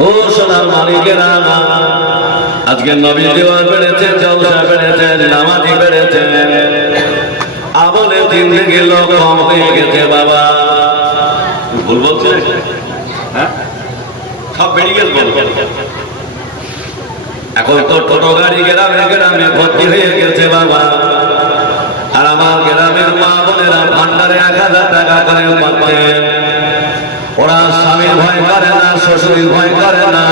ও সোনার মালিকেরা, আজকে নবী দেওয়া বেড়েছে, জলসা বেড়েছে, নামাজি বেড়েছে, আমলে জিন্দেগি লোক কম হয়ে গেছে। বাবা ভুল বলছে? হ্যাঁ, সব বেরিয়ে গেছে। এখন তো টোটো গাড়ি গ্রামে গ্রামে ভর্তি হয়ে গেছে বাবা। আর আমার গ্রামের মা বোনেরা ভান্ডারে 1000 টাকা করে পাচ্ছে। ওরা স্বামীর ভয় করে না, শ্বশুরের ভয় করে না,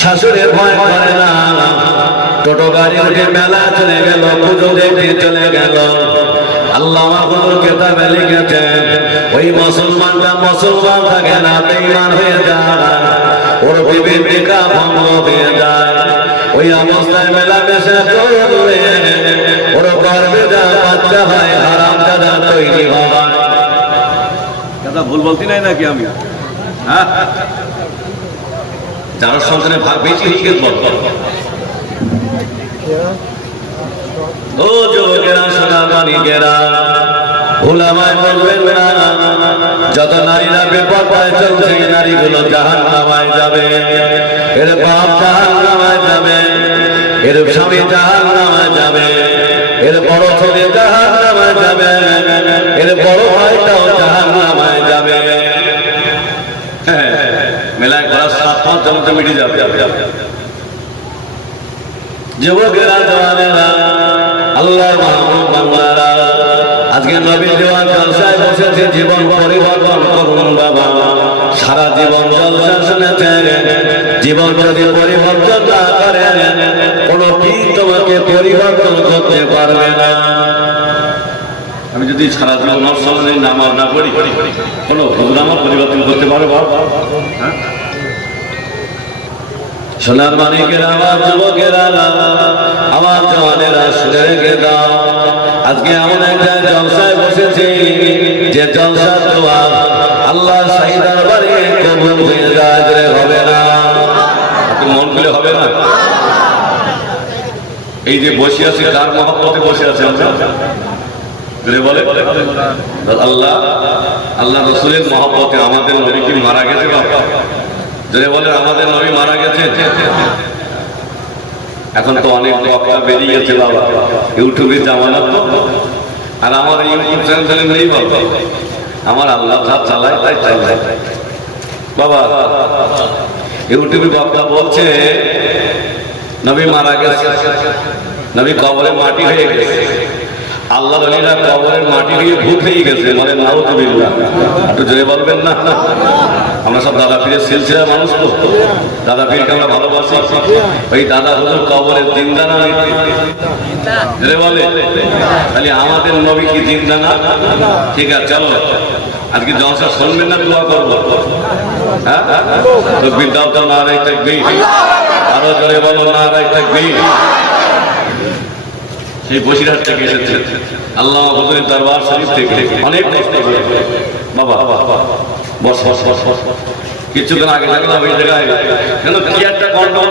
শাশুড়ির ভয় করে না। টোটো গাড়ি উঠে মেলা চলে গেল, পুজো দেখতে চলে গেল। আল্লাহ মাহবুবুল কিতাবে লিখেছেন, ওই মুসলমানটা মুসলমান থাকে না, বেঈমান হয়ে যায়, ওর বিবির নিকাহ ভঙ্গ হয়ে যায়। ওই অবস্থায় মেলামেশা করে ওর গর্ভে যা বাচ্চা হয় হারামজাদা তৈরি হয়। কথা ভুল বলতে নাই নাকি আমি? হ্যাঁ, যারা সংসারে ভাগ বেশি হিসেবে বল। ও যুবকেরা, সোনামানিকেরা, ভুলামায় বলবেন না। যত নারীরা বেপরদায় চলছে, নারীগুলো জাহান্নামায় যাবে, এর বাপ জাহান্নামায় যাবে, এর স্বামী জাহান্নামায় যাবে, এর বড় ছেলে জাহান্নামায় যাবে, এর বড় ভাইটাও জাহান্নামায় যাবে। মেলায় ঘোরার 7 জমতে মিটে যাবে। যুবকেরা, জওয়ানেরা, আল্লাহর মাহবুব বাংলারা, আজকে নবী দেওয়া জলসায় বসেছে। জীবন পরিবর্তন করুন বাবা। সারা জীবন জলসা শুনেছেন, জীবন যদি পরিবর্তন না করেন, কোন পীর তোমাকে পরিবর্তন করতে পারবে না। আমি যদি সারা জীবন নফসে নামাজ না পড়ি, কোন হুজুর আমার পরিবর্তন করতে পারবে? হ্যাঁ, সোনার মানিকেরা, আমার যুবকেরা, আমার জওয়ানেরা, শুনে রেখে দাও। আজকে এমন একটা জলসায় বসেছি যে জলসার দোয়া আল্লাহ শাহী দরবারে কবুল হয়ে যায়। হবে না? মন খুলে হবে না? এই যে বসে আছি, কার মহব্বতে বসে আছে আমরা? বলে আল্লাহ, আল্লাহ রসুলের মহব্বতে। আমাদের নবী কি মারা গেছে? যদি বলে আমাদের নবী মারা গেছে। এখন তো অনেক বক্তা বেরিয়ে গেছে বাবা, ইউটিউবের জামানা তো। আর আমার ইউটিউব চ্যানেল নেই বাবা, আমার আল্লাহ যা চালায় তাই চালায় বাবা। ইউটিউবে বক্তা বলছে নবী মারা গেছে, নবী কবরে মাটি হয়ে গেছে। আল্লাহ আলীরা কবরের মাটি হয়ে ভূত হয়ে গেছে। মানে নাউযুবিল্লাহ, একটু জোরে বলবেন না? আমরা সব দাদা পীরের সিলসিলা মানুষ তো, দাদা পীরকে আমরা ভালোবাসি। ওই দাদা হুজুর কবরের জিন্দা না? জোরে বলে। তাহলে আমাদের নবী কি জিন্দা না? ঠিক আছে, চলো আজকে জলসা শুনবেন না, দোয়া করবো। হ্যাঁ, তাকবীর দাও তো, নারায়ে তাকবীর। আরো জোরে বলো, নারায়ে তাকবীর। সেই বসিরহাট থেকে এসেছে, আল্লাহ হুজুরের দরবার শরীফ থেকে। অনেক কষ্ট করে বাবা। বস বস বস বস। কিছুক্ষণ আগে থাকলাম এই জায়গায়, কেন কি একটা গন্ডগোল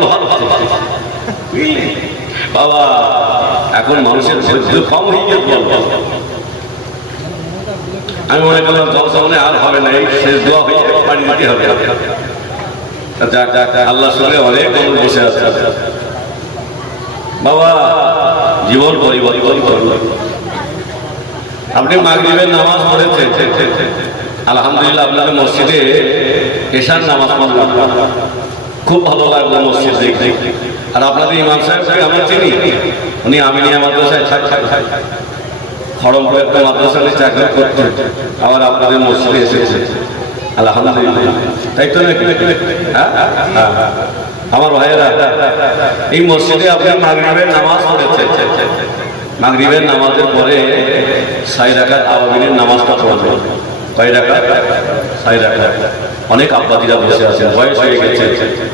বাবা। এখন মানুষের ধৈর্য কম হয়ে গেছে। আমি মনে করলাম জলসা মনে আর হবে না, এই শেষ দোয়া হয়ে বাড়ি দিতে হবে। আল্লাহ সঙ্গে অনেক মানুষ বসে আছে বাবা। জীবন পরিবর্তন করল। আপনি মাগরিবের নামাজ পড়েছেন, আলহামদুলিল্লাহ। আপনাদের মসজিদে এশার নামাজ পড়লাম, খুব ভালো লাগলো মসজিদ দেখে। আর আপনাদের ইমাম সাহেবকে আমরা চিনি, উনি আমিনিয়া মাদ্রাসায় খড়মপুর একটা মাদ্রাসা নিয়ে চাকরি করতেন, আবার আপনাদের মসজিদে এসেছে, আলহামদুলিল্লাহ। তাই তো নাকি? হ্যাঁ, আমার ভাইয়েরা, এই মসজিদে আপনি মাগরিবের নামাজ পড়েছেন। মাগরিবের নামাজের পরে 6 রাকাত আওয়াবিনের নামাজটা পড়বেন। কয় রাকাত? 6 রাকাত। অনেক আব্বাদিরা বসে আছেন, বয়স হয়ে গেছে,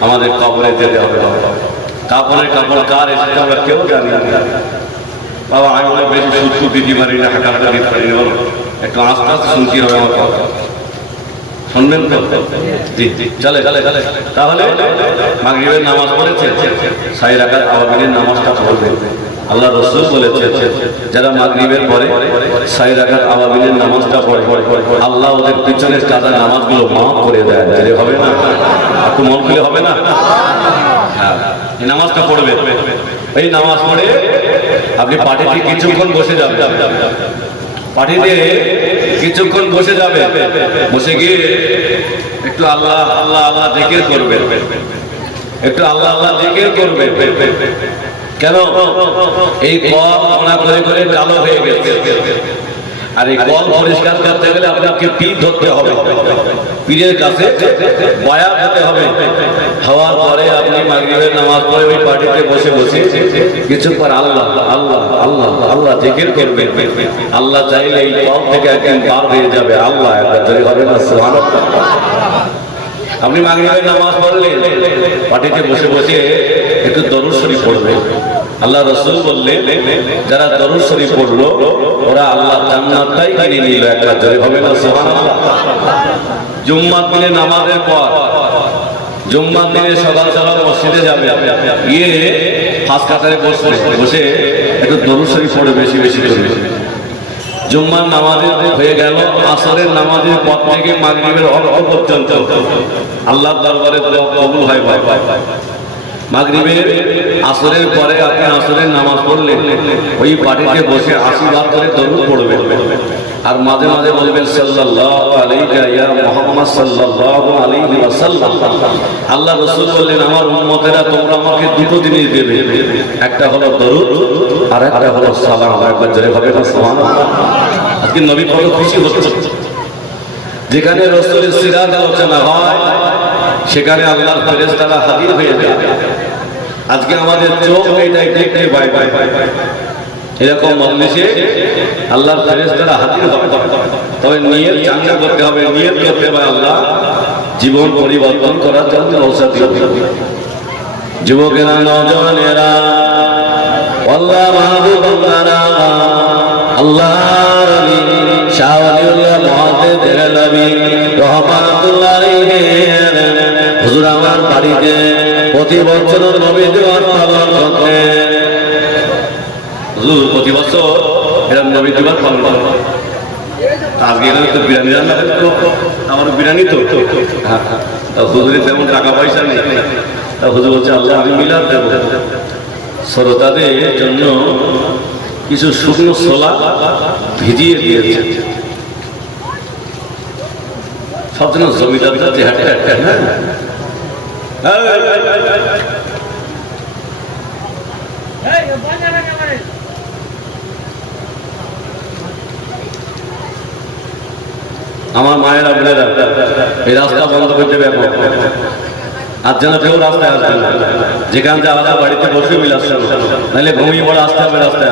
আমাদের কবরে যেতে হবে। কাপড়ের কাপড় কার এসেছে আমরা কেউ জানি না বাবা। আমি বলে বেশি সুস্থ দিতে পারি না, হাঁটাতে দিতে পারি না, একটু আস্তে আস্তে শুনতে হবে আমার কথা। শুনবেন তো? জি জি, চলে চলে চলে। তাহলে মাগরিবের নামাজ পড়েছে, 6 রাকাত আওয়াবিনের নামাজটা পড়বেন। আল্লাহ রাসূল বলেছে, যারা মাগরিবের পরে 6 রাকাত আওয়াবিনের নামাজটা পড়ে, আল্লাহ ওদের পিছনের কাজা নামাজগুলো মাফ করে দেয়। হবে না? একটু মন খুলে হবে না? হ্যাঁ, এই নামাজটা পড়বে। এই নামাজ পড়ে আপনি পার্টিতে কিছুক্ষণ বসে যাবেন, পার্টিতে কিছুক্ষণ বসে যাবে, বসে গিয়ে একটু আল্লাহ আল্লাহ আল্লাহ জিকির করবে, একটু আল্লাহ আল্লাহ জিকির করবে। কেন? এই কল মনে করে করে কালো হয়ে গেছে, আর এই কল পরিষ্কার করতে গেলে আপনাকে পীর ধরতে হবে, পীরের কাছে বয়াত হতে হবে। হওয়ার পরে আপনি মাগরিবের নামাজ পড়ে ওই পার্টিতে বসে বসে কিছুক্ষণ আল্লাহ আল্লাহ আল্লাহ আল্লাহ জিকির করবেন। আল্লাহ চাইলে এই কল থেকে একদিন পার হয়ে যাবে। আল্লাহ একবার ধরে হবে না? সুবহানাল্লাহ। আপনি মাগরিবের নামাজ পড়লেন, পার্টিতে বসে বসে একটু দরুদ শরীফ পড়বেন। আল্লাহ রাসূল বললেন, যারা দরুদ শরীফ পড়লো ওরা আল্লাহ জান্নাতটাই কিনে নিল। একবার জোরে হবে না? সুবহানাল্লাহ। জুম্মার দিনে নামাজের পর, জুম্মার দিনে সকাল সকাল মসজিদে যাবে, গিয়ে ফাঁস কাতারে বসে একটু দরুদ শরীফ পড়ে বেশি বেশি করবে। জুম্মার নামাজের হয়ে গেল, আসরের নামাজের পর থেকে মাগরিবের অর্থ পর্যন্ত আল্লাহর দরবারে দোয়া কবুল হয়। মাগরিবের আসরের পরে আপনি আসরের নামাজ পড়লেন, ওই পার্টিতে বসে 80 বার করে দরুদ পড়বেন, আর মাঝে মাঝে বলবেন সাল্লাল্লাহু আলাইহি ইয়া মুহাম্মদ সাল্লাল্লাহু আলাইহি ওয়াসাল্লাম। আল্লাহ রাসূল বললেন, আমার উম্মতেরা তোমরা আমাকে দুটো জিনিস দেবে, একটা হলো দরুদ আর একটা হলো সালাম। একবার জোরে হবে না? সুবহানাল্লাহ। আজকে নবী বড় খুশি হচ্ছে, যেখানে রাসূলের সিরাত আলোচনা হয় সেখানে আল্লাহর ফেরেশতারা হাজির হয়ে যায়। আজকে আমাদের চোখ এটাই দেখতে পায়, এরকম মজলিসে আল্লাহর ফেরেশতারা হাজির হবে। তবে নিয়ত চাঙ্গা করতে হবে, নিয়ত করতে হবে আল্লাহ জীবন পরিবর্তন করার জন্য ঔষধ দিবে। যুবকেরা, নওজওয়ানেরা, আল্লাহ মাহবুব বান্দারা, আল্লাহর ওলি শাহ ওলিউল্লাহ মুহাদ্দিস দেহলভী রাহমাতুল্লাহ আলাইহি হুজুর আমার বাড়িতে প্রতি বছর নবী দিবস পালন করতেন। হুজুর প্রতি বছর এরকম নবী দিবস পালন করতেন। আজকে এখানে তো বিরিয়ানি রান্না করতো, আমার বিরিয়ানি তো হুজুরের তেমন টাকা পয়সা নেই। হুজুর বলছে, আল্লাহ আমি মিলাদ দেবো, শ্রোতাদের জন্য কিছু শুকনো ছোলা ভিজিয়ে দিয়েছে। সব জন্য জমিদার যাচ্ছে হাঁটে হাঁটে, হ্যাঁ আমার মায়ের আপনারা এই রাস্তা বন্ধ করতে ব্যাপক, আর যেন কেউ রাস্তায় আসবে না, যেখান থেকে আলাদা বাড়িতে বসে মিল আসছে, নাহলে ঘুমিয়ে পড়ে আসতে হবে রাস্তায়।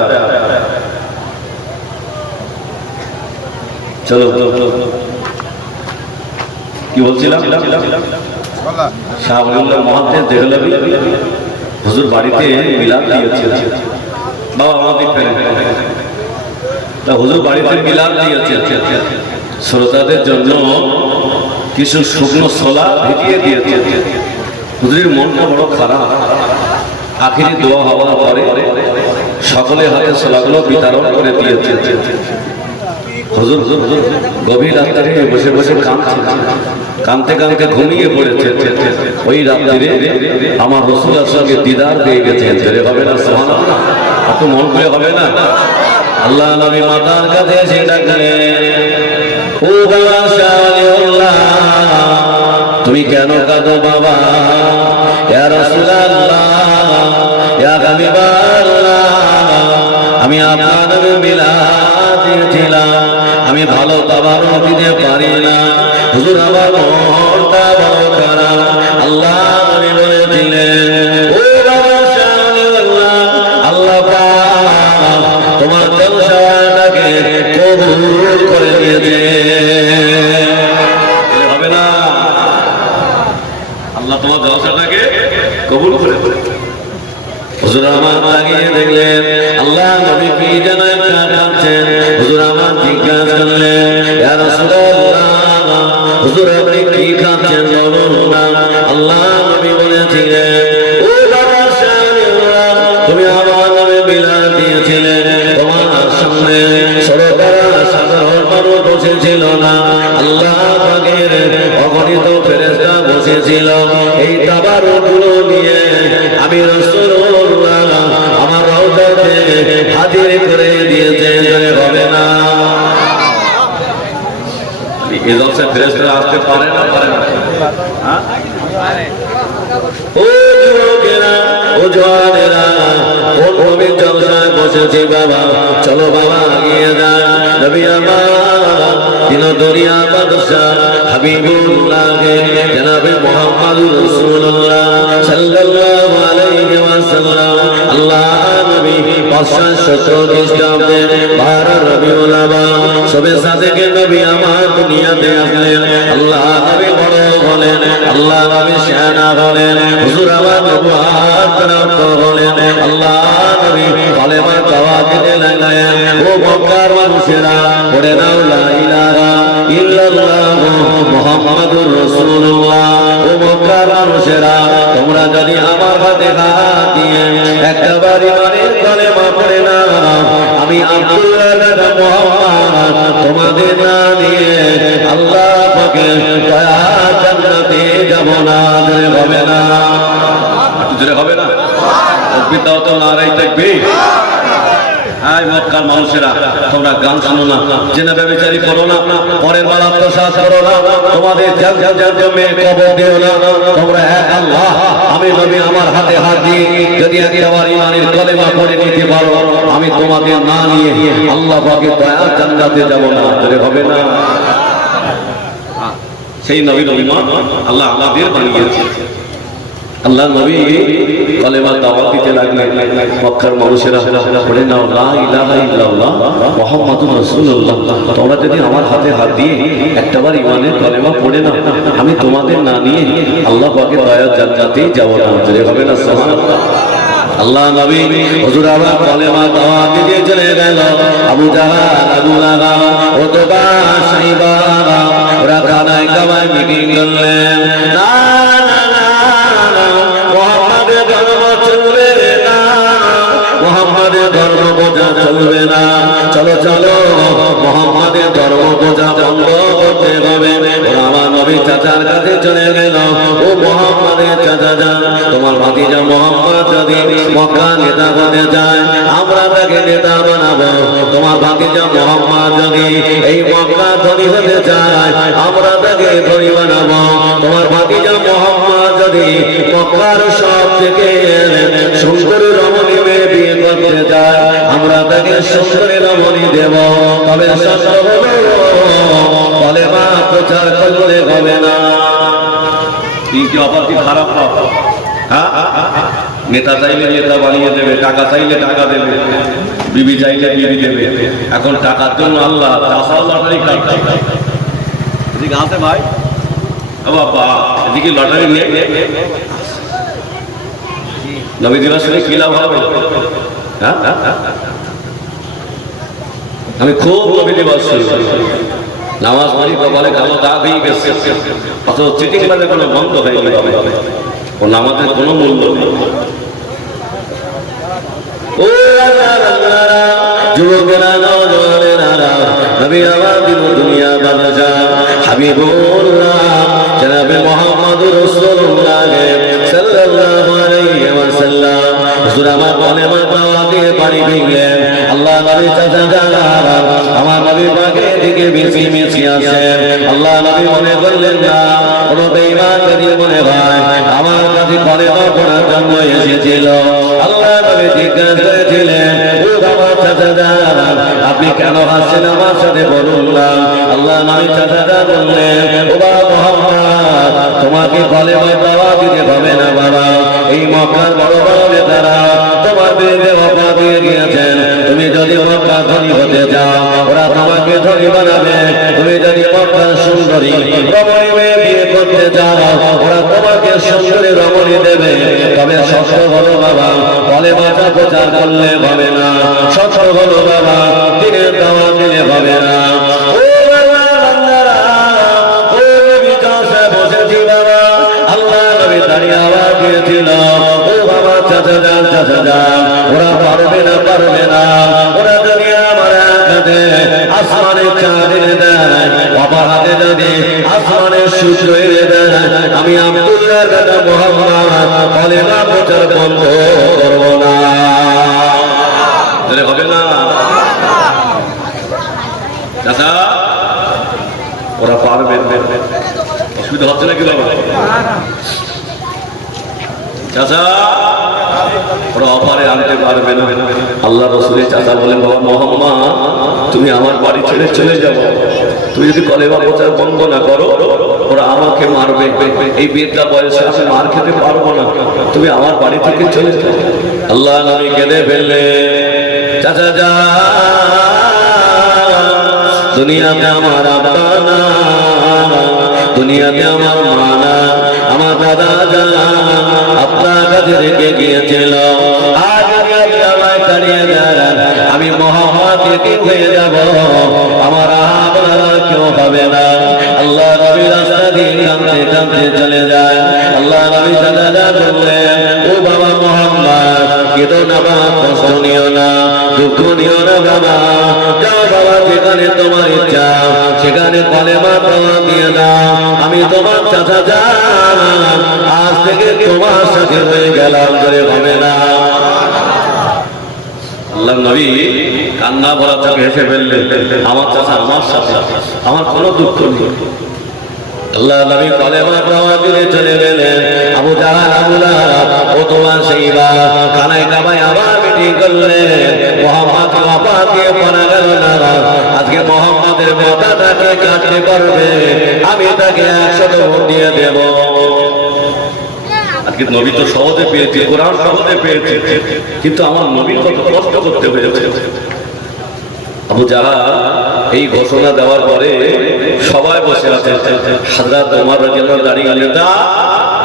চলো কি বলছিলাম? শাহ ওলিউল্লাহ মুহাদ্দিস দেহলভী হুজুর বাড়িতে মিলাদ দিয়েছে। বাবা আমাদের তা হুজুর বাড়িতে মিলাদ দিয়েছে, শ্রোতাদের জন্য কিছু শুকনো ছোলা ভিজিয়ে দিয়েছে। হুজুরের মনটা বড় খারাপ। আখিরি দোয়া হওয়ার পরে সকলে হাতে ছোলাগুলো বিতরণ করে দিয়েছে। হুজুর গভীর রাত্রে বসে বসে কাঁদতে কাঁদতে ঘুমিয়ে পড়েছে। ওই রাত্রে আমার রাসূল আসলামকে দিদার পেয়ে গেছেন। জোরে হবে না? সুবহানাল্লাহ। এত মন করে হবে না? আল্লাহ নবী মাতার কাছে এসে ডাকলেন, ও বাবা শাহ ওলিউল্লাহ, তুমি কেন কাঁদো বাবা? ইয়া রাসূলুল্লাহ, ইয়া হাবিবাল্লাহ, আমি আপনার মিলাদ দিয়েছিলাম, আমি ভালো তাবারক দিতে পারি না। হুজুর আমার মনটা বড় খারাপ। আল্লাহ নবী বলেছিলেন, ও বাবা শাহ ওলিউল্লাহ, আল্লাহ পাক তোমার জলসাটাকে কবুল করে নিয়েছে। হবে না? আল্লাহ তোমার জলসাটাকে কবুল করে। হুজুর আমার লাগিয়ে দেখলেন আল্লাহ নবী কি যেন কাঁদছেন। হুজুর আমার জিজ্ঞাসা করলেন, ইয়া রাসূলুল্লাহ, হুজুর আপনি কি কাঁদছেন বলুন না। আল্লাহ নবী বলেছিলেন, ও বাবা শাহ ওলিউল্লাহ, তুমি আমার নামে মিলাদ দিয়েছিলেন, তোমার সামনে শ্রোতারা সাধারণ মানুষ বসেছিল না, আল্লাহ পাকের অগণিত ফেরেশতা বসে বসেছিল এই তাবারুকগুলো নিয়ে আমি রাসূলুল্লাহ আমার রওজাতে হাজির করে দিয়েছে, হবে না? এই জলসে ফেরেশতারা আসতে পারে না, পারে না? হ্যাঁ, ও যুবকেরা, ও জওয়ানেরা, কোন নবীর জলসায় বসেছি বাবা, চলো বাবা এগিয়ে যান। নবী আমার দিন দুনিয়া বাদশাহ হাবিবুল্লাহ জনাবে মুহাম্মদুর রাসূলুল্লাহ সাল্লাল্লাহু আলাইহি ওয়াসাল্লাম আল্লাহ নবী 517 খ্রিস্টাব্দে 12 রবিউল আউয়াল সবে সাদেকে নবী আমার দুনিয়াতে আসলেন। আল্লাহ নবী বড় হলেন, আল্লাহ নবী শানা হলেন, হুজুর আমার নবুয়ত প্রাপ্ত হলেন। আল্লাহ নবী কালেমা দাওয়াত দিতে লাগলেন। ও মক্কার মানুষেরা পড়ে নাও লা ইলাহা ইল্লাল্লাহ মুহাম্মাদুর রাসূলুল্লাহ। ও মক্কার মানুষেরা তোমরা যদি আমার হাতে হাত দিয়ে একবার ইমানের কালেমা পড়ে নাও, আমি আব্দুল্লাহ মুহাম্মদ তোমাদের না নিয়ে আল্লাহ পাকে দয়া জান্নাতে যাব না, হবে না? জোরে হবে না? তাকবীর তো নারায়ে তাকবীর। আয় মক্কার মানুষেরা তোমরা গান শোনো না, জেনা ব্যভিচারী করো না, পরের বেলা প্রসাদ করো না, তোমাদের জমে কবর দিও না। তোমরা এক আল্লাহ আমি নবী আমার হাতে হাত দিয়ে যদি একবার ইমানের কালেমা পড়ে নিতে পারো, আমি তোমাদের না নিয়ে আল্লাহ পাকের দয়া জান্নাতে যাব না, হবে না? সেই নবীর উম্মত আল্লাহ আমাদের বানিয়েছে। আল্লাহ নবী কালেমা দাওয়াত দিতে লাগলেন। মক্কার মানুষেরা পড়ে নাও লা ইলাহা ইল্লাল্লাহ মুহাম্মাদুর রাসূলুল্লাহ। তোমরা যদি আমার হাতে হাত দিয়ে একটাবার ইমানের কালেমা পড়ে নাও, আমি তোমাদের না নিয়ে আল্লাহ পাকের দয়া জান্নাতে যাব না, হবে না? সুবহানাল্লাহ। আল্লাহ নবী হুজুর আবার কালেমা দাওয়াত দিতে চলে গেল। আবু জাহাল, আবু লাহাব, উতবা, শাইবা ওরা কানায় কাবায় মিটিং করলেন। না মুহাম্মাদের ধর্ম বোঝা চলবে না, চলো চলো মুহাম্মাদের ধর্ম বোঝা বন্ধ করতে হবে। ওরা আমার নবী চাচার কাছে চলে গেল। ও মুহাম্মাদের চাচা যান, তোমার ভাতিজা মুহাম্মদ যদি মক্কা নেতা হতে যায় আমরা তাকে নেতা বানাবো। তোমার ভাতিজা মুহাম্মদ যদি এই মক্কা ধনী হতে চায় আমরা তাকে ধনী বানাবো। তোমার ভাতিজা মুহাম্মদ যদি মক্কার সব থেকে সুন্দর রমণী মেয়ে বিয়ে করতে চায় আমরা তাকে সুন্দরী রমণী দেব। তবে কালেমা প্রচার করলে হবে না। তিনটি অপরাধী খারাপ। হ্যাঁ, নেতা চাইলে নেতা বানিয়ে দেবে, টাকা চাইলে টাকা দেবে, বিবি চাইলে বিবি দেবে। এখন টাকার জন্য আল্লাহ লটারি কাটছে। এদিকে আছে ভাই, বাবা এদিকে লটারি নিয়ে নবী দিবস কি লাভ হবে? হ্যাঁ, আমি খুব নবী দিবস নামাজ পড়ি, কপালে কালো দাগ হয়ে গেছে, অথচ চিটিং বাজে কোনো বন্ধ হয়ে গেলে ও নামাজের কোনো মূল্য নেই। ও যুবকেরা, নওজওয়ানেরা, নবী আমার দিন দুনিয়া বাদশাহ হাবিবুল্লাহ জনাবে মুহাম্মদুর রাসূলুল্লাহ সাল্লাল্লাহু আলাইহি ওয়াসাল্লাম হুজুর আমার কালেমা দাওয়াত দিয়ে বাড়ি ফিরলেন। আল্লাহ নবী চাচা যারা আমার নবী পাকের দিকে বেশি বেশি আসেন। আল্লাহ নবী মনে করলেন না কোনো বেঈমান যদি মনে হয় আমার কাছে কালেমা পড়ার জন্য এসেছিল। আল্লাহ নবী জিজ্ঞাসা করেছিলেন, ও আমার চাচা যারা আপনি কেন হাসছেন আমার সাথে বলুন না। আল্লাহ নবী চাচা যারা বললেন, ও বাবা মুহাম্মদ তোমাকে কালেমা দাওয়াত দিতে হবে না বাবা, এই মক্কার বড় বড় নেতারা তোমার বিরুদ্ধে ওয়াদা দিয়ে গিয়েছেন। তুমি যদি মক্কা ধনী হতে চাও ওরা তোমাকে ধনী বানাবে, তুমি যদি মক্কা সুন্দরী রমণী মেয়ে বিয়ে করতে চাও ওরা তোমাকে সুন্দরী রমণী দেবে। তবে সত্য হলো বাবা কালেমাটা প্রচার করলে হবে না, সত্য হলো বাবা দিনের দাওয়াত দিলে হবে না। ওরা পারবে না, ওরা দুনিয়া মারা আসমানের চাঁদ এনে দেয়, অপর হাতে যদি আসমানের সূর্য এনে দেয়, আমি আব্দুল্লাহর বেটা মুহাম্মদ কলেমা প্রচার বন্ধ করব না। তাহলে হবে না চাচা? ওরা পারবে, অসুবিধা হচ্ছে নাকি বাবা? চাচা ওরা অফারে আনতে পারবে না। আল্লাহ রসুলের চাচা বলেন, বাবা মোহাম্মদ তুমি আমার বাড়ি ছেড়ে চলে যাবো, তুমি যদি কলেমা প্রচার বন্ধ না করো ওরা আমাকে মারবে, এই বৃদ্ধা বয়সে আমি মার খেতে পারবো না, তুমি আমার বাড়ি থেকে চলে যাও। আল্লাহ নবী কেঁদে ফেললে, চাচা যা, দুনিয়াতে আমার আব্বা না, দুনিয়াতে আমার মা না, আমার দাদা জানা আপনার কাছে রেখে গিয়েছিল, আজ আমি আমায় তাড়িয়ে দেন, আমি মুহাম্মদ হয়ে যাব, আমার আপনারা কেউ হবে না। আল্লাহ নবী রাস্তা দিয়ে কাঁদতে কাঁদতে চলে যায়। আল্লাহ নবী দাদা বললেন, ও বাবা মুহাম্মদ কেঁদো না বাবা, কষ্ট নিও না, দুঃখ নিও না বাবা, যাও বাবা যেখানে তোমার ইচ্ছা সেখানে কলেমা প্রমাণ দিয়ে দাও, আমি তোমার চাচা যান, আজ থেকে তোমার সাথে হয়ে গেলাম, করে হবে না। আল্লাহ নবী কান্না ভরা চোখে হেসে ফেললেন, আমার চাচা আমার সাথে, আমার কোনো দুঃখ নেই। আল্লাহ নবী কলেমা প্রমাণ দিয়ে চলে গেলেন। আবু জাহাল আবু লাহাব ওতবা শাইবা খানায় কাবায় আবার মিটিং করলেন, মুহাম্মদ বাবা দিয়ে পারা গেল না, আজকে মুহাম্মদের মাথাটাকে কাটতে পারবে, আমি তাকে 100 ভোট দিয়ে দেব। আজকে নবী তো সহজে পেয়েছি, কোরআন সহজে পেয়েছি, কিন্তু আমার নবীর কত কষ্ট করতে হয়েছে। আবু জাহাল এই ঘোষণা দেওয়ার পরে সবাই বসে আছে, হযরত ওমর রাদিয়াল্লাহু দাঁড়িয়ে গেলেন,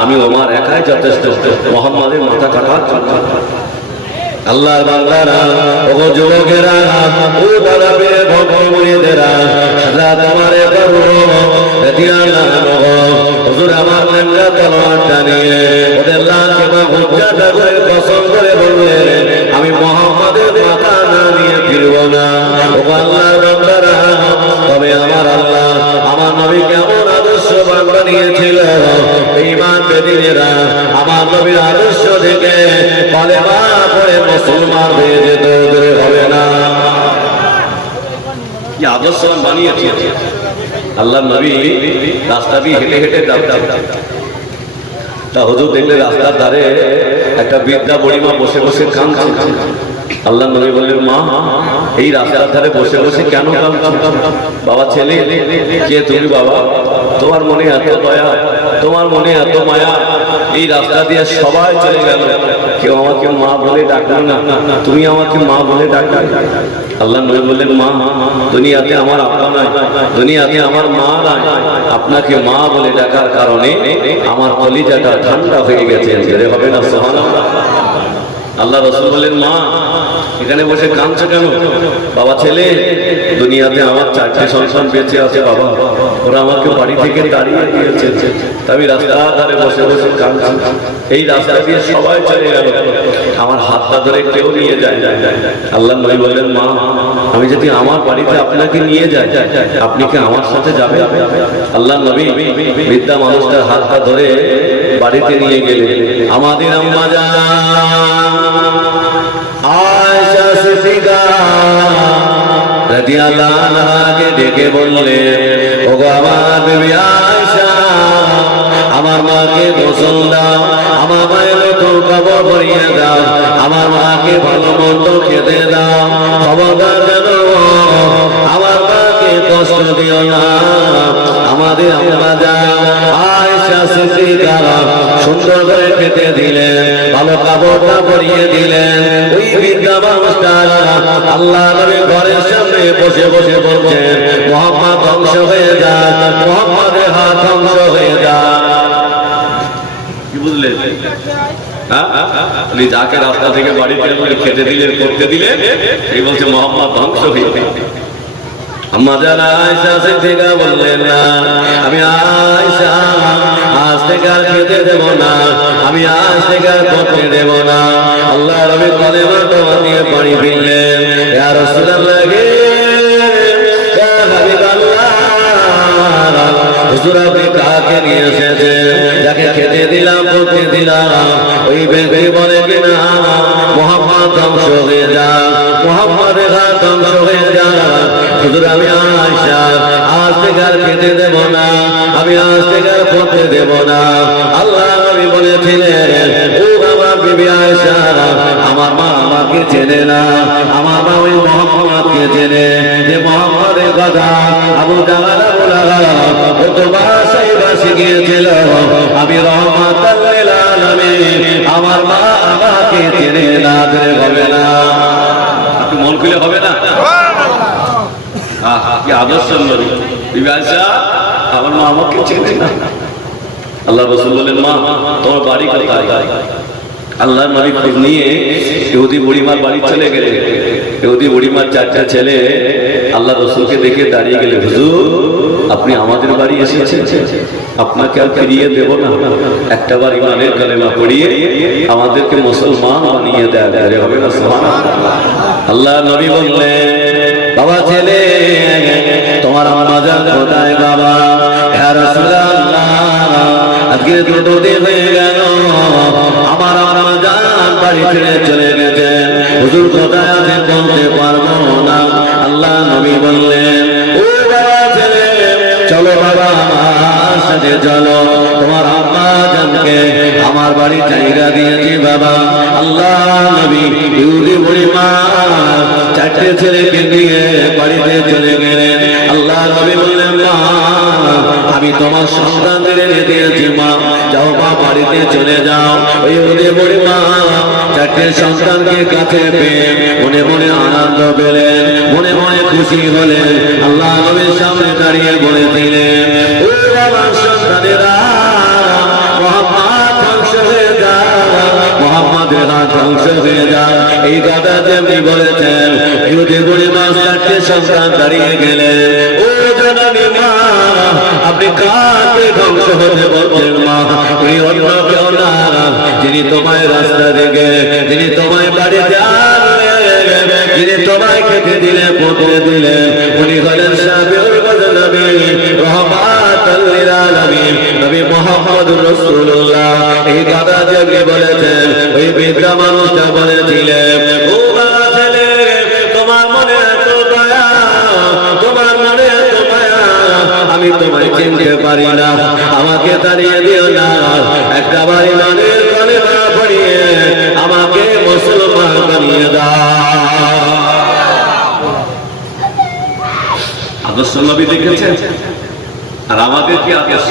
আমি ওমর একাই যথেষ্ট মুহাম্মাদের মাথা কাটার জন্য। আল্লাহর বান্দারা, ওগো যুবকেরা, ও বালাবীর ভক্তমুরিদেরা, হযরত ওমরে ফারুক রাদিয়াল্লাহু আনহু হুজুর আমার লেঙ্গা তলোয়ারটা নিয়ে ওদের লালকে বা হুজ্জাটা করে কসম করে বললেন, আমি মুহাম্মাদের মাথা না নিয়ে ফিরব না। ও আল্লাহর বান্দারা, তবে আমার আল্লাহ আমার নবী কেমন আদর্শ বানিয়েছিল, ঈমান বেদিনেরা আমার নবীর আদর্শ থেকে কলেমা পড়ে মুসলমান হয়ে যেত, ওদের হবে না। কি আদর্শ বানিয়েছে আল্লাহ নবী। রাস্তা দিয়ে হেঁটে হেঁটে যাচ্ছেন, তা হুজুর দেখলে রাস্তার ধারে একটা বৃদ্ধা বুড়িমা বসে বসে কাঁদছে। আল্লাহ নবী বললেন, মা এই রাস্তার ধারে বসে বসে কেন কাঁদছো? বাবা ছেলে কে তুমি? বাবা তোমার মনে এত দয়া, তোমার মনে এত মায়া, এই রাস্তা দিয়ে সবাই চলে গেল, কেউ আমাকে মা বলে ডাকলো না, তুমি আমাকে মা বলে ডাকলে। আল্লাহ নবী বললেন, মা দুনিয়াতে আমার আব্বা নাই, দুনিয়াতে আমার মা নাই, আপনাকে মা বলে ডাকার কারণে আমার কলিজাটা ঠান্ডা হয়ে গেছে, ছেড়ে হবে না। সুবহানাল্লাহ। আল্লাহ রাসূল বললেন, মা এখানে বসে কাঁদছো কেন? বাবা ছেলে দুনিয়াতে আমার 4টে সন্তান বেঁচে আছে বাবা, ওরা আমাকে বাড়ি থেকে তাড়িয়ে দিয়েছে, আমি রাস্তার ধারে বসে বসে কাঁদছি, এই রাস্তা দিয়ে সবাই চলে গেল, আমার হাতটা ধরে কেউ নিয়ে যায়। আল্লাহ নবী বললেন, মা আমি যদি আমার বাড়িতে আপনাকে নিয়ে যাই, আপনি কি আমার সাথে যাবেন? আল্লাহ নবী বৃদ্ধা মানুষটার হাতটা ধরে বাড়িতে নিয়ে গেলেন। আমাদের আম্মা জান আয়েশা সিদ্দিকা রাদিয়াল্লাহু আনহাকে ডেকে বললেন, ওগো আমার বিবি আয়েশা, আমার মাকে গোসল দাও, আমার মায়ের নতুন কাপড় পরিয়ে দাও, আমার মাকে ভালো মন্দ খেতে দাও, খবরদার যেন আমার মাকে কষ্ট দিও না। আমাদের আম্মা জান আয়েশা সিদ্দিকা সুন্দর করে খেতে দিলেন, ভালো কাপড়টা পরিয়ে দিলেন। ওই বৃদ্ধা মানুষটা আল্লাহ নবীর ঘরের সামনে বসে বসে বলছেন, মুহাম্মদ ধ্বংস হয়ে যান, মুহাম্মদের হাত ধ্বংস হয়ে যান। কি বুঝলেন? আপনি যাকে রাস্তা থেকে বাড়িতে খেতে দিলেন, করতে দিলেন, এই বলছে মুহাম্মদ ধ্বংস হয়ে যান। আম্মা জান আয়েশা সিদ্দিকা বললেন, না আমি আয়েশা আজ থেকে আর খেতে দেব না, আমি আজ থেকে আর করতে দেব না। আল্লাহ নবী কলেমা দিয়ে পানি ফেললেন, ইয়া রাসূলুল্লাহ হুজুর আপনি কাকে নিয়ে এসেছেন? যাকে খেতে দিলাম বলতে দিলাম ওই ব্যক্তি বলে কিনা মুহাম্মদ ধ্বংস হয়ে যাক, মুহাম্মদের হাত ধ্বংস হয়ে যাক। হুজুর আমি আয়েশা আজ থেকে আর খেতে দেব না, আমি আজ থেকে আর পড়তে দেব না। আল্লাহ নবী বলেছিলেন ও আমার বিবি আয়েশা, আমার মা আমাকে চেনে না, আমার মা ওই মুহাম্মদকে চেনে, যে মুহাম্মদের কথা আবু জাহল ও তো বাসায় বাসে গিয়েছিল, আমি রহমাতুল লিল আলামিন, আমার মা আমাকে চেনে না, হবে না? আপনি মন খুলে হবে না? কি আদর্শ নবী, বিবি আয়েশা আমার মা আমাকে চেনে না। আল্লাহ রাসূল বলেন মা তোমার বাড়ি কোথায়? আল্লাহ নবী খোঁজ নিয়ে ইহুদি বুড়িমার বাড়ি চলে গেলেন। ইহুদি বুড়িমার চারটা ছেলে আল্লাহ রাসূলকে দেখে দাঁড়িয়ে গেলেন, হুজুর আপনি আমাদের বাড়ি এসেছেন, আপনাকে আর ফিরিয়ে দেব না, একটা বার ইমানের কালেমা পড়িয়ে আমাদেরকে মুসলমান বানিয়ে দেয়া হবে না? সুবহানাল্লাহ। আল্লাহ নবী বললেন বাবা ছেলে তোমার আম্মা জান কোথায়? বাবা ইয়া রাসূলুল্লাহ আজকে দুটো দিন হয়ে গেল আমার আম্মা জান বাড়ি ছেড়ে চলে গেছেন, হুজুর কোথায় আছেন বলতে পারবো না। আল্লাহ নবী বললেন ও বাবা ছেলে চলো বাবা আমার সাথে চলো, তোমার আম্মা জানকে আমার বাড়ি জায়গা দিয়েছি বাবা। আল্লাহ নবী ইহুদি বুড়িমা চারটে ছেলেকে নিয়ে বাড়িতে চলে গেলেন। আল্লাহ নবী বললেন মা আমি তোমার সন্তানদের এনে দিয়েছি, মা যাও মা বাড়িতে চলে যাও। ওই ইহুদি বুড়িমা চারটে সন্তানকে কাছে পেয়ে মনে মনে আনন্দ পেলেন, মনে মনে খুশি হলেন। আল্লাহ নবীর সামনে দাঁড়িয়ে বলেছিলেন ও আমার সন্তানেরা মুহাম্মদ ধ্বংস হয়ে যাক, মুহাম্মদের হাত ধ্বংস হয়ে যাক। এই কথা যেমনি বলেছেন ইহুদি বুড়িমা চারটে সন্তান দাঁড়িয়ে গেলেন। ও জননী মা আপনি কাকে ধ্বংস হতে বলছেন? মা উনি অন্য কেউ না, যিনি তোমায় রাস্তা দেখে, যিনি তোমায় বাড়িতে আনলেন, যিনি তোমায় খেতে দিলেন পড়তে দিলেন, উনি হলেন শাফিউল মুজনিবিন রহমাতুল লিল আলামিন নবী মুহাম্মদুর রাসূলুল্লাহ। এই কথা যেমনি বলেছেন ওই বৃদ্ধা মানুষটা বলেছিলেন ও বাবা ছেলে তোমার মনে এত দয়া, তোমার মনে এত দয়া, আমি তোমায় চিনতে পারি না, আমাকে তাড়িয়ে দিও না, একটা বাড়ি মানের কালেমা পড়িয়ে আমাকে মুসলমান বানিয়ে দাও। আদর্শ নবী দেখেছেন আর আমাদের কি আদর্শ?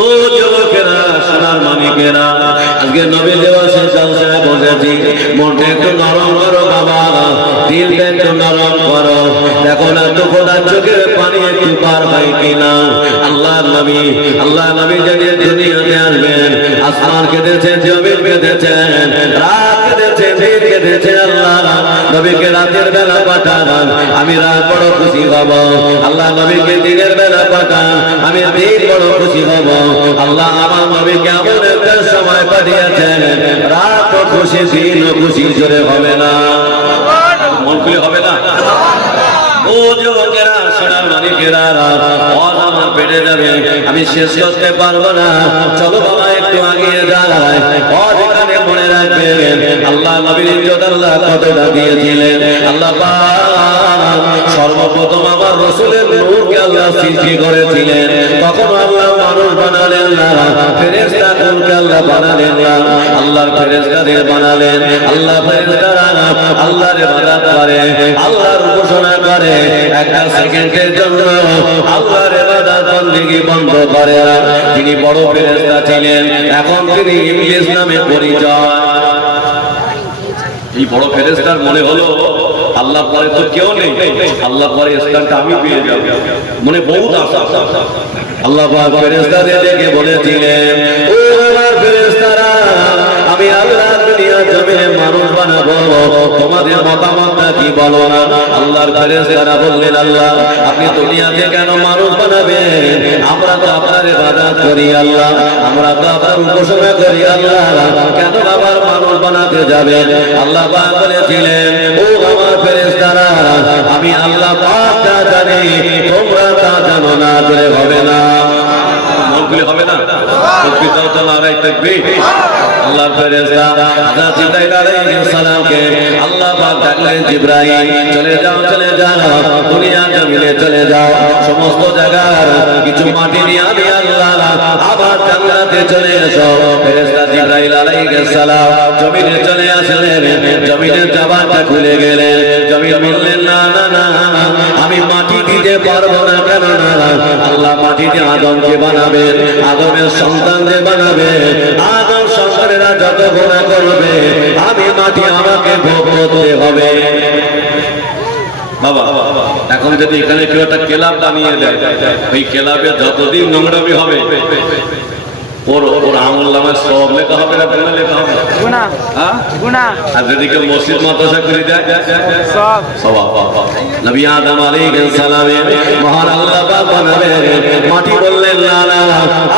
ও যুবকেরা সোনার মানিকেরা আজকে নবী দিবসে জলসায় বসেছি, মনটা একটু নরম করো বাবা, দিলটা একটু নরম করো, দেখো না তো খোদার চোখের পানি একটু পার হয় কিনা। আল্লাহ নবী যদি দুনিয়াতে আসবেন আসমান কেঁদেছেন, জমিন কেঁদেছেন, রাত কেঁদেছেন, দিন কেঁদেছেন। আল্লাহ নবীকে রাতের বেলা পাঠান, আমি রাত বড় খুশি হব। আল্লাহ নবীকে দিনের বেলা পাঠান, আমি দিন বড় খুশি হব। আল্লাহ আমার নবীকে এমন একটা সময় পাঠিয়েছেন রাত খুশি দিন খুশি জোরে হবে না? মন খুলে হবে না? ও যুবকেরা সোনার মানিকেরা আজ আমার পেটে যাবে, আমি শেষ করতে পারবো না, চলো বাবা একটু আগিয়ে যায়। আজ এখানে মনে রাখবেন আল্লাহ নবীর ইজ্জত আল্লাহ কতটা দিয়েছিলেন। আল্লাহ পাক সর্বপ্রথম আমার রাসূলের নূরকে আল্লাহ সৃষ্টি করেছিলেন, তখন আল্লাহ মানুষ বানালেন না, ফেরেশতাকে আল্লাহ বানালেন না, আল্লাহর ফেরেশতাদের বানালেন। আল্লাহ ফেরেশতারা আল্লাহর ইবাদত করে, আল্লাহর উপাসনা করে, একটা সেকেন্ডের জন্য আল্লাহর ইবাদত বندگی বন্ধ করে না। তিনি বড় ফেরেশতা ছিলেন, এখন তিনি ইবলিস নামে পরিচয়। এই বড় ফেরেশতার মনে হলো আল্লাহ পরে তো কেউ নেই, আল্লাহ পরে স্থানটা আমি পেয়ে যাব, মনে বহুত আশা। আল্লাহ পাক ফেরেশতাদের ডেকে বলেছিলেন ও আমার ফেরেশতারা আমি আল্লাহ দুনিয়া জমিনে মানুষ বানাবো, তোমাদের মতামতটা কি বলো না? আল্লাহর ফেরেশতারা বললেন আল্লাহ আপনি দুনিয়াতে কেন মানুষ বানাবেন? আমরা তো আপনার ইবাদত করি আল্লাহ, আমরা তো আপনার উপাসনা করি আল্লাহ, কেন আবার মানুষ বানাতে যাবেন? আল্লাহ পাক বলেছিলেন ও আমার ফেরেশতারা যারা, আমি আল্লাহ পাক তা জানি, তোমরা তা জানো না। জোরে হবে না, মনগুলি হবে না। তাকবীর দাও, নারায়ে তাকবীর। আল্লাহর ফেরেশতা হযরত জিবরাইল আলাইহিস সালামকে আল্লাহ পাক ডাকলেন, জিবরাইল চলে যাও, চলে যাও, দুনিয়া জমিনে চলে যাও, সমস্ত জায়গার কিছু মাটি নিয়ে আমি আল্লাহ আবার জান্নাতে চলে এসো। ফেরেশতা জিবরাইল আলাইহিস সালাম জমিনে চলে আসলেন, জমিনের জবানটা খুলে গেলেন। জমিন বললেন, না না না, আমি মাটি দিতে পারবো না। কেন না? আল্লাহ মাটি দিয়ে আদমকে বানাবেন, আদমের সন্তানদের বানাবেন। আদম সন্তানেরা যত গুনাহ করবে, আমি মাটি আমাকে ভোগ করতে হবে। বাবা, এখন যদি এখানে কেউ একটা ক্লাব বানিয়ে দেয়, ওই ক্লাবে যতদিন নোংরামি হবে ওর আমল নামায় সব লেখা হবে না, গুনাহ লেখা হবে, গুনাহ, হ্যাঁ গুনাহ। আর যদি কেউ মসজিদ মাদ্রাসা করে দেয়, সব সওয়াব। নবী আদম আলাইহিস সালামের মহান আল্লাহ পাক বানাবেন, মাটি বললেন, না না,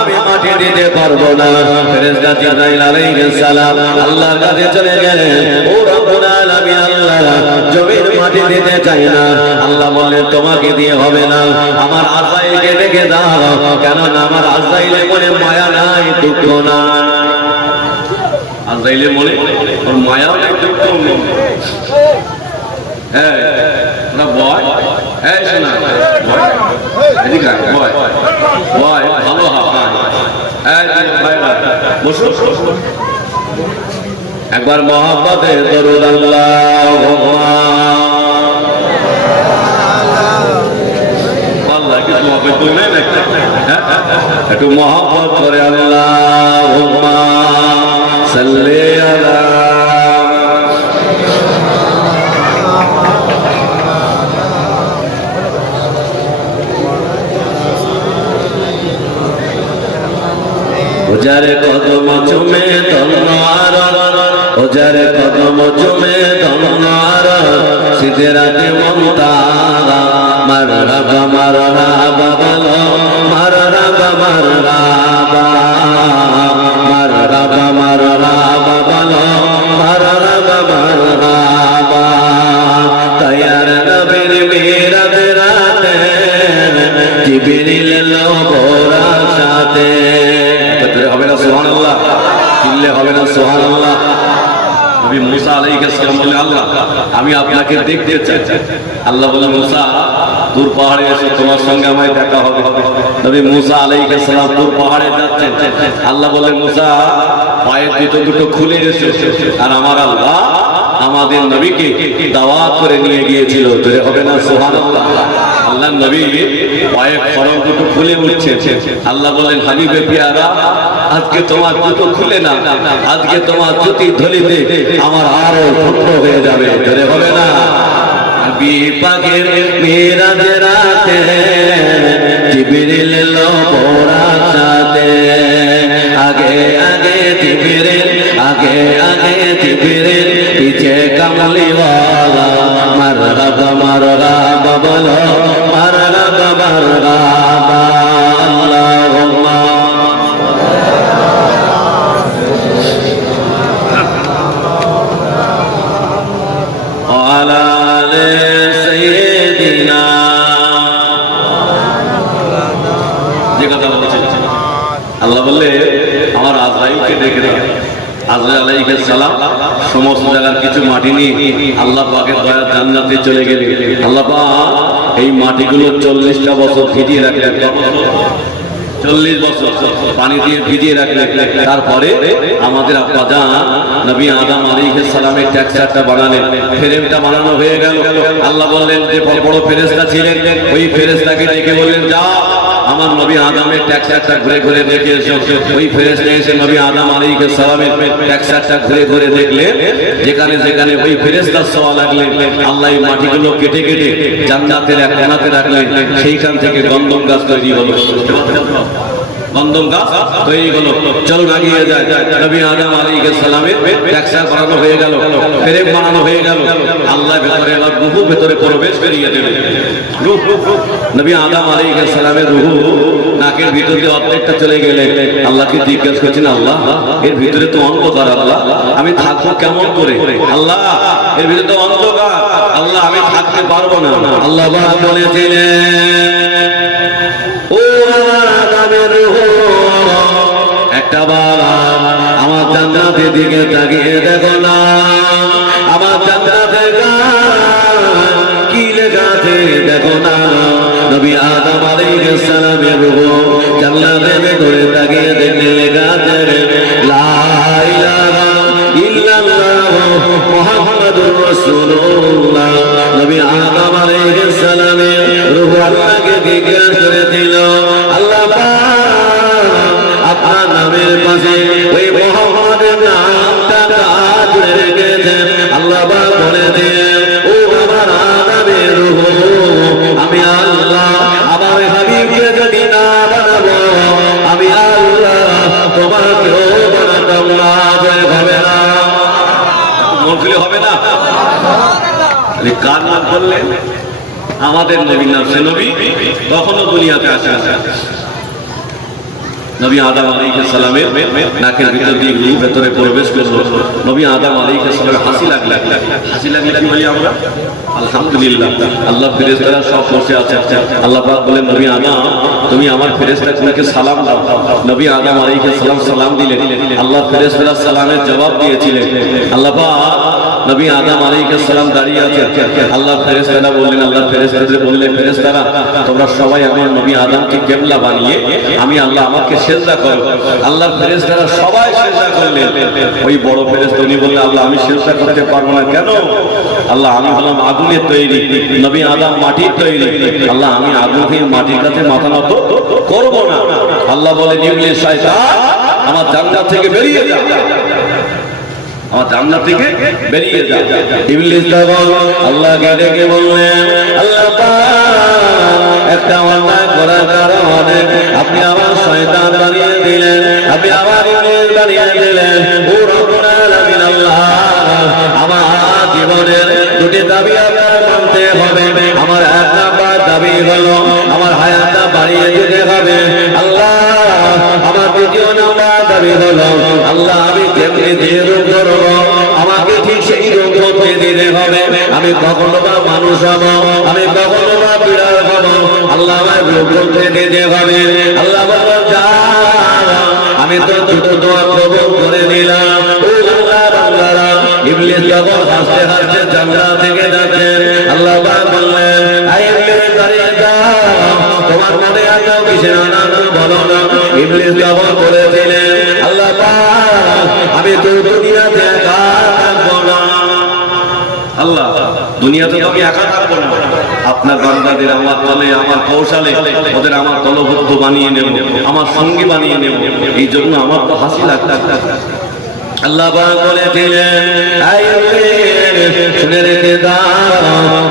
আমি মাটি দিতে পারবো না। ফেরেশতা জিবরাইল আলাইহিস সালাম আল্লাহর কাছে চলে গেলেন, ও রব্বুল আলামিন, আল্লাহ জমিন মাটি দিতে চাই না। আল্লাহ বললেন, তোমাকে দিয়ে হবে না, আমার আজরাইলকে ডেকে দাও। কেন না? আমার আজরাইলের মনে মায়া নাই, দুঃখ না। আজরাইলের মনে ওর মায়া নাই, দুঃখ নেই। হ্যাঁ, না বয়, হ্যাঁ শোনা এদিকে বয়, বয় ভালো হয়। বসো, একবার মহব্বতে দরুদ আল্লাহুম্মা, আল্লাহ কি তোমাকে তুই নাই নাকি? একটু মহব্বত করে আল্লাহুম্মা সাল্লি আলা। ওজারে কদম চুমে ধন্যার, ওজারে কদম চুমে ধন্যার, সিদরাতে মুনতাহা, মারহাবা মারহাবা বলো, মারহাবা মারহাবা, মারহাবা মারহাবা বলো, মারহাবা মারহাবা। তৈয়ার নবীর মিরাজ রাতে, জিবরিল এলো বোরার সাথে। হবে না সুবহানাল্লাহ? চিল্লে হবে না সুবহানাল্লাহ? নবী মুসা আলাইহিস সালাম বললেন, আল্লাহ আমি আপনাকে দেখতে চাই। আল্লাহ বললেন, মুসা তুর পাহাড়ে এসে তোমার সঙ্গে আমায় দেখা হবে। নবী মুসা আলাইহিস সালাম তুর পাহাড়ে যাচ্ছেন। আল্লাহ বললেন, মুসা পায়ের জুতো দুটো খুলে এসো। আর আমার আল্লাহ আমাদের নবীকে দাওয়াত করে নিয়ে গিয়েছিল। জোরে হবে না সুবহানাল্লাহ? আল্লাহ নবী পায়ের খড়ম দুটো খুলে উঠছে। আল্লাহ বলেন, হাবিবে পিয়ারা, আজকে তোমার জুতো খুলে না, আজকে তোমার জুতি ধলিতে আমার আরো ফুটো হয়ে যাবে। ধরে হবে না? বিপাকের মিরাজ রাতে, জিবরিল এলো বোরার সাথে। আগে আগে জিবরিল, আগে আগে জিবরিল, পিছে কামলিওয়ালা। মারহাবা মারহাবা বলো, মারহাবা মারহাবা। আল্লাহুম্মা আলা আলি সাইয়্যিদিনা। যে কথা বলছেন আল্লাহ বললে, আমার আজরাইলকে ডেকে দাও। আজরাইল আলাইহিস সালাম সমস্ত জায়গার কিছু মাটি নিয়ে আল্লাহ পাকের দয়ার জান্নাতে চলে গেলেন। আল্লাহ পাক এই মাটিগুলো 40টা বছর ভিজিয়ে রাখলেন। 40 বছর পানি দিয়ে ভিজিয়ে রাখলেন। তারপরে আমাদের আব্বা জান নবী আদম আলাইহিস সালামের টেক্সচারটা বানালেন, ফ্রেমটা বানানো হয়ে গেল। আল্লাহ বললেন, যে বড় ফেরেশতা ছিলেন, ওই ফেরেশতাকে ডেকে বললেন, যাও আমার নবী আদমের টেক্সচারটা ঘুরে ঘুরে দেখে এসো। ওই ফেরেশতা এসে নবী আদম আলাইহিস সালামের টেক্সচারটা ঘুরে ঘুরে দেখলেন। যেখানে যেখানে ওই ফেরেশতার ছোঁয়া লাগলেন, আল্লাহ এই মাটিগুলো কেটে কেটে জান্নাতের এক কোণাতে রাখলেন। সেইখান থেকে গন্ধম গাছ তৈরি হলো। গন্ধম গাছ তৈরি হলো। চল লাগিয়ে যায়। নবী আদম আলাইহিস সালামের টেক্সচার বানানো হয়ে গেল, ফ্রেম বানানো হয়ে গেল। আল্লাহ ভেতরে রূহ ভেতরে প্রবেশ করিয়ে দিলেন। রূহ, নবী আদম আলাইহিস সালামের রূহ নাকের ভিতর দিয়ে অর্ধেকটা চলে গেলে আল্লাহকে জিজ্ঞাসা করছেন, আল্লাহ এর ভিতরে তো অন্ধকার, আল্লাহ আমি থাকবো কেমন করে? আল্লাহ এর ভিতরে তো অন্ধকার, আল্লাহ আমি থাকতে পারবো না। আল্লাহ বলেছিলেন ও আমার আদমের রূহ, একটা বার আমার জান্নাতের দিকে তাকিয়ে দেখো না, আমার জান্নাতের কি লেখা আছে দেখো না। নবী আদম আলাইহিস সালামের রূহ জান্নাতের ভিতরে তাকিয়ে দেখলে লেখা আছে লা ইলাহা ইল্লাল্লাহ মুহাম্মাদুর রাসূলুল্লাহ। নবী আদম আলাইহিস সালামের রূহ আল্লাহকে জিজ্ঞাসা করেছিল, আল্লাহ আপনার নামের পাশে ওই মুহাম্মাদের নামটা জুড়ে রেখেছেন। আল্লাহ বলে দিলেন ও আমার আদমের রূহ, আমি আল্লাহ আমার হাবিবকে যদি না বানাবো, আমি আল্লাহ তোমাকেও বানাতাম না। হবে না, মন খুলে হবে না। কার নাম বললেন? আমাদের নবীর নাম। সে নবী কখনো দুনিয়াতে আসে নবী আদম আলাইহিস সালামের নাকের ভিতর দিয়ে ভেতরে প্রবেশ করলো। নবী আদম আলাইহিস সালামের হাসি লাগলো। হাসি লাগলে কি বলি আমরা? আলহামদুলিল্লাহ। আল্লাহ ফেরেশতারা সব বসে আছে। আল্লাহ পাক বলেন নবী আদম তুমি আমার ফেরেশতাদেরকে সালাম দাও। নবী আদম আলাইহিস সালাম সালাম দিলেন। আল্লাহ ফেরেশতারা সালামের জবাব দিয়েছিলেন। আল্লাহ পাক নবী আদম আলাইহিস সালাম দাঁড়িয়ে আছে। আল্লাহ ফেরেশতারা বললেন, আল্লাহ ফেরেশতাদের বললেন ফেরেশতারা তোমরা সবাই আমার নবী আদমকে কিবলা বানিয়ে আমি আল্লাহ আমাকে সিজদা করো। আল্লাহ ফেরেশতারা সবাই সিজদা করলেন। ওই বড় ফেরেশতা উনি বললেন আল্লাহ আমি সিজদা করতে পারবো না। কেন? আল্লাহ আমি হলাম আগুনের তৈরি, নবী আদম মাটির তৈরি। আল্লাহ আমি আগুন হয়ে মাটির কাছে মাথা নত করব না। আল্লাহ বলেন ইবলিস শয়তান আমার জান্নাত থেকে বেরিয়ে যা, আমার জান্নাত থেকে বেরিয়ে যা। ইবলিস তখন আল্লাহকে ডেকে বললেন আল্লাহ পাক একটা অন্যায় করার কারণে আপনি আমার শয়তান বানিয়ে দিলেন, আপনি আমার ইবলিস বানিয়ে দিলেন। ও রব্বুল আলামিন আল্লাহ আমার জীবনের দুটি দাবি আপনার মানতে হবে। আমার এক নাম্বার দাবি হলো আমার হায়াতটা বাড়িয়ে দিতে হবে। আল্লাহ আমার দ্বিতীয় নাম্বার দাবি হলো আল্লাহ আমি যেমনি যে রূপ করবো আমাকে ঠিক সেই রূপ করতে দিতে হবে। আমি কখনো বা মানুষ হবো, আমি কখনো বা বিড়াল হবো, আল্লাহ আমার রূপ করতে দিতে হবে। আল্লাহ বলল যা আমি তো দুটো দোয়া কবুল করে নিলাম। ও আল্লাহ বান্দারা ইবলিস যখন হাসতে হাসতে জান্নাত থেকে যাচ্ছেন আল্লাহ পাক বললেন আই ইবলিস দাঁড়িয়ে যাও, তোমার মনে এত কিসের আনন্দ বলো না। ইবলিস যখন বলেছিলেন আল্লাহ পাক আমি তো দুনিয়াতে একা থাকবো না। আল্লাহ দুনিয়াতে তো আমি একা থাকবো না, আপনার বান্দাদের আমার তলে আমার কৌশলে ওদের আমার দলবদ্ধ বানিয়ে নেব, আমার সঙ্গী বানিয়ে নেব। এই জন্য আমার তো হাসি লাগতে। আল্লাহ বলেছিলেন শুনে রেখে দাও,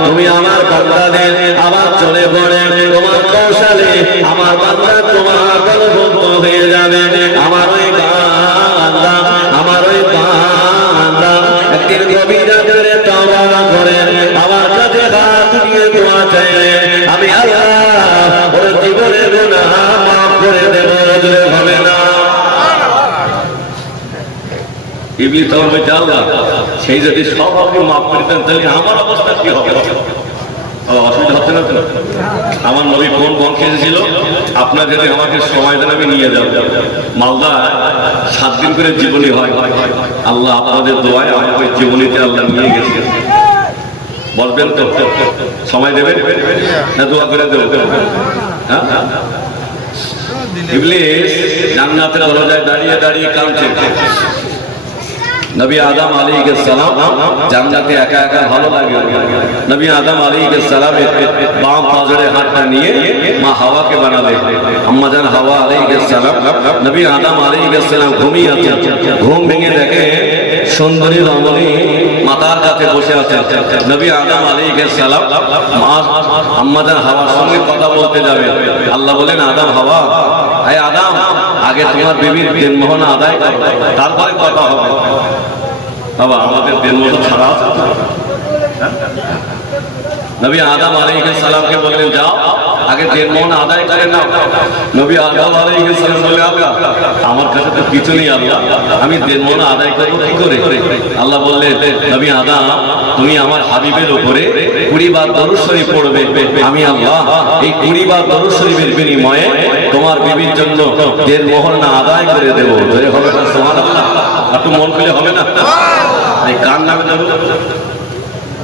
তুমি আমার বান্দাদের আবার চলে পড়ে তোমার কৌশলে আমার বান্দা তোমার দলবদ্ধ হয়ে যাবে। আমার ওই বান্দা আমার ওই বান্দা একদিন গভীর রাতে তওবা করে আমার কাছে হাত দিয়ে দোয়া চাইলে আমি আল্লাহ ওর জীবনের গুনাহ মাফ করে দেব। হবে না? ইবলিস তখন বলছে আল্লাহ সেই যদি সব আপনি মাফ করে দেন তাহলে আমার অবস্থা কি হবে? অসুবিধা হচ্ছে না তো? আমার নবী কোন বংশে এসেছিল, আপনার যদি আমাকে সময় দেন আমি নিয়ে যাব। মালদা 7 দিন করে জীবনী হয়। আল্লাহ আপনাদের দোয়ায় আমার ওই জীবনীতে আল্লাহ নিয়ে গেছে। বলবেন তো সময় দেবেন না দোয়া করে দেব? হ্যাঁ ইবলিস জান্নাতের দরজায় দাঁড়িয়ে দাঁড়িয়ে কাঁদছে। নবী আদম আলাইহিস সালাম জান্নাতে একা একা ভালো লাগে। নবী আদম আলাইহিস সালামের বাম পাজরে হাতটা নিয়ে মা হাওয়াকে বানালেন। আম্মা জান হাওয়া আলাইহিস সালাম নবী আদম আলাইহিস সালাম ঘুমিয়ে আছেন। ঘুম ভেঙে দেখে সুন্দরী রমণী মাতার কাছে বসে আছেন। নবী আদম আলাইহিস সালাম আম্মা জান হাওয়ার সঙ্গে কথা বলতে যাবেন। আল্লাহ বলেন আদম হাওয়া আয় আদম আগে তোমার বিবির দেনমোহনা আদায় করো, তারপরে কথা হবে। বাবা আমাদের দেনমোহনা ছাড়া নবী আদম আলাইহিস সালামকে বললেন যাও আগে 1.5 মণ আদায় করে নাও। নবী আদম আলাইহিস সালাম বলে, আল্লাহ আমার কাছে তো কিছু নেই, আল্লাহ আমি 1.5 মণ আদায় করব কি করে? আল্লাহ বললেন, নবী আদম তুমি আমার হাবিবের উপরে 20 বার দরুদ শরীফ পড়বে, আমি আল্লাহ এই 20 বার দরুদ শরীফের বিনিময়ে তোমার বিবির জন্য 1.5 মহর না আদায় করে দেব। ধরে হবে না সুবহানাল্লাহ? একটু মন খুলে হবে না? এই কার নামে দেব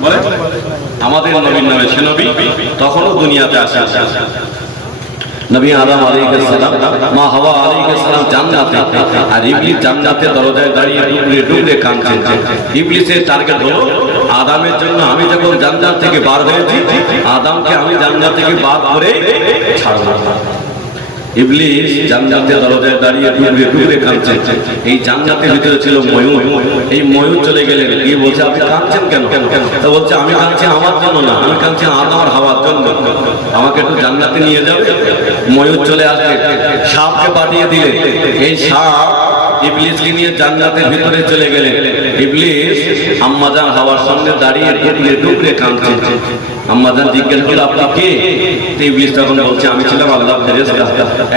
বলে? আমাদের নবীর নামে। সে নবী তখনও দুনিয়াতে আসে। নবী আদম আলাইহিস সালাম, মা হাওয়া আলাইহিস সালাম জান্নাতে, আর ইবলিস জান্নাতে দরজায় দাঁড়িয়ে ডুবরে ডুবরে কাঁদছে। ইবলিসের টার্গেট হলো আদমের জন্য আমি যখন জান্নাত থেকে বার হয়েছি, আদমকে আমি জান্নাত থেকে বার করে ছাড়লাম। ইবলিস জান্নাতের দরজায় দাঁড়িয়ে ডুবরে ডুবরে কাঁদছে। এই জান্নাতের ভিতরে ছিল ময়ূর। এই ময়ূর চলে গেলেন, গিয়ে বলছে আপনি কাঁদছেন কেন? তা বলছে আমি কাঁদছি আমার জন্য না, আমি কাঁদছি আদম আর হাওয়ার জন্য, আমাকে একটু জান্নাতে নিয়ে যাবে। ময়ূর চলে আসবে, সাপকে পাঠিয়ে দিলেন। এই সাপ ইবলিসকে নিয়ে জান্নাতের ভিতরে চলে গেলেন। ইবলিস আম্মাজান হাওয়ার সামনে দাঁড়িয়ে ডুবরে ডুবরে কাঁদছে। আম্মাজান জিজ্ঞেস করলো আপনি কে? ইবলিস তখন বলছে আমি ছিলাম আল্লাহর ফেরেশতা,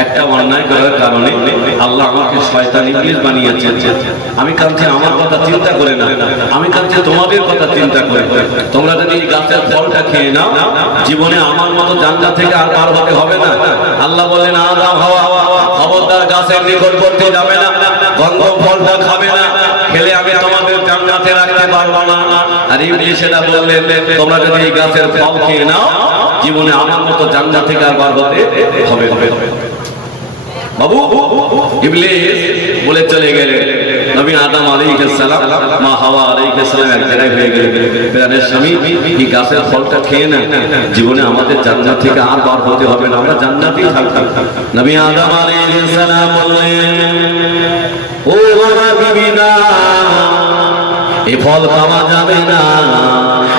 একটা অন্যায় করার কারণে আল্লাহ আমাকে শয়তান ইবলিস বানিয়েছেন। আমি কাঁদছি আমার কথা চিন্তা করে না, আমি কাঁদছি তোমাদের কথা চিন্তা করে। তোমরা যদি এই গাছের ফলটা খেয়ে নাও, জীবনে আমার মতো জান্নাত থেকে আর পার হতে হবে না। আল্লাহ বললেন আদম হাওয়া খবরদার গাছের নিকটবর্তী যাবে না, গন্ধ ফলটা খাবে না, খেলে আমি তোমাদের জান্নাতে রাখতে পারবো না। আর ইবলিস সেটা বললেন তোমরা যদি এই গাছের ফল খেয়ে নাও, জীবনে আমার মতো জান্নাত থেকে আর বার হতে হবে বাবু। ইবলিস বলে চলে গেলেন। নবী আদম আলাইহিস সালাম, মা হাওয়া আলাইহিস সালাম এক জায়গায় হয়ে গেলেন। প্রাণের স্বামী এই গাছের ফলটা খেয়ে না, জীবনে আমাদের জান্নাত থেকে আর বার হতে হবে না, আমরা জান্নাতেই থাকতাম। নবী আদম আলাইহিস সালাম বললেন ও আমার বিবিরা, এই ফল খাওয়া যাবে না,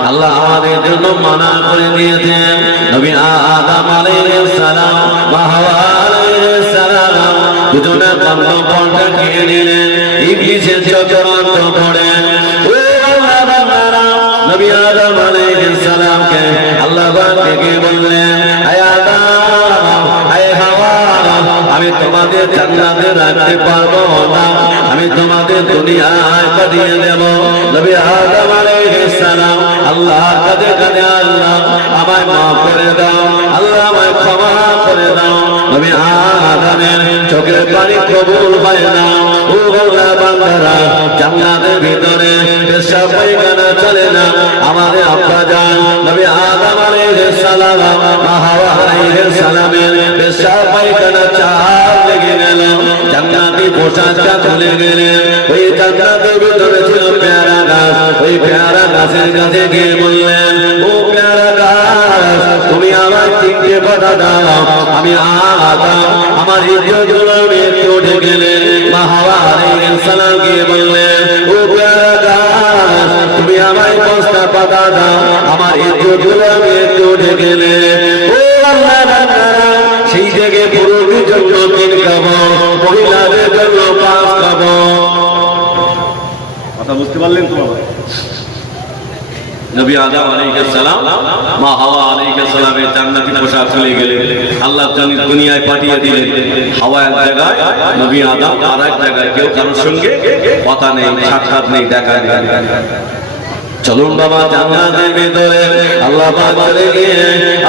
আল্লাহ আমাদের জন্য মানা করে দিয়েছেন। নবী আদম আলাইহিস সালাম, মা হাওয়া আলাইহিস সালাম দুজনে গন্ধ ফলটা খেয়ে নিলেন। ইবলিসের চক্রান্ত ধরে ও আল্লাহ বান্দারা, নবী আদম আলাইহিস সালামকে আল্লাহ ডেকে বললেন হে আদম, হে হাওয়া, আমি তোমাদের জান্নাতে রাখতে পারবো না, আমি তোমাদের দুনিয়ায় পাঠিয়ে দেব। নবী আদম আলাইহিস সালাম আল্লাহর কাছে কাঁদে, আল্লাহ আমায় মাফ করে দাও, আল্লাহ আমায় ক্ষমা করে দাও। নবী আদমের চোখের পানি কবুল হয় না। ও আল্লাহ বান্দারা, জান্নাতের ভিতরে পেশাব পায়খানা চলে না। আমাদের আব্বা জান নবী আদম আলাইহিস সালাম, মা হাওয়া আলাইহিস সালামের পেশাব পায়খানা চাপ লেগে গেল, জান্নাতি পোশাকটা খুলে গেলেন। ওই জান্নাতের ভিতরে ছিল পেয়ারা গাছ, ওই পেয়ারা গাছের কাছে গিয়ে বললেন ও পেয়ারা গাছ, তুমি আমার 3টে কথা দাও, আমি আদম আমার ইজ্জতগুলো একটু উঠে গেলেন। মা হাওয়া আলাইহিস সালাম গিয়ে বললেন ও পেয়ারা গাছ, তুমি আমায় 5টা পাতা দাও, আমার ইজ্জতগুলো একটু উঠে গেলেন। ও আল্লাহ বান্দারা, সেই থেকে পুরুষদের জন্য 3 খাবো, মহিলাদের জন্য 5 খাবো। কথা বুঝতে পারলেন তো? নবী আদম আলাইহিস সালাম, মা হাওয়া আলাইহিস সালামের জান্নাতি পোশাক চলে গেলেন। আল্লাহ দুনিয়ায় পাঠিয়ে দিলেন। হাওয়া এক জায়গায়, নবী আদম আর এক জায়গায়, কেউ কারোর সঙ্গে কথা নেই, সাক্ষাৎ নেই, দেখা নেই। চলুন বাবা জান্নাতের ভিতরে। আল্লাহ পাক চলে গিয়ে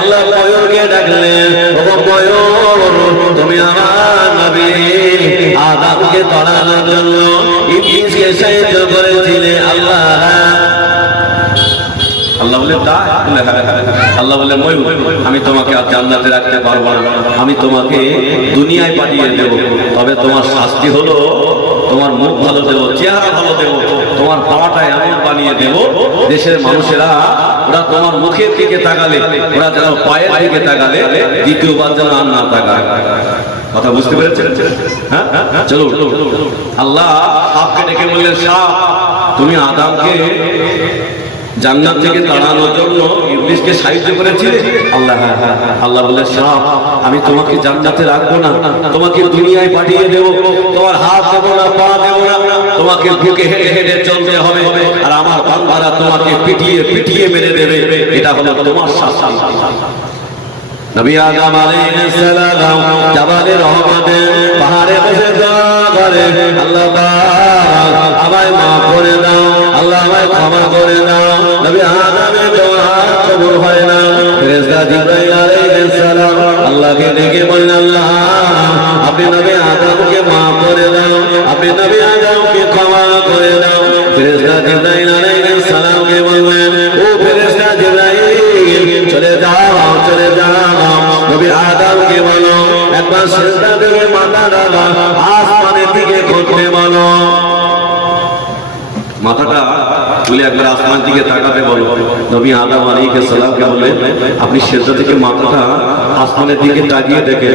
আল্লাহ ময়ূরকে ডাকলেন, ও ময়ূর, তুমি আমার নবী আদমকে তাড়ানোর জন্য ইবলিসকে সাহায্য করেছিলে। আল্লাহ বলে তাই? আল্লাহ বলে ময়ূর, আমি তোমাকে আর জান্নাতে রাখতে পারবো না, আমি তোমাকে দুনিয়ায় পাঠিয়ে দেব। তবে তোমার শাস্তি হলো তোমার মুখ ভালো দেবো, চেহারা ভালো দেবো, তোমার পাওয়াটা এমন বানিয়ে দেব, দেশের মানুষেরা ওরা তোমার মুখের দিকে তাকালে, ওরা যেন পায়ের দিকে তাকালে দ্বিতীয়বার যেন আর না তাকায়। কথা বুঝতে পেরেছেন? হ্যাঁ, চলো। আল্লাহ সাপকে ডেকে বললেন, সাপ, তুমি আদমকে জান্নাত থেকে তাড়ানোর জন্য ইবলিসকে সাহায্য করেছিলে। আল্লাহ বলে, সাপ, আমি তোমাকে জান্নাতে রাখবো না, তোমাকে দুনিয়ায় পাঠিয়ে দেবো। তোমার হাত দেবো না, পা দেবো না, তোমাকে বুকে হেঁটে হেঁটে চলতে হবে, আর আমার বান্দারা তোমাকে পিটিয়ে পিটিয়ে মেরে দেবে। এটা হলো তোমার শাস্তি। নবী আদম আলাইহিস সালাম জাবালে রহমতে পাহাড়ে বসে দোয়া করে, আল্লাহ পাক আমায় মাফ করে দাও, আল্লাহ আমায় ক্ষমা করে দাও। নবী আদমের দোয়া কবুল হয় না। ফেরেশতা জিবরাইল আলাইহিস সালাম আল্লাহকে ডেকে বলেন, আল্লাহ আপনি নবী আদমকে মাফ করে দাও, আপনি নবী আদমকে ক্ষমা করে দাও। ফেরেশতা জিবরাইল আলাইহিস সালামকে বললেন, ও ফেরেশতা জিবরাইল চলে যাও, চলে যাও, নবী আদমকে বলো একবার সিজদা থেকে মাথা ডালা আসমানের দিকে করতে বলো। মাথাটা তুলে একবার আসমান দিকে তাকাতে বলো। নবী আদম আলাইহিস সালামকে বললেন, আপনি সিজদা থেকে মাথাটা আসমানের দিকে তাকিয়ে দেখে,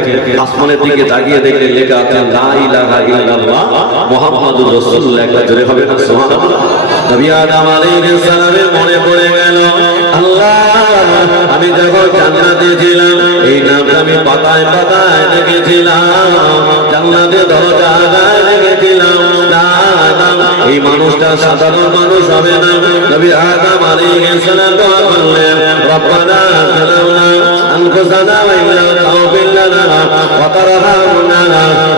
আসমানের দিকে তাকিয়ে দেখলে লেখা আছে লা ইলাহা ইল্লাল্লাহ মুহাম্মাদুর রাসূলুল্লাহ। একটা জোরে হবে না সুবহানাল্লাহ। নবী আদম আলাইহিস সালামের মনে পড়ে গেল, আল্লাহ আমি যখন জান্নাতে ছিলাম এই নামটা আমি পাতায় পাতায় লিখেছিলাম, জান্নাতের দরজায় লিখেছিলাম, না এই মানুষটা সাধারণ মানুষ হবে না। নবী আদম আলাইহিস সালাম দোয়া করলেন, রব্বানা যালামনা আনফুসানা ওয়া ইল্লাম তাগফির লানা ওয়া তারহামনা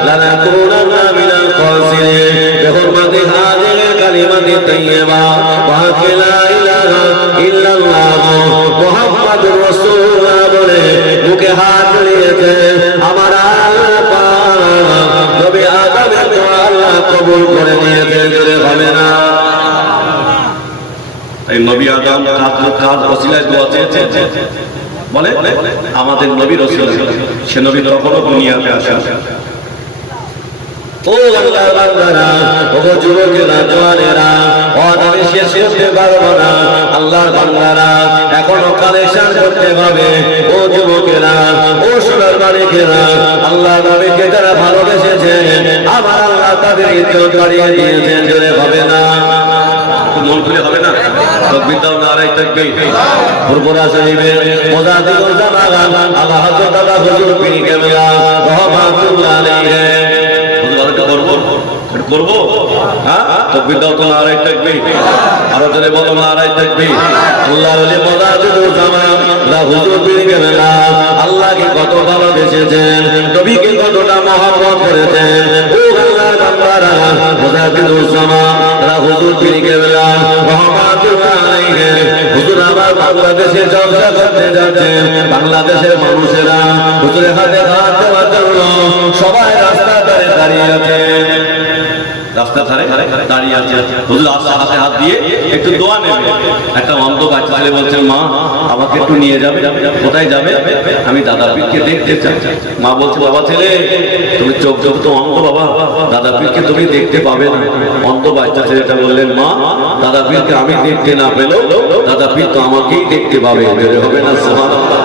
লানাকুনান্না মিনাল খাসিরিন বিহুরমাতি হাযিহি কালিমাতি তাইয়্যিবা ওয়া লা ইলাহা ইল্লাল্লাহ মুহাম্মাদুর রাসূলুল্লাহ বলে মুখে হাত মিলিয়েছে। আমার আল্লাহ পাক নবী আদমের দোয়া আল্লাহ কবুল করে নিয়েছে, জোরে হবে না। এই নবী আদম কাজ ওসিলায় দোয়া চেয়েছে বলে আমাদের নবী রাসূল, সে নবী তখনও দুনিয়াতে আসেন। ও আল্লাহর বান্দারা, ও যুবকেরা, জওয়ানেরা, ও আমি শেষ করতে পারবো না। আল্লাহর বান্দারা এখনো কালেকশন করতে হবে। ও যুবকেরা, ও সোনার মালিকেরা, আল্লাহ নবীকে যারা ভালোবেসেছে আমার আল্লাহ তাদের ইজ্জত বাড়িয়ে দিয়েছেন, জোরে হবে না। মন খুলে হবে না। তাকবীর দাও, নারায়ে তাকবীর। ফুরফুরা শরীফের মুজাদ্দিদুল জামান আল্লাহ হযরত আলা হুজুর পীর কেবলা রাহমাতুল্লাহ আলাইহি করবো, হ্যাঁ তাকবীর দাও তো, নারায়ে তাকবীর। আরো জোরে বলো নারায়ে তাকবীর। আল্লাহর ওলি মুজাদ্দিদুল জামান আল্লাহ হুজুর পীর কেবলা আল্লাহকে কত ভালোবেসেছেন, নবীকে কতটা মহব্বত করেছেন। ও আল্লাহর বান্দারা, মুজাদ্দিদুল জামান আল্লাহ হুজুর পীর কেবলা রাহমাতুল্লাহ আলাইহি হুজুর আবার বাংলাদেশে জলসা করতে যাচ্ছেন। বাংলাদেশের মানুষেরা হুজুরের হাতে হাত দেওয়ার জন্য সবাই রাস্তা ধারে দাঁড়িয়ে আছে, রাস্তা ধারে দাঁড়িয়ে আছে। হুজুর হাতে হাত দিয়ে একটু দোয়া নেবে। একটা অন্ধ বাচ্চা ছেলে বলছে, মা আমাকে একটু নিয়ে যাবে। কোথায় যাবে? আমি দাদা পীরকে দেখতে চাই। মা বলছে, বাবা ছেলে তুমি চোখ তো অন্ধ বাবা, দাদা পীরকে তুমি দেখতে পাবে না। অন্ধ বাচ্চা ছেলেটা বললেন, মা দাদা পীরকে আমি দেখতে না পেলেও দাদা পীর তো আমাকেই দেখতে পাবে, বের হবে না সুবহানাল্লাহ।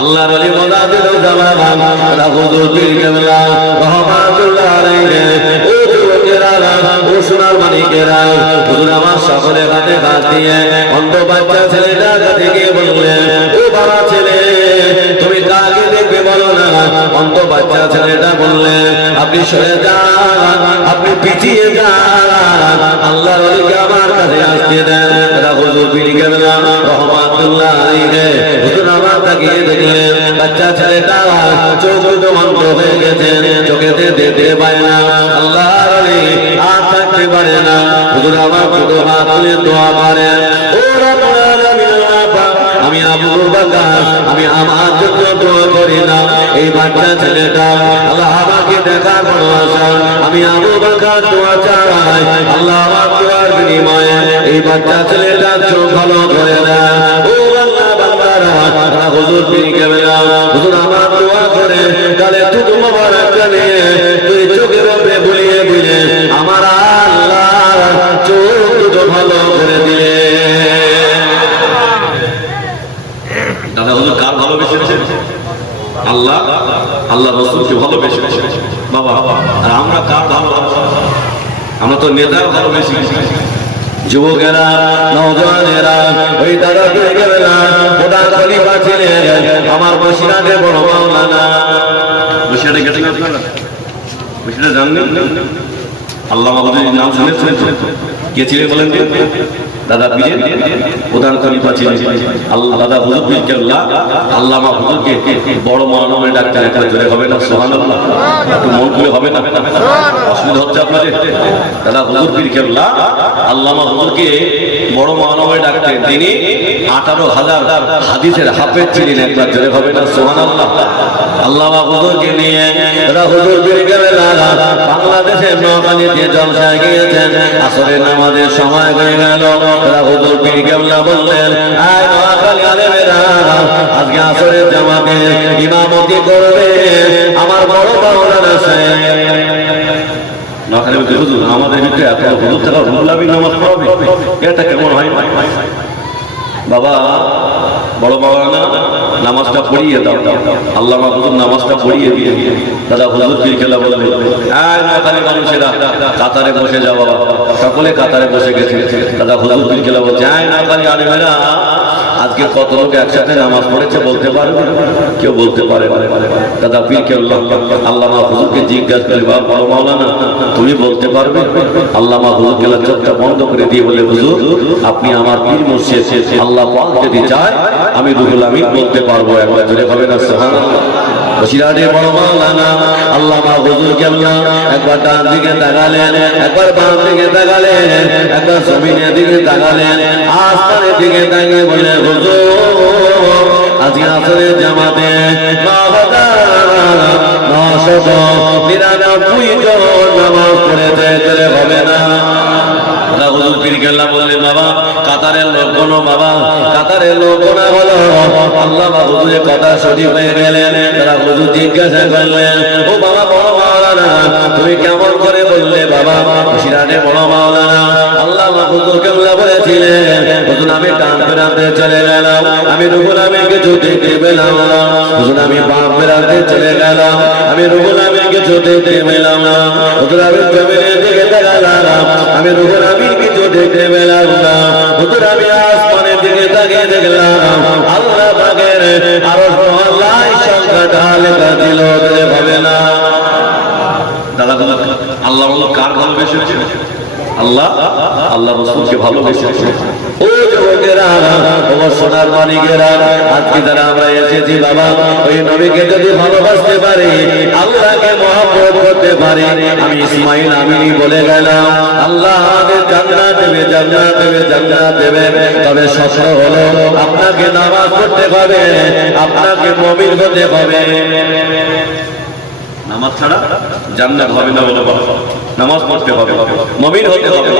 আল্লাহর ওলি মুজাদ্দিদুল জামান আল্লাহ হুজুর পীর কেবলা রাহমাতুল্লাহ আলাইহি, ও যুবকেরা, ও সোনার মানিকেরা, হুজুর আমার সকলে হাতে হাত দিয়ে অন্ধ বাচ্চা ছেলেটা কাছে গিয়ে বললেন, ও বাবা ছেলে তুমি কাকে দেখবে বলো না। অন্ধ বাচ্চা ছেলেটা বললেন, আপনি সরে যান, আপনি পিছিয়ে যান, আল্লাহর ওলিকে আমার কাছে আসতে দেন। হুজুর পীর কেবলা রাহমাতুল্লাহ আলাইহি হুজুর আমার তাকিয়ে দেখলেন বাচ্চা ছেলেটা চোখ দুটো অন্ধ হয়ে গেছে, চোখেতে দেখতে পায় না, আল্লাহর ওলি আর থাকতে পারে না। হুজুর আমার দুটো হাত তুলে দোয়া করেন, ও রব্বুল আলামিন, আমি আবু বকর আমি আমার জন্য দোয়া করি না। এই বাচ্চা ছেলেটা আল্লাহ আমাকে দেখার বড় আশা, আমি আবু বকর দোয়া চাই আল্লাহ আমার দোয়ার বিনিময়ে এই বাচ্চা ছেলেটা চোখ ভালো করে দেন। ও আল্লাহ বান্দারা, হুজুর পীর কেবলা হুজুর আমার দোয়া করে কালে তুতু মোবারক কানে তুই চোখের উপরে বুলিয়ে দিলে আমার আল্লাহ চোখ দুটো ভালো করে দিলে। দাদা হুজুর কার ভালোবেসেছে? আল্লাহ, আল্লাহ রাসূলকে ভালোবেসেছে বাবা। আর আমরা কার ভালোবাসি? আমরা তো নেতার ভালোবেসি। যুবকেরা, নওজওয়ানেরা, ওই দাদা পীর কেবলা খোদা খলিফা ছিলেন আমার বসিরহাটের বড় মাওলানা। বসিরহাটে গেছেন আপনারা? বসিরহাটে জানেন? আল্লামা হুজুরের নাম শুনেছেন? কে ছিলেন বলেন তো? দাদা পীরের প্রধান খলিফা ছিলেন আল্লাহ দাদা হুজুর পীর কেবলা আল্লামা হুজুরকে বড় মানবে ডাক্তার একটা জোরে হবে না সুবহানাল্লাহ, একটু মন খুলে হবে না? অসুবিধা হচ্ছে আপনাদের? দাদা হুজুর পীর কেবলা আল্লামা হুজুরকে বড় মানবে ডাক্তার, তিনি 18,000 হাদিসের হাফেজ ছিলেন, একবার জোরে হবে না সুবহানাল্লাহ। আল্লামা হুজুরকে নিয়ে দাদা হুজুর পীর কেবলা বাংলাদেশের নোয়াখালীতে জলসায় গিয়েছেন। আসরের নামাজের সময় হয়ে গেল, দাদা হুজুর পীর কেবলা বললেন, আয় নোয়াখালী আলেমেরা, আজকে আসরের জামাতে ইমামতি করবে আমার বড় মাওলানা সাহেব। নোয়াখালী বলতে হুজুর আমাদের ভিতরে এত হুজুর থাকা রুহুল্লাহি নামাজ পড়াবে, এটা কেমন হয়? বাবা বড় মাওলানা নামাজটা পড়িয়ে দাও। আল্লামা হুজুর নামাজটা পড়িয়ে দিয়ে দাদা হুজুর পীর কেবলা বললেন, আয় নোয়াখালী মানুষেরা কাতারে বসে যাও। বাবা সকলে কাতারে বসে গেছে। দাদা হুজুর পীর কেবলা বলছে, আয় নোয়াখালী আলেমেরা, আজকে কত লোক একসাথে নামাজ পড়েছে বলতে পারবে? কেউ বলতে পারে? দাদা পীর কেবলা আল্লামা হুজুরকে জিজ্ঞাসা করে, বাবা বড় মাওলানা তুমি বলতে পারবে? আল্লামা হুজুর কেবলা চোখটা বন্ধ করে দিয়ে বলে, হুজুর আপনি আমার পীর মুর্শিদ, আল্লাহ পাক যদি চায় আমি রুহুল আমিন বলতে পারবো, একবার জোরে হবে না সুবহানাল্লাহ। বসিরহাটে বড় মাওলানা আল্লামা হুজুর কেবলা একবার ডান দিকে তাকালেন, একবার বাম দিকে তাকালেন, একবার জমিনের দিকে তাকালেন, আসমানের দিকে তাকিয়ে বললেন, হুজুর আজকে আসরের জামাতে 9,999 জন নামাজ পড়েছে, চলে হবে না? হুজুর পীর কেবলা বললেন, বাবা কাতারের লোকগুলো, বাবা কাতারের লোকগুলো হলো আল্লামা হুজুরের কথা সঠিক হয়ে গেলেন। তারা হুজুর জিজ্ঞাসা করলেন, ও বাবা বড় মাওলানা তুমি কেমন করে বললে? বাবা বসিরহাটে বড় মাওলানা আল্লামা হুজুর কেবলা বলেছিলেন, হুজুর আমি টান ফেরাতে চলে গেলাম, আমি রুহুল আমিনকে দেখতে পেলাম না। হুজুর আমি বাম ফেরাতে চলে গেলাম, আমি রুহুল আমিনকে দেখতে পেলাম না। হুজুর আমি জমিনের দিকে তাকালাম, আমি রুহুল আমিনকে দেখতে পেলাম না। হুজুর আমি আসমানের দিকে তাকিয়ে দেখলাম, আল্লাহ পাকের আরশ মহল্লায় সংখ্যাটা লেখা ছিল, হবে না? দাদা আল্লাহ কার ভালোবেসেছে? আল্লাহ আল্লাহ রাসূলকে ভালোবেসেছে। ও যুবকেরা, ও সোনার মানিকেরা, আজকে যারা আমরা এসেছি বাবা ওই নবীকে যদি ভালোবাসতে পারি, আল্লাহকে মহব্বত করতে পারি, আমি ইসমাইল আমিনি বলে গেলাম আল্লাহ আমাদের জান্নাত দেবে, জান্নাত দেবে, জান্নাত দেবে। তবে শর্ত হলো আপনাকে নামাজ পড়তে হবে, আপনাকে মুমিন হতে হবে। নামাজ ছাড়া জান্নাত হবে না বলে বাবা, নামাজ পড়তে হবে, মুমিন হতে হবে।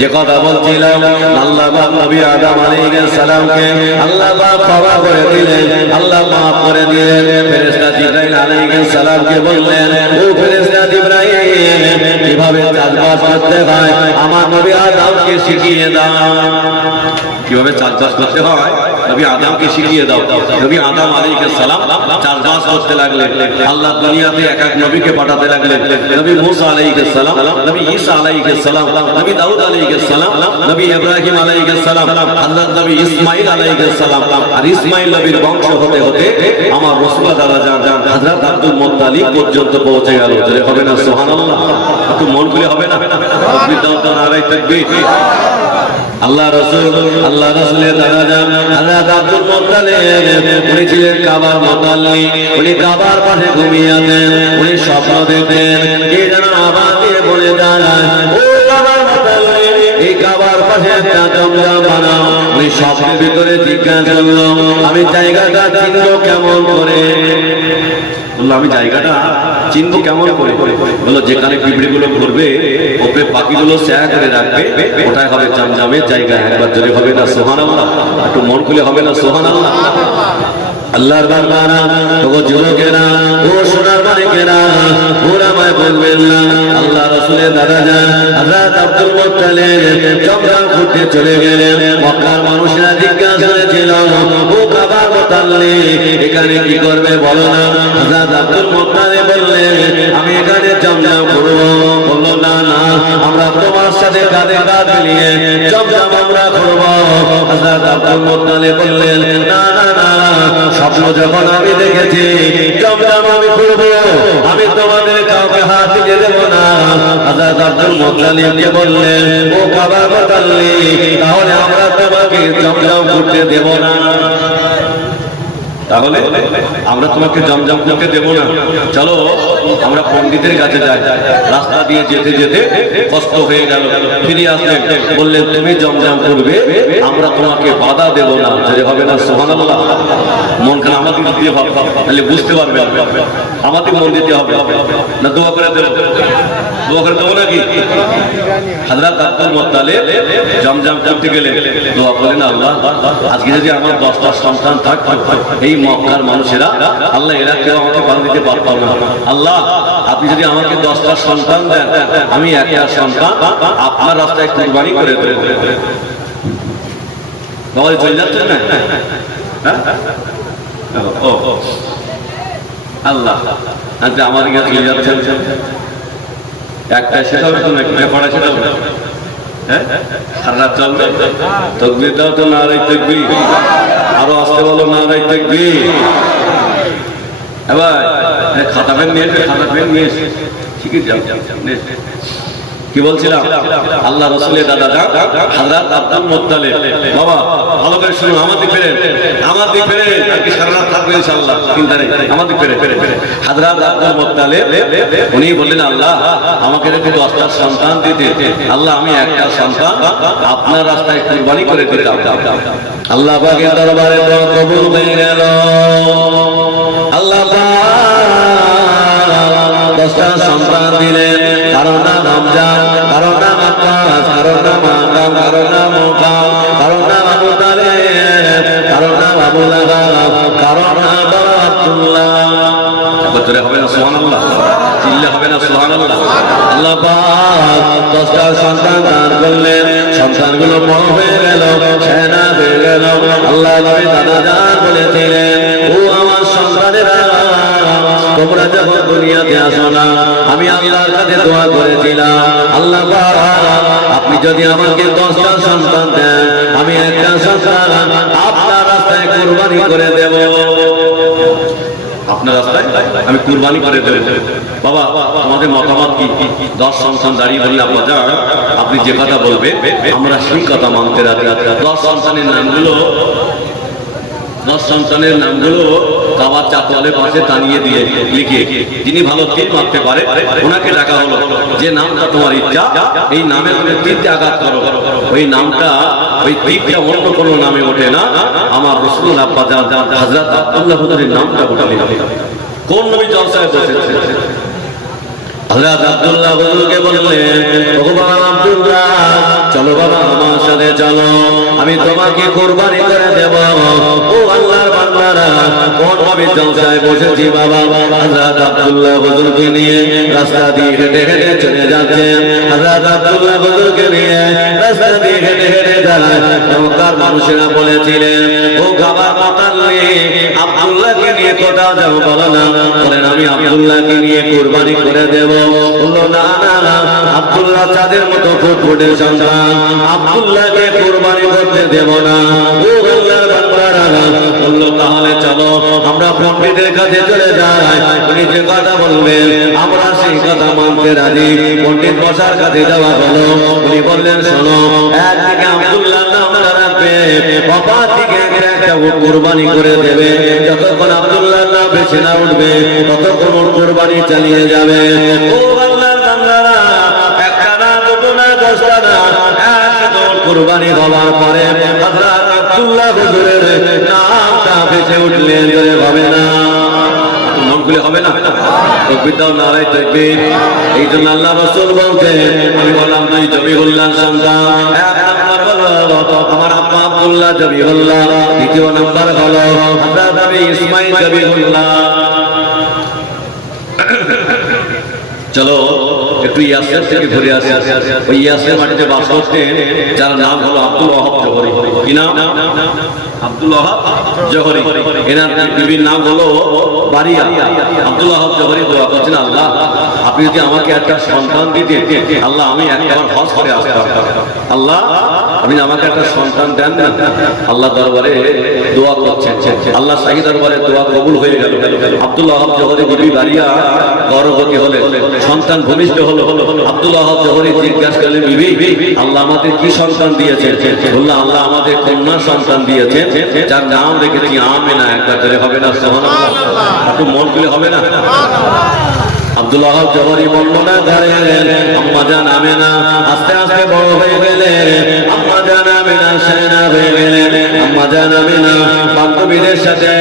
যে কথা বলছিলাম, আল্লাহ পাক নবী আদম আলাইহিস সালামকে আল্লাহ পাক ক্ষমা করে দিলেন, আল্লাহ মাফ করে দিলেন। ফেরেশতা জিবরাইল আলাইহিস সালামকে বললেন, ও ফেরেশতা জিবরাইল কিভাবে চাষবাস করতে হয় আমার নবী আদমকে শিখিয়ে দাও। কিভাবে চাষবাস করতে হয় নবী আদমকে শিখিয়ে দাও। নবী আদম আলাইহিস সালাম চাষবাস করতে লাগলেন। আল্লাহ দুনিয়াতে এক এক নবীকে পাঠাতে লাগলেন। নবী মুসা আলাইহিস সালাম, নবী ঈসা আলাইহিস সালাম, নবী দাউদ আলাইহিস সালাম, নবী ইব্রাহিম আলাইহিস সালাম, হযরত নবী ইসমাঈল আলাইহিস সালাম। আর ইসমাঈল নবীর বংশ হতে হতে আমার রাসূলুল্লাহ দাদা হযরত আব্দুল মুত্তালিব পর্যন্ত পৌঁছে গেল। জোরে হবে না সুবহানাল্লাহ? একটু মন খুলে হবে না? তাকবীর দাও তো, নারায়ে তাকবীর। আল্লাহ রাসূলের দাদা জান হযরত আব্দুল মুত্তালিব উনি ছিলেন কাবার মুতাল্লি, উনি কাবার পাশে ঘুমিয়ে আছেন। উনি স্বপ্ন দেখতেন, কে যেন আওয়াজ দিয়ে বলে দাঁড়ায়, ও কাবার মুতাল্লি এই কাবার পাশে একটা জমজম বানাও। উনি স্বপ্নের ভিতরে জিজ্ঞাসা করলো, আমি জায়গাটা চিনবো কেমন করে? বললো আমি জায়গাটা চিনবো কেমন করে? বললো যেখানে পিঁপড়েগুলো ঘুরবে ওপরে পাখিগুলো ছায়া করে রাখবে, ওটাই হবে জমজমের জায়গা। একবার জোরে হবে না সুবহানাল্লাহ? একটু মন খুলে হবে না সুবহানাল্লাহ? আল্লাহর বান্দারা, ও যুবকেরা, ও সোনার মানিকেরা, ওরা আমায় বলবেন না। আল্লাহ রাসূলের দাদা জান হযরত আব্দুল মুত্তালিব জমজম ঘুরতে চলে গেলেন। মক্কার মানুষেরা জিজ্ঞাসা করেছিল, ও কাবার মুতাল্লি এখানে কি করবে বলো না? হযরত আব্দুল মুত্তালিব বললেন, আমি এখানে জমজম ঘুরবো। বলল বললো না না, আমরা তোমার সাথে কাঁধে কাঁধ মিলিয়ে জমজম আমরা করব। হযরত আব্দুল মুত্তালিব বললেন না না না, স্বপ্ন যখন আমি দেখেছি জমজম আমি করব, আমি তোমাদের কাউকে হাত দিতে দেব না। হযরত আব্দুল মুত্তালিবকে বললেন ও কাবার মুতাল্লিব, তাহলে আমরা তোমাকে জমজম করতে দেব না। তাহলে আমরা তোমাকে জমজম করতে দেব না, চলো আমরা পণ্ডিতের কাছে যাই। রাস্তা দিয়ে যেতে যেতে কষ্ট হয়ে গেল, ফিরে আসলেন, বললেন তুমি জমজম করবে, আমরা তোমাকে বাধা দেব না। যদি হবে না সুবহানাল্লাহ, মন খান আমাদের দিতে হবে, তাহলে বুঝতে পারবেন আমাদের মন দিতে হবে না। দোয়া করে দেব, দোয়া করে দেবো নাকি? হযরত আব্দুল মুত্তালিব জমজম করতে গেলেন, দোয়া করলেন আল্লাহ আজকে যদি আমার 10টা সন্তান থাকতো, এই মক্কার মানুষেরা আল্লাহ এরা কেউ আমাকে বাধা দিতে পারতাম না। আল্লাহ আপনি যদি আমাকে 10টা সন্তান দেন, আমি একটা সন্তান আপনার রাস্তায় কুরবানি করে দেব। বাবা চলে যাচ্ছেন না? ও আল্লাহ আচ্ছা আমার কাছে চলে যাচ্ছেন, একটা সেটা হবে তো নাকি পড়া সেটা হবে? হ্যাঁ সারা চলবে তকবীর দাও তো, নারে তাকবীর, আরো আসতে বলো নারে তাকবীর। এবার খাতা পেন নিয়ে এসে, খাতা পেন নিয়ে এসে শিখে যাও। কি বলছিলাম? আল্লাহ রাসূলের দাদা হযরত আব্দুল মুত্তালিব, বাবা ভালো করে শুনুন, আমার দিকে ফেরেন, আমার দিকে ফেরেন, আর কি সারা রাত থাকবে ইনশাআল্লাহ, চিন্তা নেই, আমার দিকে ফেরেন। হযরত আব্দুল মুত্তালিব উনি বললেন আল্লাহ আমাকে যদি 10টা সন্তান দিতে, আল্লাহ আমি একটা সন্তান আপনার রাস্তায় কুরবানি করে দিতাম। আল্লাহ পাকের দরবারে দোয়া কবুল হয়ে গেল। আল্লাহ পাক 10টা সন্তান দিলেন, কারো নাম হামজান, কারো নাম আব্বাস, কারো নাম আকাম, কারো নাম মুকাম, কারো নাম আবু তালেব, কারো নাম আবু লাহাব, কারো নাম আব্দুল্লাহ। বলতে হবে না সুবহানাল্লাহ, চিল্লা হবে না সুবহানাল্লাহ। আল্লাহ পাক 10টা সন্তান দান করলেন, সন্তানগুলো বড় হয়ে গেল, সেনা হয়ে গেল। আল্লাহ নবী দাদা জান বলেছিলেন ও আমার সন্তানেরা, তোমরা যখন দুনিয়াতে আসো না, আমি আল্লাহর কাছে দোয়া করেছিলাম আল্লাহ আপনি যদি আমাকে 10টা সন্তান দেন, আমি একটা সন্তান আপনার রাস্তায় কুরবানি করে দেব, আপনার রাস্তায় আমি কুরবানি করে দেব। বাবা আমাদের মতামত কি? 10 সন্তান দাঁড়িয়ে বললে আপনারা আপনি যে কথা বলবেন আমরা সেই কথা মানতে রাজি। 10 সন্তানের নামগুলো, 10 সন্তানের নামগুলো কাবার চাতওয়ালের পাশে টানিয়ে দিয়ে লিখে, যিনি ভালো তীর মারতে পারে ওনাকে ডাকা হলো, যে নামটা তোমার ইচ্ছা এই নামে তুমি তীরতে আঘাত করো, ওই নামটা ওই তীরটা অন্য কোনো নামে ওঠে না, আমার রাসূল আব্বা জান হযরত আব্দুল্লাহ হুজুরের নামটা ওঠালে। কোন নবী জলসায় বসেছে? হযরত আব্দুল্লাহ হুজুরকে বললেন ও বাবা আব্দুল্লাহ, চলো বাবা আমার সাথে চলো, আমি তোমাকে কুরবানি করে দেব। ও আল্লাহর বান্দারা, কোন নবী জলসায় বসেছি বাবা? হযরত আব্দুল্লাহ হুজুরকে নিয়ে রাস্তা দিয়ে হেঁটে হেঁটে চলে যাচ্ছেন। হযরত আব্দুল্লাহ হুজুরকে নিয়ে রাস্তা দিয়ে হেঁটে হেঁটে যায়। মক্কার মানুষেরা বলেছিলেন ও কাবার মুতাল্লিব, আব্দুল্লাহকে নিয়ে কোথাও যাও বলো না। বলেন আমি আব্দুল্লাহকে নিয়ে কুরবানি করে দেব। বললো না না না, আব্দুল্লাহ চাঁদের মতো ফুটফুটে সন্তান, আব্দুল্লাহকে কুরবানি করতে দেব না। ও আল্লাহর বান্দারা, বললো তাহলে চলো আমরা পণ্ডিতের কাছে চলে যাই, উনি যে কথা বলবেন আমরা সেই কথা মানতে রাজি। পণ্ডিত বসার কাছে যাওয়া হলো, উনি বললেন শোনো, একদিকে আব্দুল্লাহ নামটা রাখবে, অপর দিকে একটা কুরবানি করে দেবে। যতক্ষণ আব্দুল্লাহ নাম বেছে না উঠবে ততক্ষণ কুরবানি চালিয়ে যাবে। ও আল্লাহর বান্দারা, একটা না, দুটো না, 10টা না, 100 কুরবানি হওয়ার পরে হযরত আব্দুল্লাহ হুজুরের নামটা বেছে উঠলেন, জোরে হবে না, মন খুলে হবে না, তাকবীর দাও, নারে তাকবীর। এই জন্য আল্লাহ রাসূল বলতেন, আমি বললাম তুই জবিহুল্লাহ সন্তান, এক নাম্বার হলো আমার আব্বা আব্দুল্লাহ জবিহুল্লাহ, দ্বিতীয় নাম্বার হলো হযরত নবী ইসমাঈল জবিহুল্লাহ। চলো একটু ইয়াসের থেকে ঘুরে আসি। ওই ইয়াসের মাটিতে বাস করতেন যার নাম হলো আব্দুল ওয়াহাব জোহরি। কি নাম? আব্দুল ওয়াহাব জোহরি, এনার বিবির নাম হলো বারিয়া। আব্দুল ওয়াহাব জোহরি দোয়া করছেন, আল্লাহ আপনি যদি আমাকে একটা সন্তান দিতেন, আল্লাহ আমি একবার হজ করে আসতাম, আল্লাহ আপনি আমাকে একটা সন্তান দেন না। আল্লাহ দরবারে দোয়া করছেন, আল্লাহ শাহী দরবারে দোয়া কবুল হয়ে গেল। আব্দুল ওয়াহাব জোহরি বিবি বারিয়া গর্ভবতী হলেন, সন্তান ভূমিষ্ঠ হলো। আব্দুল ওয়াহাব জোহরি জিজ্ঞাসা করলেন, বিবি আল্লাহ আমাদের কি সন্তান দিয়েছেন? বললেন, আল্লাহ আমাদের কন্যা সন্তান দিয়েছেন, যার নাম রেখেছি আমেনা। একবার ধরে হবে না সুবহানাল্লাহ? একটু মন খুলে হবে না? আব্দুল ওয়াহাব জোহরি বর্ণনা করেন, আম্মা জান আমেনা আস্তে আস্তে বড় হয়ে গেলেন, আম্মা জান আমেনা সেনা হয়ে গেলেন। আম্মা জান আমেনা বান্ধবীদের সাথে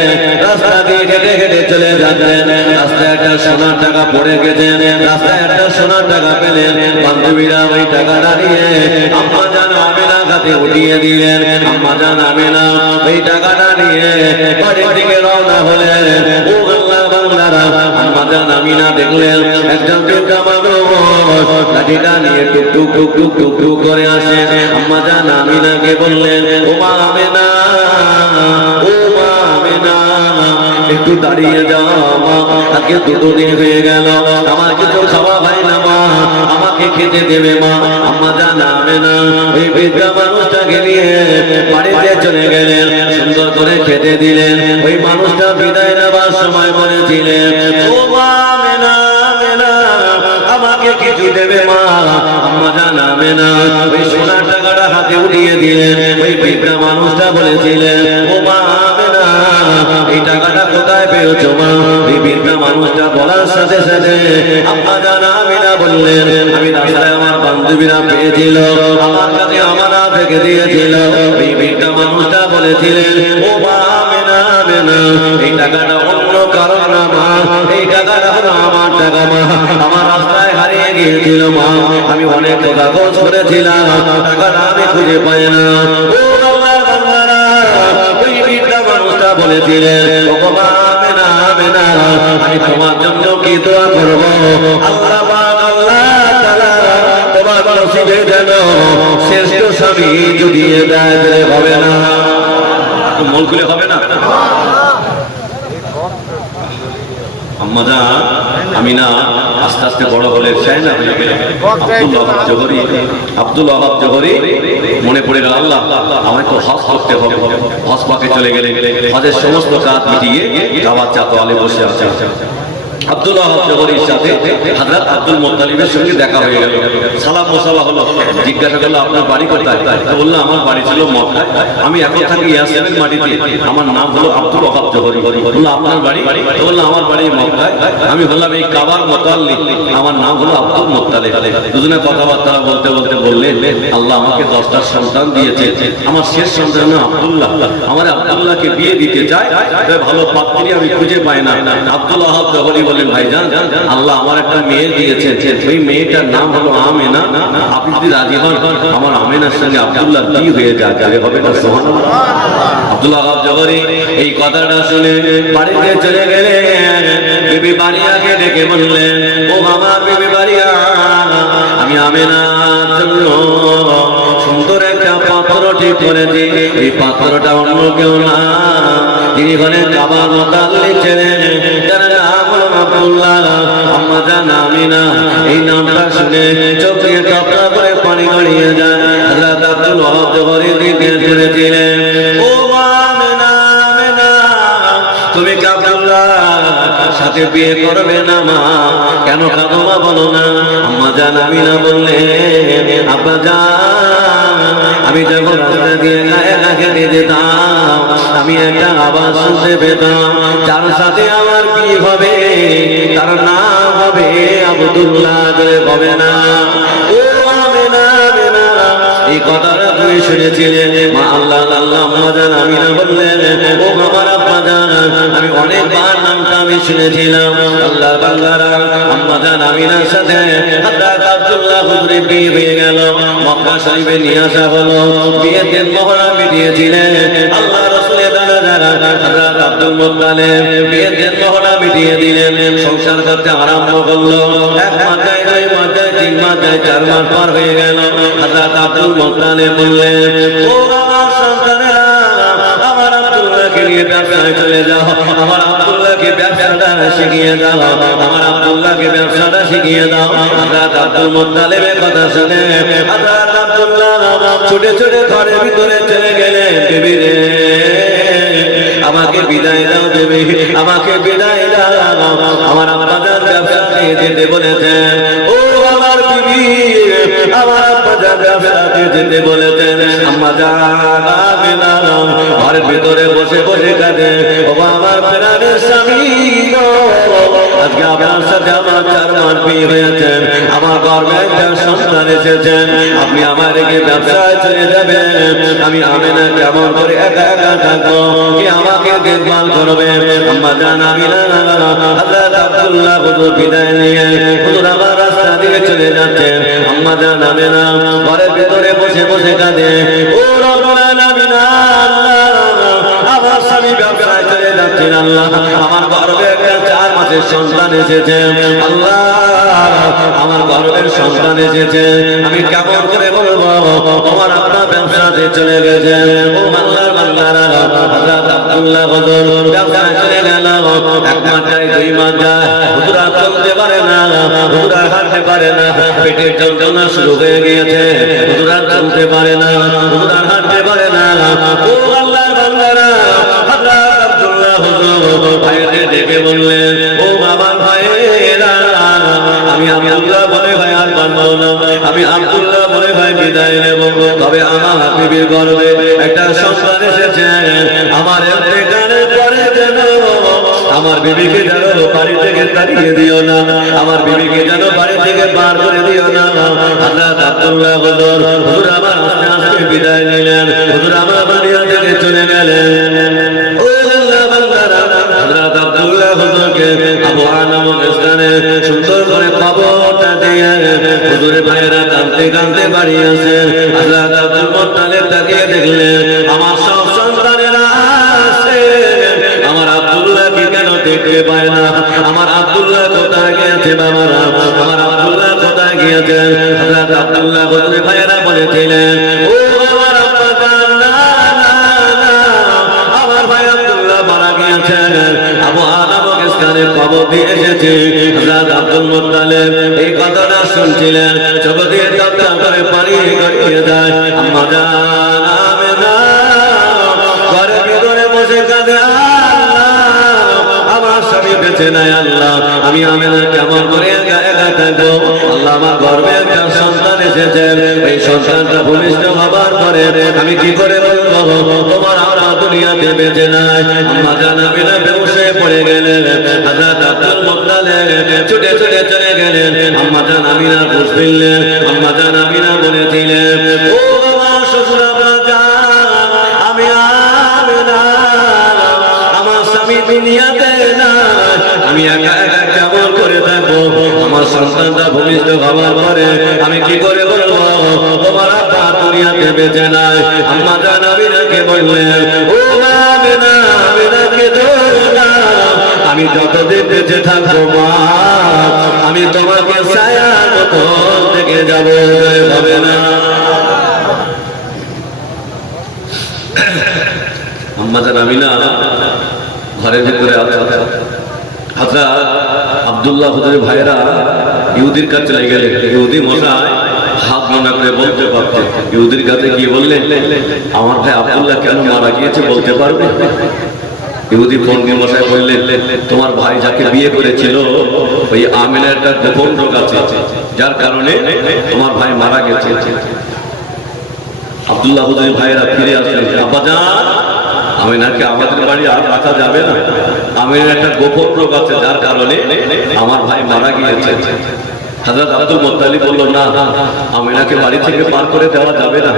রাস্তা দিয়ে হেঁটে হেঁটে চলে যাচ্ছেন, রাস্তায় একটা সোনার টাকা পড়ে গেছেন, রাস্তায় একটা সোনার টাকা পেলেন। বান্ধবীরা ওই টাকাটা নিয়ে আম্মা জান আমেনা হাতে উঠিয়ে দিলেন। আম্মা জান আমেনা ওই টাকাটা নিয়ে বাড়ির দিকে রওনা হলেন। ও আল্লাহ বান্দারা, আম্মা জান আমেনা দেখলেন একজন বৃদ্ধা মানুষ লাঠিটা নিয়ে টুক টুক টুক টুক টুক টুক করে আসে। আম্মা জান আমেনাকে বললেন, ও মা আমেনা, ও মা আমেনা, একটু দাঁড়িয়ে যাও মা, আজকে 2 দিন হয়ে গেল আমার কিছু খাওয়া হয় না মা, আমাকে খেতে দেবে মা। আম্মা জান আমেনা ওই বৃদ্ধা মানুষটাকে নিয়ে বাড়িতে চলে গেলেন, সুন্দর করে খেতে দিলেন। ওই মানুষটা বিদায় নেবার সময় বলেছিলেন, ও মা আমেনা, আমাকে কিছু দেবে মা। আম্মা জান আমেনা ওই সোনার টাকাটা হাতে উঠিয়ে দিলেন। ওই বৃদ্ধা মানুষটা বলেছিলেন, ও মা আমেনা, এই টাকাটা কোথায় পেয়েছো মা? এই বৃদ্ধা মানুষটা বলার সাথে সাথে আম্মা জান আমেনা বললেন, আমি রাস্তায় আমার বান্ধবীরা পেয়েছিল, আমার কাছে আমারা থেকে দিয়েছিল। এই বৃদ্ধা মানুষটা বলেছিলেন, ও মা আমেনা, আমেনা, এই টাকাটা অন্য কারণ না মা, এই টাকাটা হলো আমার টাকা মা, আমার রাস্তায় হারিয়ে গিয়েছিল মা, আমি অনেক কাগজ করেছিলাম, টাকাটা আমি খুঁজে পাই না। ও আল্লাহর বান্দারা, ওই বৃদ্ধা মানুষটা বলেছিলেন, ও মা আমেনা, আমেনা, আমি তোমার জন্য কি দোয়া করব? আল্লাহ পাক, আল্লাহ তাআলা তোমার নসিবে যেন শ্রেষ্ঠ স্বামী জুড়িয়ে দেয়, হবে না? মন খুলে হবে না? আম্মা জান আমিনা আস্তে আস্তে বড় হলে সেনা হয়ে গেলেন। আব্দুল ওয়াহাব জোহরি মনে পড়ে গেল, আল্লাহ আমায় তো হজ করতে হবে। হজ পাকে চলে গেলেন, হজের সমস্ত কাজ মিটিয়ে দাওয়াত চাতোয়ালে বসে আছে। আব্দুল ওয়াহাব জোহরির সাথে হযরত আব্দুল মুত্তালিবের সঙ্গে দেখা হয়ে গেল। সালাম মুসাফা হলো, জিজ্ঞাসা করলো আপনার বাড়ি কোথায়? বললো আমার বাড়ি ছিল মক্কায়, আমি এখন থাকি ইয়াসরিনের মাটিতে, আমার নাম হলো আব্দুল ওয়াহাব জোহরি। বললো আপনার বাড়ি? বললো আমার বাড়ি মক্কায়, আমি বললাম এই কাবার মুতাল্লিক, আমার নাম হলো আব্দুল মুত্তালিব। দুজনে কথাবার্তা বলতে বলতে বললেন, আল্লাহ আমাকে 10টা সন্তান দিয়েছে, আমার শেষ সন্তান নাম আব্দুল্লাহ, আমার আব্দুল্লাহকে বিয়ে দিতে চাই, ভালো পাত্রী আমি খুঁজে পাই না। আব্দুল ওয়াহাব জোহরি বললেন, ভাইজান আল্লাহ আমার একটা মেয়ে দিয়েছেন, ওই মেয়েটার নাম হলো আমেনা, আপনি যদি রাজি হন আমার আমেনার সঙ্গে আব্দুল্লাহ বিয়ে হয়ে যায়, হবে না? সুবহানাল্লাহ। আব্দুল ওয়াহাব জোহরি এই কথাটা শুনে বাড়িতে চলে গেলেন। বিবি বারিয়াকে ডেকে বললেন, ও আমার বিবি বারিয়া, আমি আমেনার জন্য সুন্দর একটা পাত্র ঠিক করেছি, এই পাত্রটা অন্য কেউ না, তিনি হলেন কাবার মুতাল্লিক ছিলেন, যার নাম হলো আব্দুল্লাহ। আম্মা জান আমিনা এই নামটা শুনে চোখ দিয়ে টপকা করে পানি গড়িয়ে যায়। হযরত আব্দুল ওয়াহাব জোহরি দিকে শুনেছিলেন, ও মা আমিনা, আমিনা, তুমি কি আব্দুল্লাহর সাথে বিয়ে করবে না মা? কেন কাঁদো মা, বলো না। আম্মা জান আমিনা বললেন, আব্বা জান, আমি যখন রাস্তা দিয়ে গায়ে লাগিয়ে যেতাম, আমি একটা আওয়াজ শুনতে পেতাম, যার সাথে আমার বিয়ে হবে তার নাম হবে আব্দুল্লাহ, হবে না? ও আমিনা, আমিনা, এই কথাটা তুমি শুনেছিলেন? মা আল্লাহ আল্লাহ। আম্মা জান আমিনা বললেন, ও আমার আব্বা জান, আমি অনেকবার নামটা আমি শুনেছিলাম। আল্লাহর বান্দারা, আম্মা জান আমিনার সাথে হযরত আব্দুল্লাহ হুজুরের বিয়ে হয়ে গেল। মক্কা শরীফে নিয়ে আসা হলো, বিয়ের মহড়া মিটিয়েছিলেন আল্লাহ রাসূলের দাদা হযরত আব্দুল মুত্তালিব, বিয়ের মহড়া মিটিয়ে দিলেন। সংসার করতে আরম্ভ করলো। 1 মাস যায়, 2 মাস যায়, 3 মাস যায়, 4 মাস পার হয়ে গেল। হযরত আব্দুল মুত্তালিব বললেন, ও আমার সন্তানেরা, আমার ব্যবসায় চলে যাও, আমার আব্দুল্লাহকে ব্যবসাটা শিখিয়ে দাও, আমার আব্দুল্লাহকে ব্যবসাটা শিখিয়ে দাও। হযরত আব্দুল মুত্তালিবের কথা শুনে হযরত আব্দুল্লাহ ছুটে ছুটে ঘরের ভিতরে চলে গেলেন। বিবি রে, আমাকে বিদায় দাও দেবী, আমাকে বিদায় দাও, আমার আব্বাজান ব্যবসাতে যেতে বলেছেন। ও আমার বিবি, আমার আব্বাজান ব্যবসাতে যেতে বলেছেন। আম্মা জান আমিনা ঘরের ভিতরে বসে বসে কাঁদে। ও আমার প্রাণের স্বামী গো, আজকে আপনার সাথে আমার 4 মাস বিয়ে হয়েছেন, আমার গর্ভে একটা সন্তান এসেছেন, আপনি আমার রেখে ব্যবসায় চলে যাবেন, আমি আমিনা কেমন করে একা একা থাকবো, কি আমাকে দেখভাল করবে? আম্মা জান আমিনা হযরত আব্দুল্লাহ হুজুর বিদায় নিয়ে হুজুর আমার রাস্তা দিয়ে চলে যাচ্ছেন। আম্মা জান আমিনা ঘরের ভিতরে বসে বসে কাঁদে। ও রব্বুল আলামিন, আমার স্বামী ব্যবসায় চলে যাচ্ছেন, আল্লাহ আমার গর্ভে একটা 4 মাসের সন্তান এসেছে, আল্লাহ আমার গর্ভের সন্তান এসেছে, আমি কেমন করে বলবো তোমার আপনার ব্যবসাতে চলে গেছে। ও আল্লাহর বান্দারা, হযরত আব্দুল্লাহ হুজুর ব্যবসায় চলে গেল। 1 মাস যায়, 2 মাস যায়, হুজুর আর চলতে পারে না, হুজুর আর হাঁটতে পারে না, পেটের যন্ত্রণা শুরু হয়ে গিয়েছে, হুজুর আর চলতে পারে না, হুজুর আর হাঁটতে পারে না। ও আল্লাহর বান্দারা, হযরত আব্দুল্লাহ হুজুর ভাইকে ডেকে বললেন, ও আমার ভাইয়েরা, আমি আব্দুল্লাহ বলে ভাই আর পারবো না, আমি আব্দুল্লাহ বলে ভাই বিদায় নেব, তবে আমার বিবির গর্ভে একটা সন্তান এসেছে, আমার ইন্তেকালের পরে যেন আমার বিবিকে যেন বাড়ি থেকে তাড়িয়ে দিও না, আমার বিবিকে যেন বাড়ি থেকে বার করে দিও না। হযরত আব্দুল্লাহ হুজুর আমার আস্তে আস্তে বিদায় নিলেন, হুজুর আমার বাড়ি থেকে চলে গেলেন। ও আল্লাহ বান্দারা, হযরত আব্দুল্লাহ হুজুরকে আবওয়া নামক স্থানে সুন্দর করে কবরটা দিয়ে হুজুরের ভাইয়েরা কাঁদতে কাঁদতে বাড়ি আসে। হযরত আব্দুল মুত্তালিব তাকিয়ে দেখলেন আমার সব সন্তানেরা আছে, আমার আব্দুল্লাহকে কেন দেখতে পায় না, আমার আব্দুল্লাহ কোথায় গিয়েছে বাবারা, আমার আব্দুল্লাহ কোথায় গিয়েছে? হযরত আব্দুল্লাহ হুজুরের ভাইয়েরা বলেছিলেন, ও আমার আব্বা জান, না না না, আমার ভাই আব্দুল্লাহ মারা গিয়েছেন, আবু নামক স্থানে খবর দিয়ে এসেছে। হযরত আব্দুল মুত্তালিব এই কথাটা শুনছিলেন, চোখ দিয়ে টপটপ করে পানি গড়িয়ে যায়। আম্মা জান আমিনা ঘরের ভিতরে বসে কাঁদে, আমার স্বামী বেঁচে নাই, আল্লাহ আমি আমিনা কেমন করে একা একা থাকবো, আল্লাহ আমার গর্ভে একটা সন্তান এসেছেন, এই সন্তানটা ভূমিষ্ঠ হবার পরে আমি কি করে বলবো তোমার আমরা দুনিয়াতে বেঁচে নাই? আম্মা জান আমিনা বেহুশ হয়ে পড়ে গেলেন। হযরত আব্দুল মুত্তালিব ছুটে ছুটে চলে গেলেন, আম্মা জান আমিনা বুঝ ফেললেন। আম্মা জান আমিনা বলেছিলেন, ও আমার শ্বশুর আব্বা জান, আমি আমিনা, আমার স্বামী দুনিয়াতে নাই, আমি একা একা কেমন করে থাকবো, আমার সন্তানটা ভূমিষ্ঠ হবার পরে আমি কি করে বলবো তোমার আব্বা দুনিয়াতে বেঁচে নাই? আম্মা জান আমিনাকে বললেন, ও আমিনা, আমিনাকে ধরো না, আমি যতদিন বেঁচে থাকবো মা, আমি তোমাকে ছায়ার মতো থেকে যাবো, হবে না? আম্মা জান আমিনা ঘরের ভিতরে হযরত আব্দুল্লাহ হুজুরের ভাইয়েরা ইহুদির কাছে চলে গেলেন। ইহুদি মশাই হাত মনে করে বলতে পারতেন, ইহুদির কাছে গিয়ে বললেন, আমার ভাই আব্দুল্লাহ কেন মারা গিয়েছে বলতে পারবে? ইহুদি পণ্ডিত মশাই বললেন, তোমার ভাই যাকে বিয়ে করেছিল ওই আমিনার একটা গোপন রোগ আছে, যার কারণে তোমার ভাই মারা গেছে। আব্দুল্লাহ হুজুরের ভাইয়েরা ফিরে আসলেন, আব্বা জান আমিনাকে আমাদের বাড়ি আর রাখা যাবে না, আমিনার একটা গোপন রোগ আছে, যার কারণে আমার ভাই মারা গিয়েছে। হযরত আব্দুল মুত্তালিব বলল, না আমিনাকে বাড়ি থেকে পার করে দেওয়া যাবে না,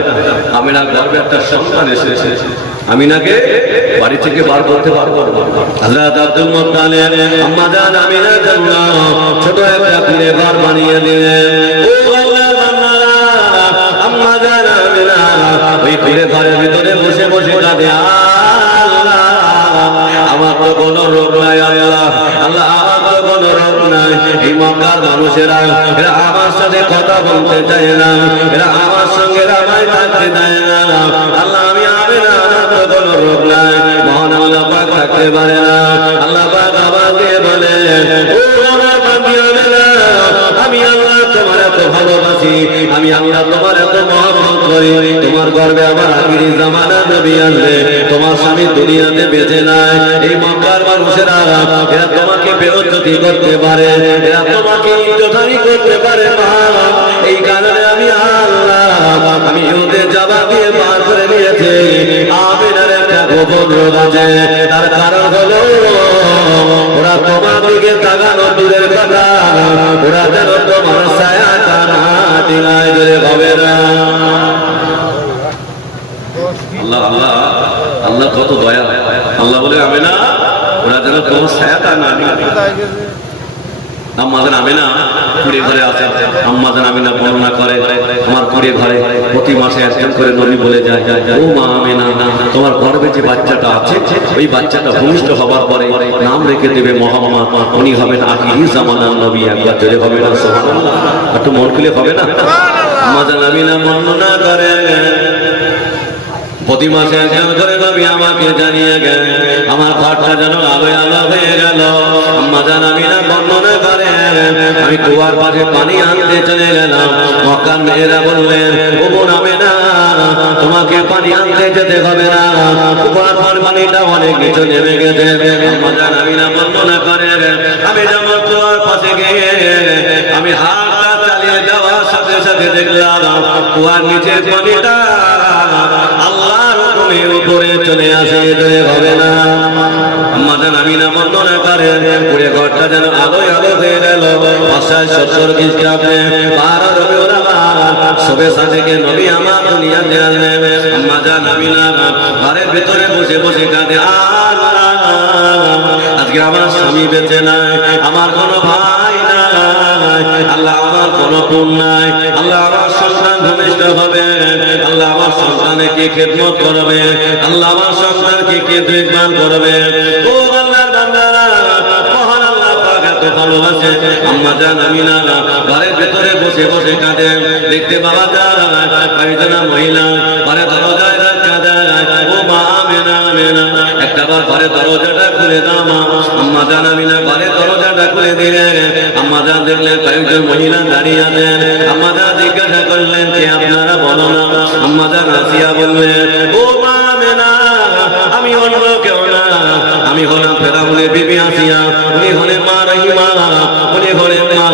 আমিনার গর্ভে একটা সন্তান এসেছে, আমিনাকে বাড়ি থেকে বার করতে পারবো না। হযরত আব্দুল মুত্তালিব আম্মা জান আমিনার জন্য ছোট একটা কুঁড়ে ঘর বানিয়ে দিলেন। ও আল্লাহর বান্দারা, আম্মা জান আমিনা ওই কুঁড়ে ঘরের ভিতরে বসে বসে কাঁদে, আল্লাহ আমার তো কোনো রোগ নাই, আল্লাহ আল্লাহ আমার তো কোনো রোগ নাই, এই মক্কার মানুষেরা এরা আমার সাথে কথা বলতে চায় না, এরা আমার সঙ্গে রামায় থাকতে চায় না, আল্লাহ আমি আমিনা, আমার তো কোনো রোগ নাই, মহান আল্লাহ পাক থাকতে পারে না। আল্লাহ পাক আমাকে বলে, ও আমার বান্দিরা, আমি আল্লাহ তোমার এত ভালোবাসি, আমি আল্লাহ তোমার এত মহব্বত করি। তোমার গর্বে আমার আখিরি জামানার নবী আসবে, তোমার স্বামী দুনিয়াতে বেঁচে নাই। এই মক্কার মানুষেরা এরা তোমাকে বেইজ্জতি করতে পারে, এরা তোমাকে ইজ্জতহানি করতে পারে না। এই কারণে আমি আল্লাহ আমি ওদের জবাব দিয়ে পার করে নিয়েছি। আমিনার একটা গোপন রোগ আছে, তার কারণ হলো ওরা তোমার দিকে তাকানো দূরের কথা, ওরা যেন তোমার ছায়াটা না দিলায় ধরে হবে না। আল্লাহ আল্লাহ আল্লাহ কত দয়া। আল্লাহ বলে আমি না, ওরা যেন তোমার ছায়াটা না দিলায়। আম্মাজান আমিনা কুড়ে ঘরে আছে। আম্মাজান আমিনা বর্ণনা করে, আমার কুড়ে ঘরে প্রতি মাসে একজন করে নবী বলে যায়, ও মা আমিনা, তোমার গর্ভে যে বাচ্চাটা আছে, ওই বাচ্চাটা ভূমিষ্ঠ হবার পরে নাম রেখে দেবে মোহাম্মদ, উনি হবেন আখিরি জামানার নবী। একবার জোরে হবে না সুবহানাল্লাহ? একটু মন খুলে হবে না? আম্মাজান আমিনা বর্ণনা করে, প্রতি মাসে একজন করে নবী আমাকে জানিয়ে গেল, আমার ঘরটা যেন আলোয় আলো হয়ে গেল। আম্মাজান আমিনা বর্ণনা করে, আমি কুয়ার পাশে পানি আনতে চলে গেলাম। মক্কার মেয়েরা বললেন, ও বোন আমিনা, তোমাকে পানি আনতে যেতে হবে না, কুয়ার পানিটা অনেক নিচে নেমে গেছে। আম্মাজান আমিনা বর্ণনা করে, আমি যেমন কুয়ার পাশে গিয়ে আমি হাতটা চালিয়ে যাওয়ার সাথে সাথে দেখলাম কুয়ার নিচের পানিটা আল্লাহর হুকুমের উপরে চলে আসে, হবে না। আম্মাজান আমিনা বর্ণনা করেন, পুরো ঘরটা যেন আলোয় আলো হয়ে গেল। 570 খ্রিস্টাব্দে 12 রবিউল আউয়াল সবে সাদেকে নবী আমার দুনিয়াতে আসলেন। আম্মাজান আমিনা ঘরের ভিতরে বসে বসে কাঁদে, আজকে আমার স্বামী বেঁচে নাই, আমার কোনো ভাই নাই, আল্লাহ আমার কোনো বোন নাই, আল্লাহ আমার সন্তান ভূমিষ্ঠ হবে, আল্লাহ আমার সন্তানকে খেদমত করবে, আল্লাহ আমার সন্তানকে কে দেখভাল করবে। ও আল্লাহর বান্দারা, মহান আল্লাহ পাক এত ভালোবাসে। আম্মাজান আমিনা ঘরের ভেতরে বসে বসে কাঁদে। দেখতে পাওয়া যায় কয়েকজন মহিলা ঘরে দরজায় ধাক্কা দেয়, ও মা আমিনা আমিনা, একটা বার ঘরে দরজাটা খুলে দাও মা। আম্মাজান আমিনা ঘরে দরজাটা খুলে দিলেন। আম্মাজান দেখলেন কয়েকজন মহিলা দাঁড়িয়ে আছেন। আম্মাজান জিজ্ঞাসা করলেন, কে আপনারা বলো না। আম্মাজান আসিয়া বললেন, ও মা আমিনা, আমি অন্য কেউ না, আমি হলাম ফেরাউনের বিবি আসিয়া, উনি হলেন মা রহিমা, উনি হলেন মা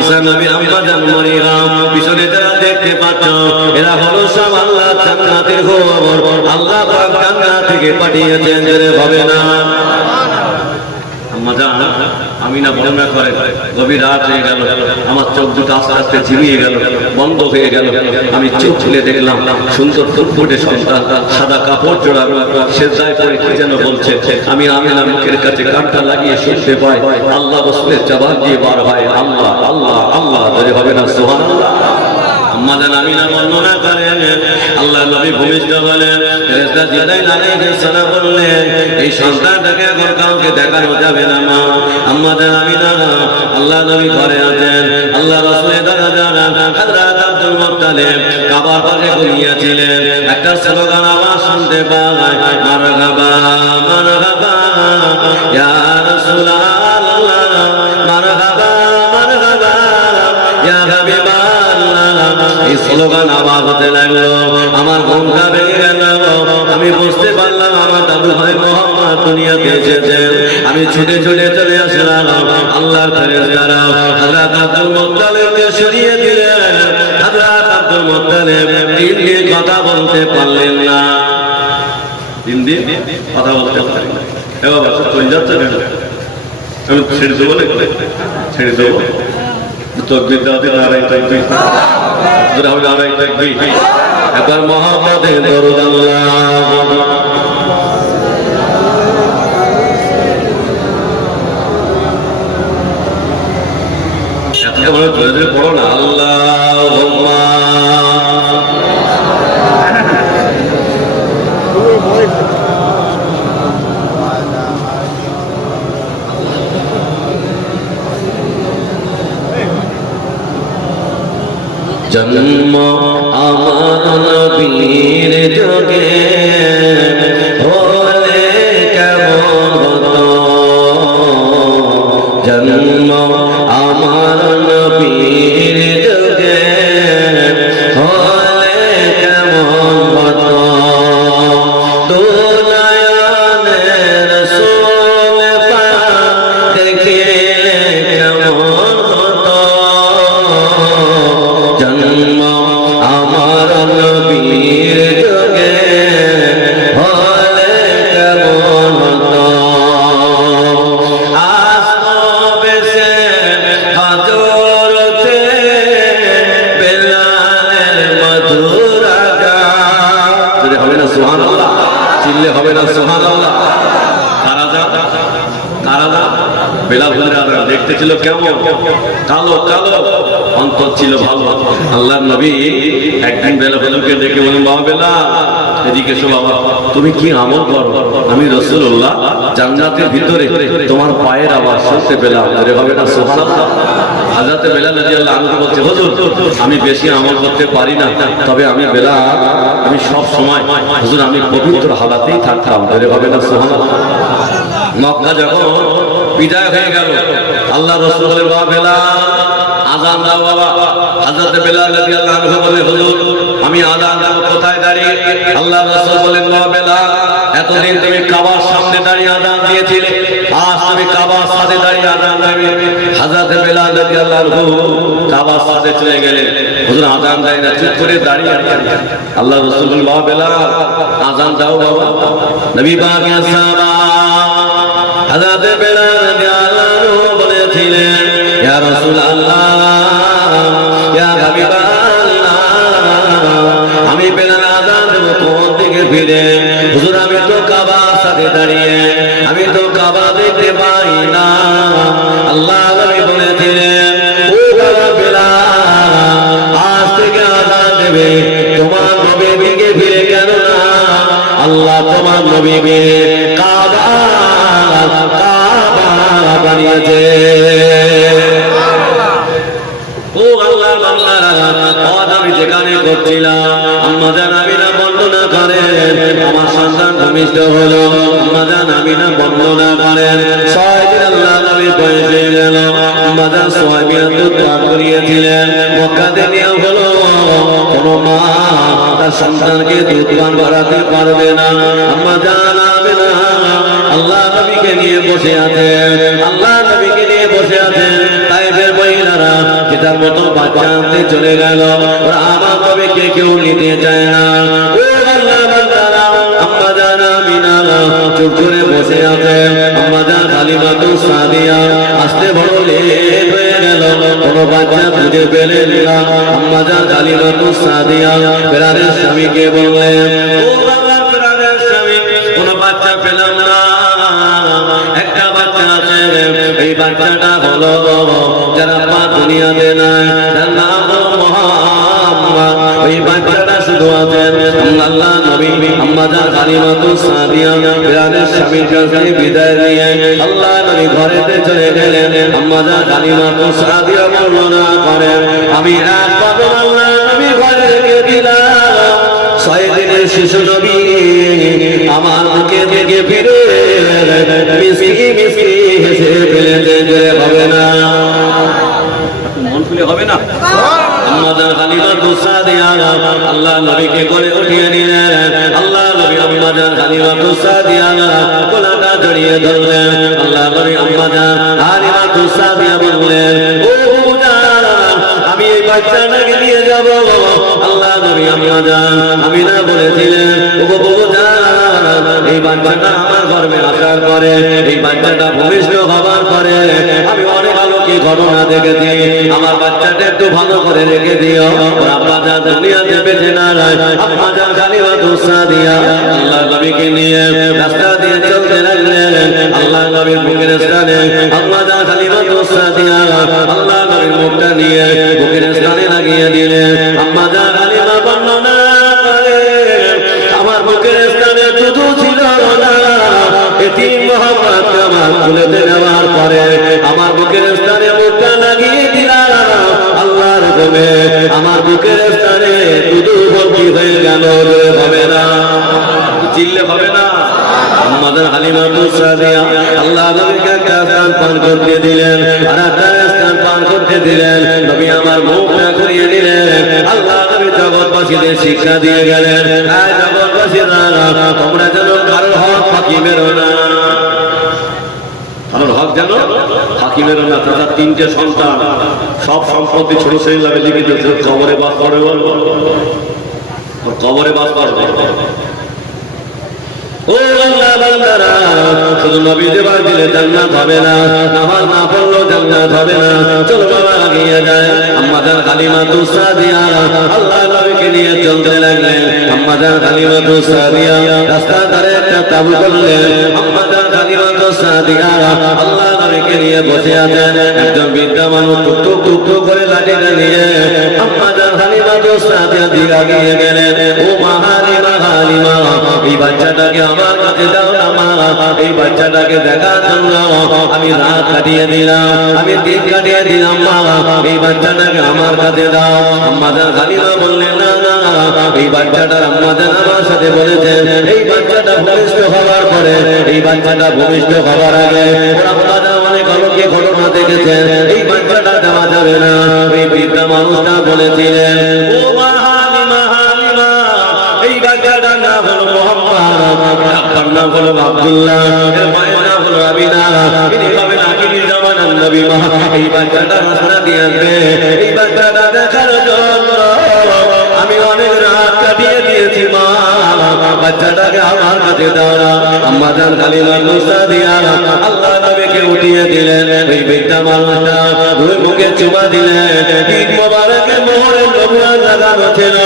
ঈসা নবী। আম্মাজান মরিয়ম, পিছনে যারা দেখতে পাচ্ছ এরা হলো সব আল্লাহ জান্নাতের খবর, আল্লাহ পাক জান্নাত থেকে পাঠিয়েছেন, যে হবে না। আম্মাজান আমিনা বর্ণনা করে, গভীর রাত হয়ে গেল, আমার চোখ দুটো আস্তে আস্তে ঝিমিয়ে গেল, বন্ধ হয়ে গেল। আমি চোখ খুলে দেখলাম সুন্দর ফুটফুটে সন্তান, সাদা কাপড় জোড়ানো, সেজদায় পড়ে কি যেন বলছে। আমি আমিনার মুখের কাছে কানটা লাগিয়ে শুনতে পাই, আল্লাহ রসুলের জবাব দিয়ে বার হয়, আল্লাহ আল্লাহ আল্লাহ, যদি হবে না সুবহানাল্লাহ। আম্মাজান আমিনা বর্ণনা করেন, আল্লাহ নবী ভূমিষ্ঠ হলেন। ফেরেশতা জিবরাইল আলাইহিস সালাম বললেন, এই সন্তানটাকে এখন কাউকে দেখানো যাবে না মা। আম্মাজান আমিনা আল্লাহ নবী ঘরে আছেন, আল্লাহ রাসূলের দাদা জান হযরত আব্দুল মুত্তালিব কাবার পাশে ঘুমিয়েছিলেন। একটা স্লোগান আওয়াজ শুনতে পায়, মারহাবা মারহাবা ইয়া রাসূলুল্লাহ, মারহাবা মারহাবা ইয়া হাবিবাল্লাহ। এই স্লোগান আওয়াজ হতে লাগলো, আমার ঘুমটা ভেঙে গেল। আমি বুঝতে পারলাম আমার দাদু ভাই মুহাম্মদ দুনিয়াতে এসেছেন। আমি ছুটে ছুটে চলে আসলাম। আল্লাহর ফেরেশতারা হযরত আব্দুল মুত্তালিবকে সরিয়ে দিলেন। হযরত আব্দুল মুত্তালিব 3 দিন কথা বলতে পারলেন না। 3 দিন কথা বলতে পারলেন না। এ বাবা চলে যাচ্ছে কেন? আমি ছেড়ে দেবো না, ছেড়ে দেবো। তকবীর দাও, নারায়ে তাকবীর, নারায়ে তাকবীর। একবার মুহাম্মাদের দরুদ আল্লাহ। একেবারে জোরে জোরে পড়ো না, আল্লাহুম্মা। জন্ম আমার নবীর যোগে হলে কেমন সুবহানাল্লাহ? চিল্লে হবে না সুবহানাল্লাহ? কারাদা বেলাল দেখতে ছিল কেমন? কালো কালো, অন্তর ছিল ভালো। আল্লাহর নবী একদিন বেলালকে ডেকে বলেন, বাবা বেলাল এদিকে এসো বাবা, তুমি কি আমল করো? আমি রাসূলুল্লাহ জান্নাতের ভিতরে তোমার পায়ের আওয়াজ শুনতে পেলাম। আরে হবে না সুবহানাল্লাহ? হযরত বেলাল রাদিয়াল্লাহু আনহু বলতে, হুজুর আমি বেশি আমল করতে পারি না, তবে আমি বেলাল আমি সব সময় হুজুর আমি পবিত্র হালাতেই থাকতাম। আরে হবে না সুবহানাল্লাহ? মক্কা যখন বিদায় হয়ে গেল, আল্লাহ রাসূল বলেন, বাবা বেলাল আযান দাও বাবা। হযরত বেলাল রাদিয়াল্লাহু আনহু বলে, হুজুর আমি আযান দেব কোথায় দাঁড়িয়ে? আল্লাহ রাসূল বলেন, বাবা বেলাল এতদিন তুমি কাবার সামনে দাঁড়িয়ে আযান দিয়েছিলে, আজ তুমি কাবার সাথে দাঁড়িয়ে আযান দেবে। হযরত বেলাল রাদিয়াল্লাহু আনহু কাবার সাথে চলে গেলেন। হুজুর আযান দেয় না, চুপ করে দাঁড়িয়ে আছেন। আল্লাহ রাসূল বলেন, বাবা বেলাল আযান দাও বাবা। নবী পাকের সাহাবা হযরত বেলাল রাদিয়াল্লাহু আনহু বলেছিলেন, ইয়া রাসূলুল্লাহ ইয়া হাবিবাল্লাহ, আমি বেলাল আযান দেব কোন দিকে ফিরে? হুজুর আমি তো কাবার সাথে দাঁড়িয়ে, আমি তো কাবা দেখতে পাই না। আল্লাহ নবী বলেছিলেন, ও বাবা বেলাল আজ থেকে আযান দেবে তোমার নবীর দিকে ফিরে, কেন না আল্লাহ তোমার নবীকে কাবা বানিয়েছে। ও আল্লাহর বান্দারা, আমি যেখানে করছিলাম আম্মা জান আমিনা বর্ণনা করেন, আমার সন্তান ভূমিষ্ঠ হলো। আম্মা জান আমিনা বর্ণনা করেন, 6 দিন আল্লাহ নবী বয়সে গেল। আম্মা জান সোয়াবিয়া দুধ পান করিয়েছিলেন। মক্কাতে নিয়ে হলো কোন মা তার সন্তানকে দুধ পান করাতে পারবে না। আম্মা জান আমিনা আল্লাহ নবীকে নিয়ে বসে আছেন, আল্লাহ নবীকে নিয়ে বসে আছেন। তাইফের মহিলারা যেটার মতো বাচ্চা আনতে চলে গেল, ওরা আমার নবীকে কেউ নিতে চায় না। ও আল্লাহর বান্দারা, আম্মা জান আমিনা চুপ করে বসে আছেন। আম্মা জান হালিমাতু সাদিয়া আসতে বড় লেট হয়ে গেল, কোনো বাচ্চা খুঁজে পেলেন না। আম্মা জান হালিমাতু সাদিয়া বেলালের স্বামীকে বললেন, ও বাবা বেলালের স্বামী, কোনো বাচ্চা পেলাম না। একটা বাচ্চা আছে, এই বাচ্চাটা হলো যারা মা দুনিয়াতে নাই, তার নাম হলো মুহাম্মদ। ওই বাচ্চাটা শুধু আছেন। আল্লাহ নবী আম্মা জান হালিমাতু সাদিয়া বেলালের স্বামীর কাছে বিদায় নিয়ে আল্লাহ নবী ঘরেতে চলে গেলেন। আম্মা জান হালিমাতু সাদিয়া বর্ণনা করেন, আমি এক কদম আল্লাহ নবী ঘরে রেখে দিলাম। 6 দিনের শিশু নবী আমার মুখে দেখে ফিরে মিষ্টি মিষ্টি হেসে ফেলেছে। হবে না? মন খুলে হবে না? আম্মা জান হালিমাতু সাদিয়া আল্লাহ নবীকে কোলে উঠিয়ে নিলেন। আল্লাহ নবী আম্মা জান হালিমাতু সাদিয়া কোলাটা জড়িয়ে ধরলেন। আল্লাহ নবী আম্মা জান হালিমাতু সাদিয়া বললেন, ও বুজান আমি এই বাচ্চাটাকে নিয়ে যাব। আল্লাহ নবী আম্মা জান আমিনা বলেছিলেন, ও বুজান এই বাচ্চাটা আমার গর্ভে আসার পরে, এই বাচ্চাটা ভূমিষ্ঠ হবার পরে আমি অনেক আলোকে ঘটনা দেখেছি। আমার বাচ্চাটা একটু ভালো করে রেখে দিও। আম্মা জান দুনিয়াতে বেঁচে না রয়। আম্মা জান হালিমাতু সাদিয়া আল্লাহ নবীকে নিয়ে রাস্তা দিয়ে চলতে লাগলেন। আল্লাহ নবীর মুখের স্থানে আম্মা জান হালিমাতু সাদিয়া আল্লাহ নবীর মুখটা নিয়ে মুখের স্থানে লাগিয়ে দিলেন। আম্মা জান হালিমা বর্ণনা করেন, আমার মুখের স্থানে দুধু ছিল না। এতিম মুহাম্মদ আমার খুলেতে নেওয়ার পরে আমার বুকের স্থানে মুখটা লাগিয়ে দিলাম। আল্লাহর হুকুমে আমার বুকের স্থানে দুধু ভর্তি হয়ে গেল। হবে না? চিল্লে হবে না? আম্মা জান হালিমাতু সাদিয়া আল্লাহ নবীকে একটা স্থান পান করতে দিলেন, আর একটা স্থান পান করতে দিলেন। নবী আমার মুখটা ঘুরিয়ে দিলেন। আল্লাহ নবী জগৎবাসীদের শিক্ষা দিয়ে গেলেন, জগৎবাসীরা তোমরা যেন কারোর হক ফাঁকি মেরো না। কারোর হক যেন ফাঁকি মেরো না। তারা 3টে সন্তান, সব সম্পত্তি ছোট শ্রেণী লাভে লিখিত, কবরে বাস করবে, বলবো কবরে বাস করবে। ও আল্লাহ বান্দারা, শুধু নবী দেবার দিলে জান্নাত হবে না, নামাজ না পড়লেও জান্নাত হবে না। চলো বাবা এগিয়ে যায়। আম্মাজান হালিমাতু সাদিয়া আল্লাহ নবীকে নিয়ে চলতে লাগলেন। আম্মাজান হালিমাতু সাদিয়া রাস্তার ধারে একটা তাঁবু করলেন। আম্মাজান হালিমাতু সাদিয়া আল্লাহ নবীকে নিয়ে বসে আছেন। একজন বৃদ্ধা মানুষ টুকটুক টুকটুক করে লাঠিটা নিয়ে আম্মাজান হালিমাতু সাদিয়া দিকে এগিয়ে গেলেন। ও মা হালিমা, হালিমা, এই বাচ্চাটাকে আমার কাছে দাও না মা, এই বাচ্চাটাকে দেখার জন্য আমি রাত কাটিয়ে দিলাম, আমি দিন কাটিয়ে দিলাম মা, এই বাচ্চাটাকে আমার কাছে দাও। আম্মাজান হালিমা বললেন না না, এই বাচ্চাটা আম্মাজান আমার সাথে বলেছেন এই বাচ্চাটা ভূমিষ্ঠ হওয়ার পরে, এই বাচ্চাটা ভূমিষ্ঠ হওয়ার আগে আম্মাজান অনেক অলৌকিক ঘটনা দেখেছেন, এই বাচ্চাটা দেওয়া যাবে না। এই বৃদ্ধা মানুষটা বলেছিলেন ও মা হালিমা, হালিমা, এই বাচ্চাটার নাম হলো মোহাম্মদ, তার নাম হলো আব্দুল্লাহ, এর মায়ের নাম হলো আমিনা, ইনি হবেন আখিরি জামানার নবী মা। এই বাচ্চাটা রাস্তা দিয়ে আসবে, এই বাচ্চাটা দেখার জন্য আমি অনেক রাত কাটিয়ে দিয়েছি মা, বাচ্চাটাকে আমার কাছে দাও না। আম্মাজান হালিমাতু সাদিয়া আল্লাহ নবীকে উঠিয়ে দিলেন। ওই বৃদ্ধা মানুষটা দুই মুখে চুমা দিলেন। ঈদ মোবারকে মোহরের নবুয়ত লাগানো ছিল,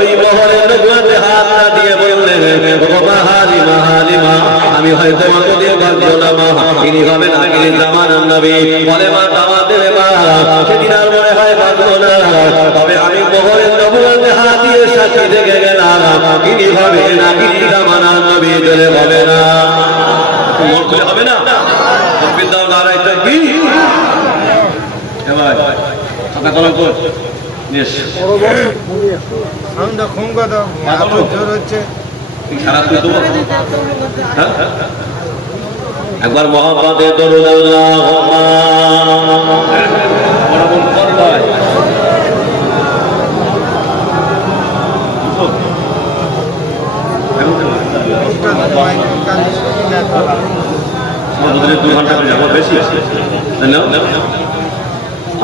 ওই মোহরের নবুয়তে হাতটা দিয়ে বললেন ও মা হালিমা, হালিমা, আমি হয়তো অতদিন বাঁচবো না মা, ইনি হবেন আখিরি জামানার নবী। বলে মা দাওয়াত দেবে মা, সেদিন আর মনে হয় বাঁচবো না, তবে আমি মোহরের নবুয়তে হাত দিয়ে সাক্ষী থেকে গেলাম ইনি হবেন আখিরি জামানার নবী। জোরে হবে না, মন খুলে হবে না, তকবীর দাও, নারায়ে তাকবীর। এবার কথা কলম কর বেশ আমরা খুঙ্গা দাও, এত জোর হচ্ছে। খারাপ করে দেবো। একবার মোহাম্মদে দরুদ আল্লাহুম্মা বড় বড় কর ভাই আমাদের 2 ঘন্টা করে যাবো, বেশি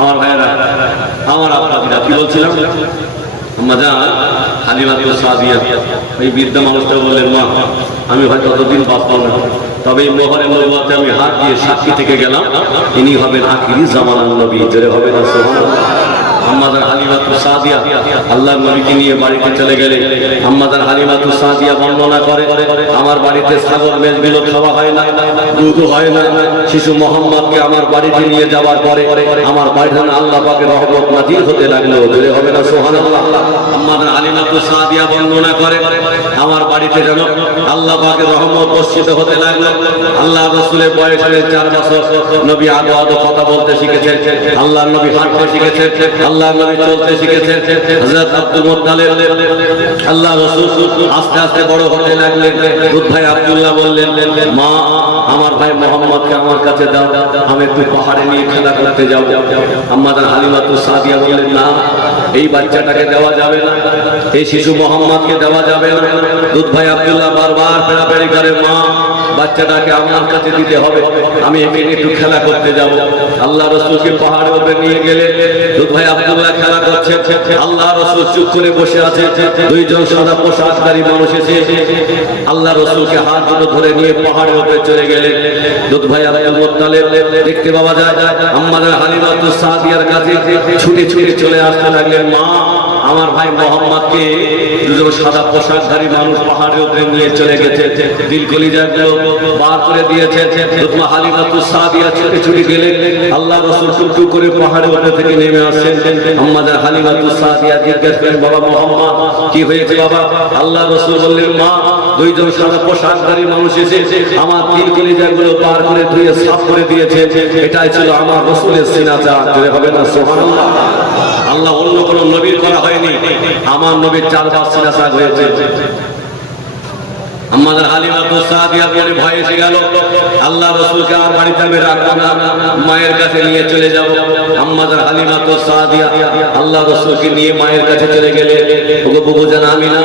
আমার ভাইয়েরা, আমার আপনারা কি বলছিলাম? আম্মাজান হালিমাতু সাদিয়া এই বৃদ্ধা মানুষটা বললেন মা, আমি হয়তো ততদিন বাঁচব না, তবে এই মোহরের নবুয়তে আমি হাত দিয়ে সাক্ষী থেকে গেলাম ইনি হবেন আখিরি জামানার নবী। জোরে হবে না সুবহানাল্লাহ। আম্মাজান হালিমাতু সাদিয়া আল্লাহর নবীকে নিয়ে বাড়িতে চলে গেলে আম্মাজান হালিমাতু সাদিয়া বর্ণনা করে আমার বাড়িতে ছাগল মেজগুলো খাওয়া হয় না, দুধ হয় না। শিশু মোহাম্মদকে আমার বাড়িতে নিয়ে যাওয়ার পরে আমার বাড়িতে আল্লাহ পাকের রহমত নাযিল হতে লাগলো। জোরে হবে না সুবহানাল্লাহ। আম্মাজান হালিমাতু সাদিয়া বর্ণনা করে আমার বাড়িতে যেন আল্লাহ পাকের রহমত বর্ষিত হতে লাগলো। আল্লাহ রাসূলের বয়স হয়ে 4 বছর, নবী আদো আদো কথা বলতে শিখেছেন, আল্লাহর নবী হাঁটতে শিখেছেন, আল্লাহর নবী চলতে শিখেছেন। হযরত আব্দুল মুত্তালিব আল্লাহ রাসূল আস্তে আস্তে বড় হতে লাগলেন। দুধ ভাই আব্দুল্লাহ বললেন মা, আমার ভাই মোহাম্মদকে আমার কাছে দাও, আমি একটু পাহাড়ে নিয়ে খেলা করতে যাব। আম্মাজান হালিমাতু সাদিয়া বললেন না, এই বাচ্চাটাকে দেওয়া যাবে না, এই শিশু মোহাম্মদকে দেওয়া যাবে না। দুধ ভাই আব্দুল্লাহ বারবার পেড়াপেড়ি করে মা, বাচ্চাটাকে আমার কাছে দিতে হবে, আমি একে একটু খেলা করতে যাব। আল্লাহ রাসূলকে পাহাড়ের উপরে নিয়ে গেলে দুধ ভাই আব্দুল্লাহ খেলা করছে, আল্লাহ রাসূল চুপ করে বসে আছে। দুইজন সাদা পোশাকধারী মানুষ এসে আল্লাহ রাসূলকে হাত দুটো ধরে নিয়ে পাহাড়ের উপরে চলে গেলেন। দুধ ভাই আব্দুল মুত্তালিব দেখতে পাওয়া যায় আম্মাজান হালিমাতু সাদিয়ার কাছে ছুটে ছুটে চলে আসতে লাগলেন। মা, আমার ভাই মোহাম্মদকে দুজন সাদা পোশাকধারী মানুষ পাহাড়ের উপরে নিয়ে চলে গেছে, দিল কলিজাগুলো বার করে দিয়েছে। দুধমা হালিমাতু সাদিয়া ছুটে ছুটে গেলেন, আল্লাহ রাসূল টুকটুক করে পাহাড়ের উপরে থেকে নেমে আসছেন। আম্মাজান হালিমাতু সাদিয়া জিজ্ঞেস করেন বাবা মোহাম্মদ কি হয়েছে বাবা? আল্লাহ রাসূল বললেন মা, দুইজন সাদা পোশাকধারী মানুষ এসে আমার দিল কলিজাগুলো বার করে ধুয়ে সাফ করে দিয়েছে, এটাই ছিল আমার রাসূলের সিনাচার। জোরে হবে না সুবহানাল্লাহ। আল্লাহ অন্য কোন নবীর করা হয়নি, আমার নবীর 4 বার সিনাচার হয়েছে। আম্মাজান হালিমাতু সাদিয়া বলে ভয় এসে গেল, আল্লাহ রাসূলকে আর বাড়িতে আমি রাখবো না, মায়ের কাছে নিয়ে চলে যাব। আম্মাজান হালিমাতু সাদিয়া আল্লাহ রাসূলকে নিয়ে মায়ের কাছে চলে গেলে, ওগো বুবুজান আমিনা,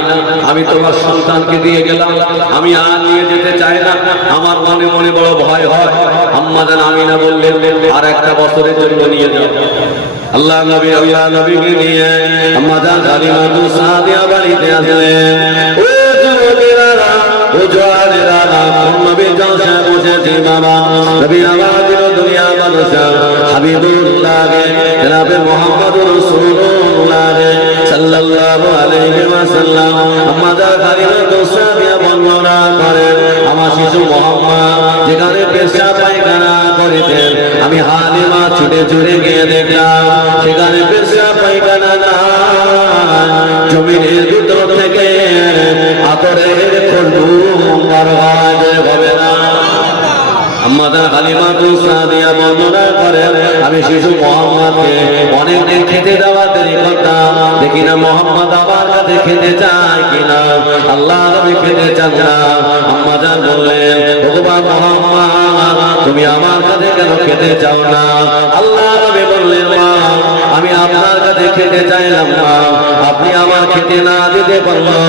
আমি তোমার সন্তানকে দিয়ে গেলাম, আমি আর নিয়ে যেতে চাই না, আমার মনে মনে বড় ভয় হয়। আম্মাজান আমিনা বললেন আর একটা বছরের জন্য নিয়ে যাও। আল্লাহ নবী নবীকে নিয়ে আম্মাজান হালিমাতু সাদিয়া বাড়িতে আসলেন। ও যুবকেরা, ও ও জওয়ানেরা কোন নবীর জলসায় বসেছি বাবা নবী আমাদের দুনিয়া বাদশা হাবিবুল্লাহ জনাবে মুহাম্মদুর রাসূলুল্লাহ সাল্লাল্লাহু আলাইহি ওয়াসাল্লাম আমাদের খালিদা দোসাবিয়া বর্ণনা করেন আমার শিশু মুহাম্মদ যেখানে পেশাব পায়খানা করিতেন আমি হালিমা ছুটে ছুটে গিয়ে দেখলাম সেখানে পেশাব পায়খানা না জমিনের ভিতর থেকে আতরের খুশবু বার হবে না আমাদের হালিমা সাদিয়া বর্ণনা করেন আমি শিশু মুহাম্মদকে অনেকদিন খেতে দেওয়া দেরি করতাম দেখি না মুহাম্মদ আমার কাছে খেতে চায় কিনা আল্লাহ নবী খেতে চান না আম্মা জান বললেন ভগবান মুহাম্মদ তুমি আমার কাছে কেন খেতে চাও না আল্লাহ নবী বললেন মা আমি আপনার কাছে খেতে চাইলাম না আপনি আমার খেতে না দিতে পারলো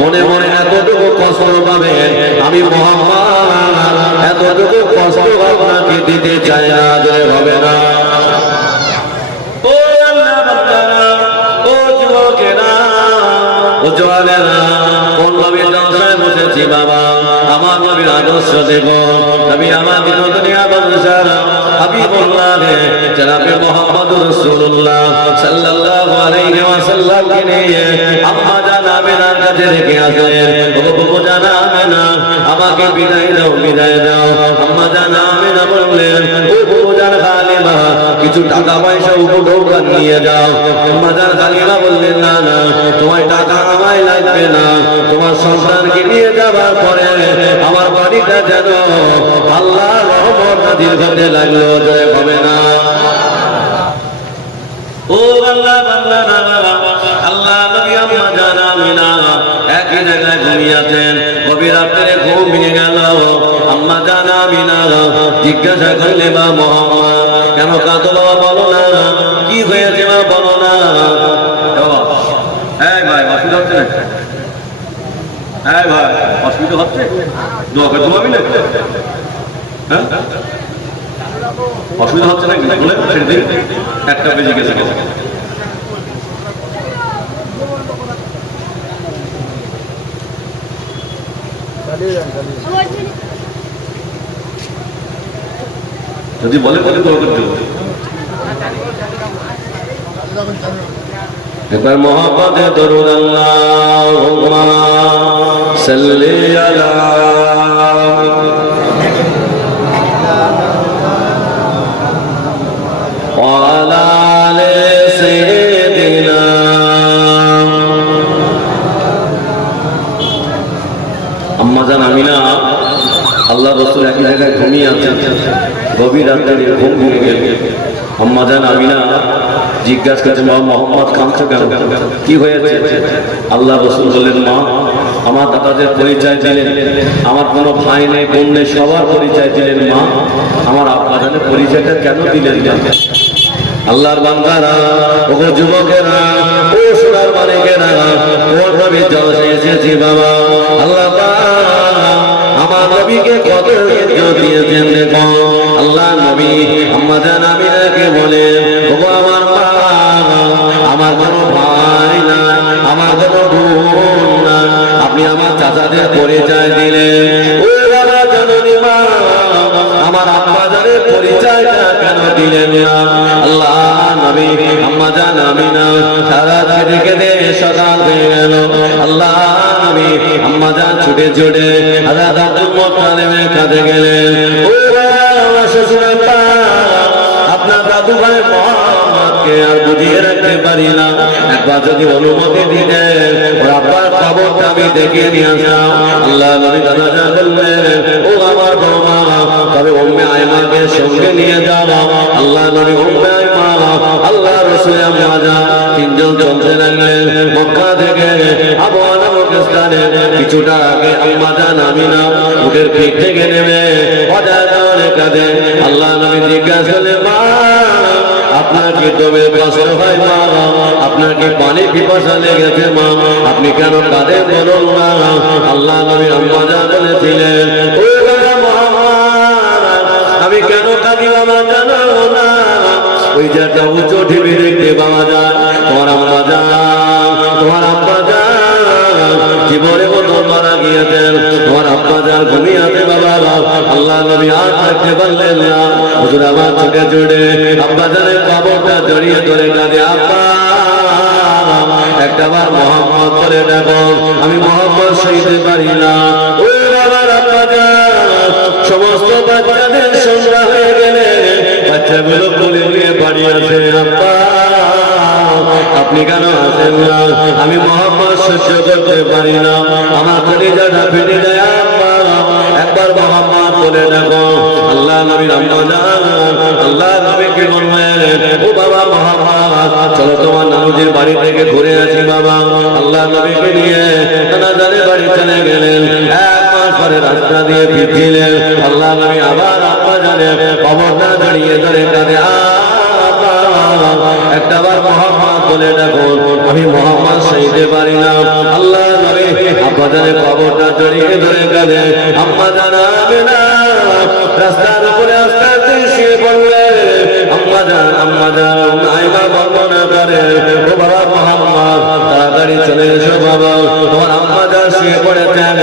মনে মনে এতটুকু কষ্ট পাবেন আমি মুহাম্মদ এতটুকু কষ্ট আপনাকে দিতে চাই না যে হবে না ও আল্লাহ বান্দারা ও যুবকেরা ও জওয়ানেরা কোন নবীর জলসায় বসেছি বাবা আমার নবীর আদর্শ দেখো নবী আমাকে দুনিয়া বাদশা হাবিবুল্লাহ জনাবে মুহাম্মদুর রাসূলুল্লাহ সাল্লাল্লাহু আলাইহি ওয়াসাল্লামকে নিয়ে আম্মা জান আমিনার কাছে রেখে আসেন ও বাবা জান আমিনা আমাকে বিদায় দাও আম্মা জান আমিনা বললেন ও বাবা জান হালিমা কিছু টাকা পয়সা উপঢৌকন নিয়ে যাও আম্মা জান হালিমা বললেন না না তোমার টাকা আমায় লাগবে না তোমার সন্তানকে নিয়ে যাবার পরে আমার বাড়িটা যেন আল্লাহর রহমত নাযিল হতে লাগলো যে হবে না ও আল্লাহ বান্দারা আল্লাহ নবী আম্মা জান আমিনা একই জায়গায় ঘুমিয়ে আছেন গভীর রাতে ঘুম ভেঙে গেল আম্মা জান আমিনা জিজ্ঞাসা করলে মা মুহাম্মদ কেন কাঁদো বাবা বলো না কি হয়েছে মা বলো না এই ভাই অসুবিধা হচ্ছে না এই ভাই অসুবিধা হচ্ছে দোয়া করে ঘুমাবি না হ্যাঁ অসুবিধা হচ্ছে নাকি বলে ছেড়ে দিন একটা বেজে গেছে যদি বলে বলে দোয়া করতে হবে একবার মোহাম্মদে দরুদ আল্লাহুম্মা সাল্লি আলা وعلى آل سيدنا আম্মা জান আমিনা আল্লাহ রাসূল একই জায়গায় ঘুমিয়ে আছেন গভীর রাতে ঘুম ভেঙে গেল আম্মা জান আমিনা জিজ্ঞাসা করছে মা মোহাম্মদ কাঁদছো কেন কি হয়েছে আল্লাহ রাসূল বললেন মা আমার দাদাদের পরিচয় দিলেন আমার কোনো ভাই নেই বোন নেই সবার পরিচয় দিলেন মা আমার আব্বা জানের পরিচয়টা কেন দিলেন না আল্লাহর বান্দারা ও যুবকেরা ও সোনার মালিকেরা ও নবী জলসায় এসেছি বাবা আল্লাহ আমার নবীকে কত ইজ্জত দিয়েছেন দেখো আল্লাহ নবী আম্মা জান আমিনাকে বলে ও আমার মা আমার কোনো ভাই না আমার কোনো বোন না আপনি আমার চাচাদের পরিচয় দিলেন ও বাবা জননী মা আমার আম্মা জানের পরিচয়টা কেন দিলেন না আল্লাহ নবী আম্মা জান আমিনা সারা রাত কেঁদে সকাল হয়ে গেল আল্লাহ নবী আম্মা জান ছুটে ছুটে আদা দাদু মক্কা নেমে কাঁদে গেলেন ও আমার শ্বশুর আব্বা আপনার দাদু ভাই মোহাম্মদকে আর বুঝিয়ে রাখতে পারি না একবার যদি অনুমতি দিতেন ওর আব্বার খবরটা আমি দেখিয়ে নিয়ে আসলাম আল্লাহ নবী দাদা যা বললেন ও আমার বৌমা তবে উম্মে আয়মাকে সঙ্গে নিয়ে যাও আল্লাহ নবী উম্মে আয়মা আল্লাহ রাসূল আম্মা জান তিনজন চলতে লাগলেন মক্কা থেকে আবওয়া নামক স্থানে কিছুটা আগে আম্মা জান আমিনা উটের পিঠ থেকে নেমে অজানা কাঁদে আল্লাহ নবী জিজ্ঞাসা করলেন মা আপনার কি তবে কষ্ট হয় মা আপনার কি পানি পিপাসা লেগেছে মা আপনি কেন কাঁদেন বলুন না আল্লাহ নবী আম্মা জান বলেছিলেন ও আমি কেন কাঁদি বাবা জানো না ওই যে একটা উঁচু ঢিবি দেখতে পাওয়া যায় তোমার আম্মা জান তোমার আব্বা জান জীবনে মতো মারা গিয়েছেন, আমার আব্বা যান ঘুমিয়ে বাবা, আল্লাহ নবী আর থাকতে পারলেন না, হুজুর আমার ছুটে ছুটে আব্বা জানের কবরটা জড়িয়ে ধরে কাঁদে, আব্বা একটাবার মোহাম্মদ করে দেখো, আমি মোহাম্মদ সইতে পারি না। ওই বাবার আব্বা যান সমস্ত বাচ্চাদের সন্ধ্যা হয়ে গেলে বাচ্চাগুলো কোলে নিয়ে বাড়ি আসে, আব্বা আপনি কেন আসেন না, আমি মোহাম্মদ সহ্য করতে পারি না, আমার কলিজাটা ফেটে যায়, আব্বা একবার মোহাম্মদ বলে দেখো। আল্লাহ নবীর আম্মা জান আল্লাহ নবীকে বললেন, ও বাবা মোহাম্মদ চলো তোমার নানুজির বাড়ি থেকে ঘুরে আসি বাবা। আল্লাহ নবীকে নিয়ে নানাজানের বাড়ি চলে গেলেন, এক মাস পরে রাস্তা দিয়ে ফিরছিলেন, আল্লাহ নবী আবার আব্বা জানের কবরটা দাঁড়িয়ে ধরে কাঁদে, একটাবার মোহাম্মদ বলে দেখো, আমি মোহাম্মদ সইতে পারি না। আল্লাহ নবী আব্বা জানের কবরটা জড়িয়ে ধরে কাঁদে, আম্মা জানাবে না, রাস্তার উপরে আস্তে আস্তে শুয়ে পড়লে, আম্মা জান আইমা বর্ণনা করে, ও বাবা মোহাম্মদ তাড়াতাড়ি চলে এসো বাবা, তোমার আম্মা জান শুয়ে পড়েছেন।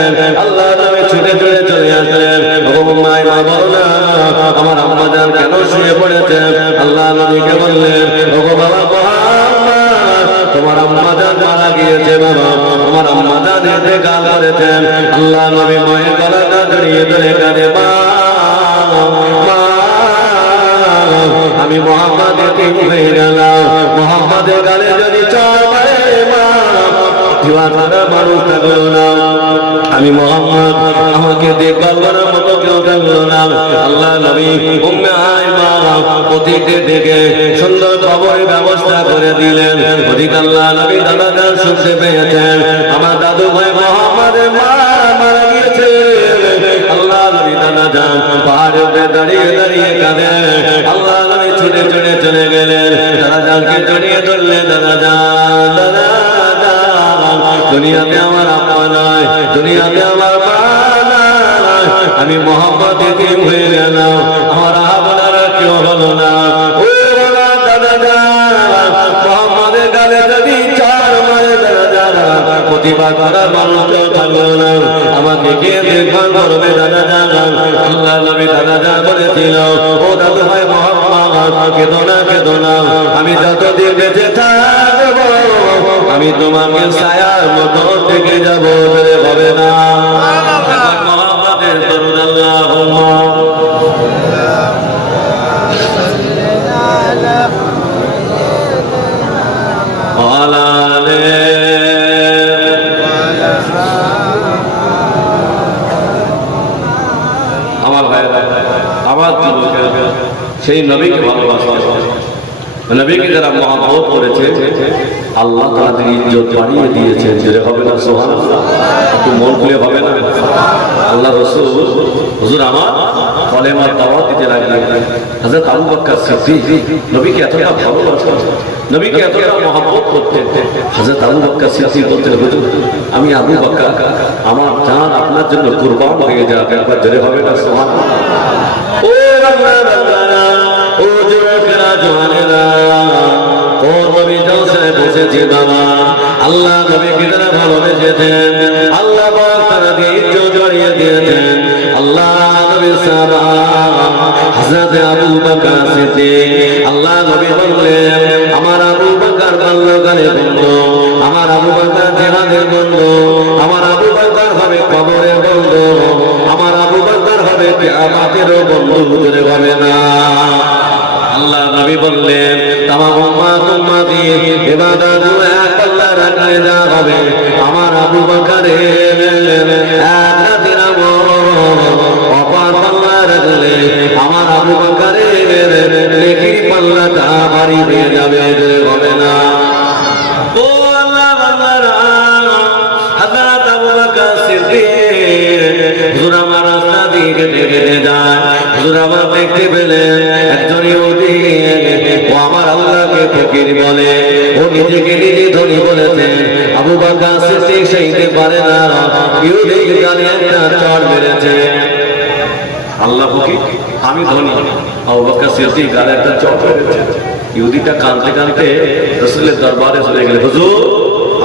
আল্লাহ নবী ছুটে ছুটে চলে আসলেন, ও আইমা বলো না আমার আম্মা জান কেন শুয়ে পড়েছেন। আল্লাহ নবীকে বললেন, ও বাবা মোহাম্মদ তোমার আম্মা জান মারা গিয়েছে বাবা, তোমার আম্মা জান ইন্তেকাল করেছেন। আল্লাহ নবী মায়ের গলাটা জড়িয়ে ধরে কাঁদে, মা আমি মোহাম্মদ এতিম হয়ে গেলাম, মোহাম্মদের গালে যদি চড় মারে মা দিওয়ানা মানুষ থাকলো না, আমি মোহাম্মদ আমাকে দেখভাল করার মতো কেউ থাকলো না। আল্লাহ নবী উম্মে আইমা অতীতে থেকে সুন্দর খবরের ব্যবস্থা করে দিলেন। অধিক আল্লাহ নবী দাদা যান শুনতে পেয়েছেন আমার দাদু ভাই মোহাম্মদের মা মারা গিয়েছে। আল্লাহ নবী দাদা যান পাহাড়ের উপরে দাঁড়িয়ে দাঁড়িয়ে কাঁদে, আল্লাহ নবী ছুটে ছুটে চলে গেলেন, দাদা যানকে জড়িয়ে ধরলেন, দাদা যান দাদা দুনিয়াতে আমার আপা নাই, দুনিয়াতে আমার মা নাই, আমি মোহাম্মদ এতিম হয়ে গেলাম, আমার আপনার কেউ হলো না। ও বাবা দাদা যান মোহাম্মদের গালে যদি চার মারে দাদা যান প্রতিবাদ করার মানুষ কেউ থাকলো না, আমাকে কে দেখভাল করবে দাদা যান। আল্লাহ নবী দাদা যান বলেছিল, ও দাদু ভাই মোহাম্মদ কেঁদো না কেঁদো না, আমি যতদিন বেঁচে থাকবো আমি তোমাকে ছায়ার মতো থেকে যাবো, হবে না। মোহাম্মদের দরুদ আল্লাহুম্মা ওয়ালা আলি আমার ভাই আমার সেই নবীকে ভালোবাসা, নবীকে যারা মহব্বত করেছে আল্লাহ তাদের ইজ্জত বাড়িয়ে দিয়েছেন, যেটা হবে না সুবহানাল্লাহ, একটু মন খুলে হবে না। আল্লাহ রাসূল হুজুর আমার কলেমার দাওয়াত দিতে লাগলেন, হযরত আবু বকর সিদ্দিক নবীকে এতটা ভালোবাসতেন, নবীকে এতটা মহব্বত করতেন। হযরত আবু বকর সিদ্দিক বলতেন, হুজুর আমি আবু বকর আমার জান আপনার জন্য কুরবান হয়ে যাবে, একবার জোরে হবে না সুবহানাল্লাহ। ও বাংলা ও যুবকেরা জওয়ানেরা ও নবী জলসায় বসেছে বাবা, আল্লাহ নবীকে যারা ভালোবেসেছেন আল্লাহ পাক তাদের ইজ্জত জড়িয়ে দিয়েছেন। আল্লাহ নবীর সাহাবা হযরত আবু বকর সিদ্দিক, আল্লাহ নবী বললেন আমার আবু বকর বাল্যকালে বন্ধু, আমার আবু বকর জিহাদের বন্ধু, আমার আবু বকর হবে কবরের বন্ধু, আমার আবু বকর হবে কিয়ামতেরও বন্ধু, জোরে হবে না। আল্লাহ নবী বললেন তামাম উম্মত উম্মতি ইবাদত এক আল্লাহর রাখলে যা হবে, আমার আবু বকরের এক রাতের আমল অপার পাল্লা রাখলে আমার আবু বকরের নেকির পাল্লাটা ভারী হয়ে যাবে, হবে না। ও আল্লাহ বান্দারা হযরত আবু বকর সিদ্দিক হুজুর আমার রাস্তা দিয়ে হেঁটে হেঁটে যায়, হুজুর আমার দেখতে পেলেন একজন ইহুদি, ও আমার আল্লাহকে ফকির বলে, ও নিজেকে নিজে ধনী বলেছেন। আবু বকর সিদ্দিক সইতে পারে না, ইহুদির গালে একটা চড় মেরেছে। আল্লাহ ফকির আমি ধনী, আবু বকর সিদ্দিক গালে একটা চড় মেরেছে। ইহুদিটা কাঁদতে কাঁদতে রাসূলের দরবারে চলে গেল, হুজুর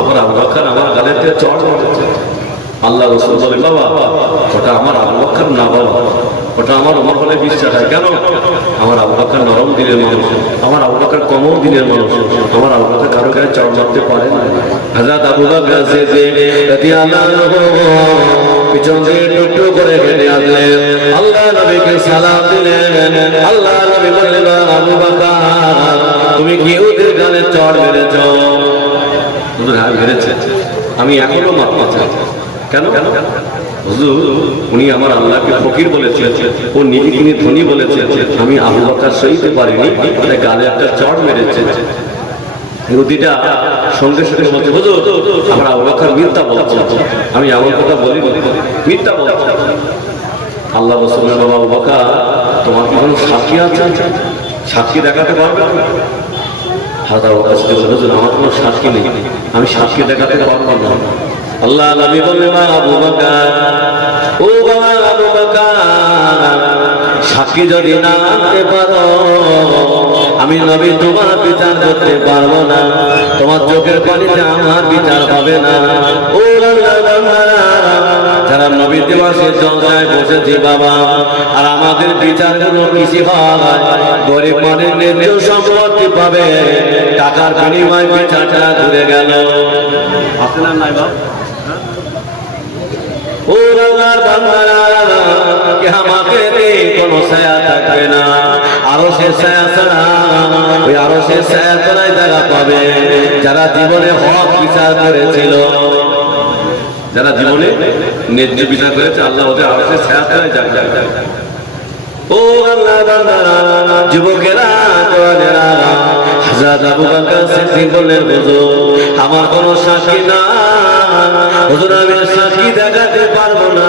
পর আবু বকর আমার গালেতে চড় মারছে। আল্লাহ রাসূল বলে বাবা ওটা আমার আবু বকর না বাবা, ওটা আমার ওমর বলে বিশ্বাস হয়। কেন? আমার আবু বকর নরম দিলের মানুষ, আমার আবু বকর কমল দিলের মানুষ, আমার আবু বকর কারো গায়ে চড় মারতে পারে না। হযরত আবু বকর রাদিয়াল্লাহু পিছন দিয়ে টুকটু করে হেঁটে আসলেন, আল্লাহ নবীকে সালাম দিলেন। আল্লাহ নবী বললেন আবু বকর তুমি কি ওদের গালে চড় মেরেছ? হ্যাঁ মেরেছে, আমি এখনো মাপ চাই। কেন? হুজুর উনি আমার আল্লাহকে ফকির বলেছেন, ও নিজে ধনী বলেছে, আমি আবু বকর সইতে পারিনি, তাই গালে একটা চড় মেরেছে। ইহুদিটা সঙ্গে সঙ্গে বলছে হুজুর আমার আবু বকর মিথ্যা বলছে, আমি এমন কথা বলি মিথ্যা বলছে। আল্লাহ রাসূল বললেন বাবা আবু বকর তোমার কি কোনো সাক্ষী আছে? সাক্ষী দেখাতে পারবে? হযরত আবু বকর বললেন হুজুর আমার কোনো সাক্ষী নেই, আমি সাক্ষী দেখাতে পারবো না। আল্লাহ নবী বললেন আবু বকর ও বাবা আবু বকর সাক্ষী যদি না আনতে পারো আমি নবী তোমার বিচার করতে পারবো না, তোমার চোখের পানিতে আমার বিচার হবে না। ও যারা নবী দিবসের জলসায় বসেছি বাবা, আর আমাদের বিচারগুলো কৃষি হয়, গরিব মানুষ ন্যায্য সম্পত্তি পাবে, টাকার বিনিময় বিচারটা ঘুরে গেল। আপনার নাই বাবা ও আল্লাহর বান্দারা কিয়ামতে কোনো ছায়া থাকবে না, আরো সে ছায়া ছাড়া ওই আরো সে ছায়া ছাড়াই যারা পাবে যারা জীবনে হক বিচার করেছিল, যারা জীবনে ন্যায্য বিচার করেছে আল্লাহ ওদের আরো সে ছায়া ছাড়াই যাবে। ও আল্লাহর বান্দারা যুবকেরা জওয়ানেরা হযরত আবু বকর সিদ্দিক বললেন হুজুর আমার কোনো সাক্ষী না, হুজুর আমি সাক্ষী দেখাতে পারবো না।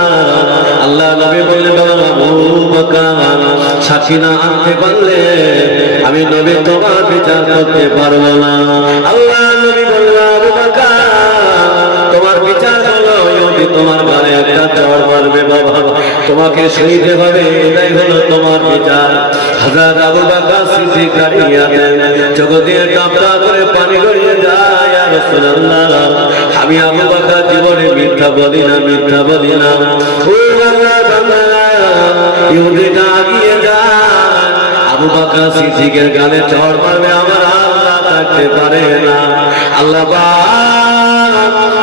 আল্লাহ নবী বললেন আবু বকর সাক্ষী না আনতে পারলে আমি নবী তোমার বিচার করতে পারবো না। আল্লাহ নবী বললেন আবু বকর তোমার বিচার হলো ইহুদি তোমার গালে একটা চড় মারবে বাবা, তোমাকে সইতে হবে, এটাই হলো তোমার বিচার। হযরত আবু বকর সিদ্দিক দাঁড়িয়ে আছেন, চোখ দিয়ে টপটা করে পানি গড়িয়ে যায়। ইয়া রাসূলুল্লাহ আমি আবু বকর জীবনে মিথ্যা বলি না, মিথ্যা বলি না। ও আল্লাহর বান্দারা ইহুদিটা এগিয়ে যায়, আবু বকর সিদ্দিকের গালে চড় মারবে, আমার আল্লাহ থাকতে পারে না। আল্লাহ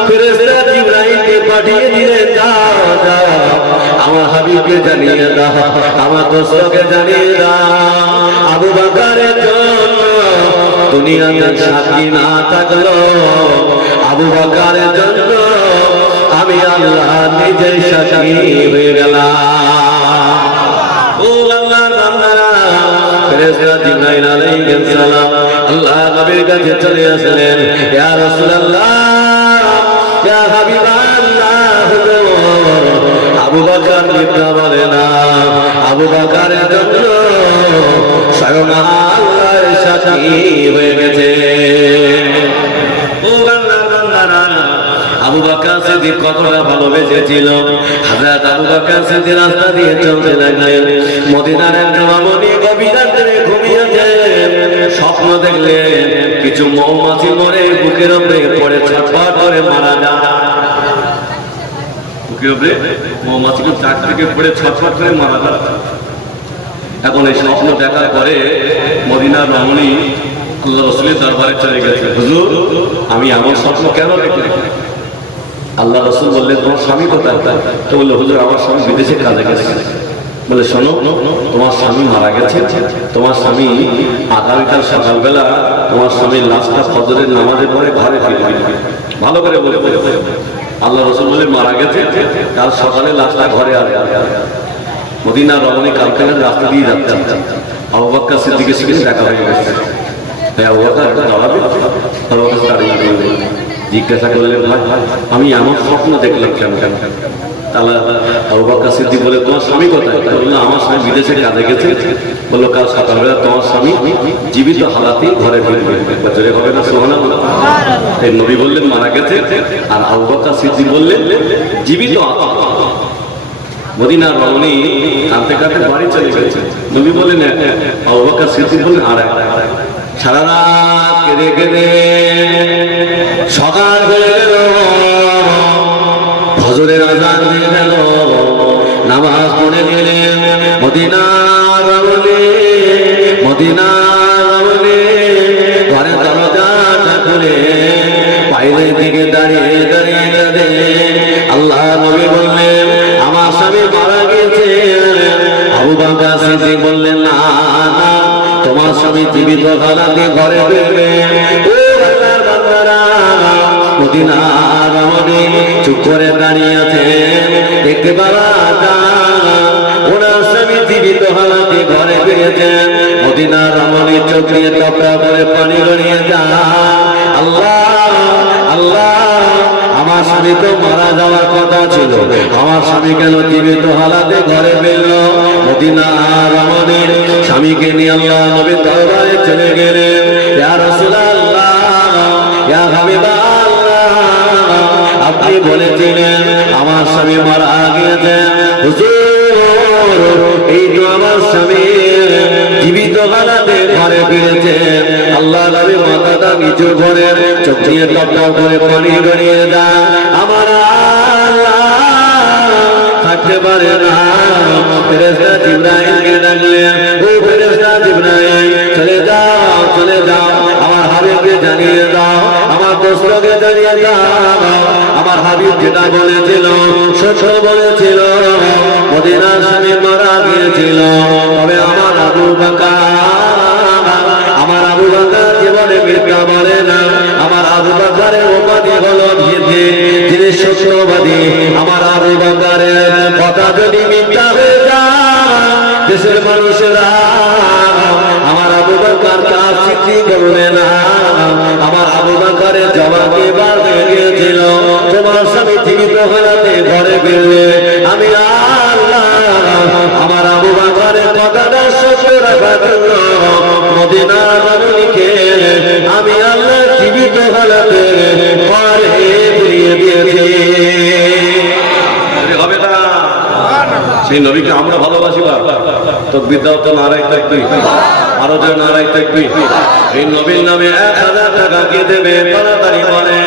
ফেরেশতা জিবরাইলকে পাঠিয়ে দিলেন যাও যাও আমার হাবিবকে জানিয়ে দাও, আমার দোস্তকে জানিয়ে দাও আবু বকরের জন্য দুনিয়াতে সাক্ষী না থাকলো আবু বকরের জন্য আমি আল্লাহ নিজেই সাক্ষী হয়ে গেলাম। ও আল্লাহর বান্দারা ফেরেশতা জিবরাইল আলাইহিস সালাম আল্লাহ নবীর কাছে চলে আসলেন, ইয়া রাসূলুল্লাহ ইয়া হাবিবাল্লাহ আবু বকর মিথ্যা বলে না, আবু বকরের জন্য স্বয়ং আল্লাহর সাক্ষী হয়ে গেছে। ও আল্লাহর বান্দারা আবু বকর সিদ্দিক কতটা ভালোবেসেছিল। হযরত আবু বকর সিদ্দিক রাস্তা দিয়ে চলতে লাগলেন, মদিনার এক রমণী গভীর রাতে ঘুমিয়েছে, স্বপ্ন দেখলেন কিছু মৌমাছি মরে বুকের উপরে পড়ে ছটফট করে মারা যায়, বুকের উপরে মৌমাছিগুলো চাক থেকে পড়ে ছটফট করে মারা যায়। এখন এই স্বপ্ন দেখার পরে মদিনার রমণী আল্লাহ রাসূলের দরবারে চলে গেছে, হুজুর আমি এমন স্বপ্ন কেন দেখলাম? আল্লাহ রাসূল বললেন তোমার স্বামী কোথায়? তো বললো হুজুর আমার স্বামী বিদেশে কাজে গেছে। বলে শোনো তোমার স্বামী মারা গেছে, তোমার স্বামী আগামীকাল সকালবেলা তোমার স্বামীর লাশটা ফজরের নামাজের পরে ঘরে ফিরবে, ভালো করে বলে বলে আল্লাহ রাসূল বলে মারা গেছে, কাল সকালে লাশটা ঘরে আসবে। মদিনার রমণী কালকে রাস্তা দিয়ে যাচ্ছে, আবু বকর সিদ্দিকের সঙ্গে দেখা হয়ে গেছে। আবু বকর দাঁড়াবে, আবু বকর দাঁড়িয়ে জিজ্ঞাসা করলেন ভাই আমি এমন স্বপ্ন দেখলাম কেন কেন? তাহলে আবু বকর সিদ্দিক বলে তোমার স্বামী কোথায়? বললো আমার স্বামী বিদেশে কাজে গেছে। বললো কাল সকালবেলা তোমার স্বামী জীবিত হালাতেই ঘরে ফিরবে, জোরে হবে না সুবহানাল্লাহ। এই নবী বললেন মারা গেছে, আর আবু বকর সিদ্দিক বললেন জীবিত আছে। মদিনার রমণী কাঁদতে কাঁদতে বাড়ি চলে গেছে। নবী বললেন আবু বকর সিদ্দিক বললেন আর সারা রাত কেঁদে কেঁদে সকাল হয়ে গেল, ফজরের আজান দিয়ে গেল, নামাজ পড়ে গেলেন। মদিনার আমলে, মদিনার আমলে ঘরে দরজাটা খুলে বাইরে দিকে দাঁড়িয়ে দাঁড়িয়ে কাঁদে। আল্লাহ নবী বললেন, আমার স্বামী মারা গেছে। আবু বকর সিদ্দিক বললেন, না না, তোমার স্বামী জীবিত হালাতে ঘরে ফিরবে। ও আল্লাহর বান্দারা, মদিনার আমলে চুপ করে দাঁড়িয়ে আছেন, দেখতে পাওয়া যায় ওনার স্বামী জীবিত হালাতে ঘরে ফিরেছেন। মদিনার আমলে চোখ দিয়ে টপটা করে পানি গড়িয়ে যায়। আল্লাহ আল্লাহ, আমার স্বামী তো মারা যাওয়ার কথা ছিল, আমার স্বামী কেন জীবিত হালাতে ঘরে ফিরল? মদিনার আমলে স্বামীকে নিয়ে আল্লাহ নবী দরবারে চলে গেলেন। ইয়া রাসূলুল্লাহ, ইয়া হাবিবাল্লাহ, আপনি বলেছিলেন আমার স্বামী মারা গিয়েছেন। হুজুর, এই তো আমার স্বামী জীবিত হালাতে ঘরে ফিরেছেন। আল্লাহ নবী মাথাটা নিচু করে চোখ দিয়ে টপ টপ করে পানি গড়িয়ে দেয়। আমার আল্লাহ থাকতে পারে না, ফেরেশতা জিবরাইলকে ডাকলেন, ও ফেরেশতা জিবরাইল, চলে যাও চলে যাও, আমার হাবিবকে জানিয়ে দাও, আমার দোস্তকে জানিয়ে দাও, আমার হাবিব যেটা বলেছিল সত্য বলেছিল, মদিনার স্বামী মারা গিয়েছিল। তবে আমার আবু বকর, আমার আবু বকর জীবনে মিথ্যা বলে না। আমার আবু বকরের উপাধি হলো যিনি সত্যবাদী। আমার আবু বকরের কথা যদি মিথ্যা হয়ে যায়, দেশের মানুষেরা আমার আবু বকর কাজ স্বীকৃতি করবে না। আমার আবু বকরের জবাব এবার হয়ে গিয়েছিল, তোমার স্বামী জীবিত হালাতে ঘরে ফিরলে আমি আল্লাহ আমার আবু বকরের কথাটা সত্য রাখার জন্য মদিনার নবীকে আমি আল্লাহ জীবিত হালাতে ঘরে ফিরিয়ে দিয়েছি। হবে না, সেই নবীকে আমরা ভালোবাসি। তকবীর দাও তো, নারায়ে তাকবীর, আরো যে নারায়ে তাকবীর। এই নবীর নামে 1000 টাকা কে দেবে তাড়াতাড়ি বলে।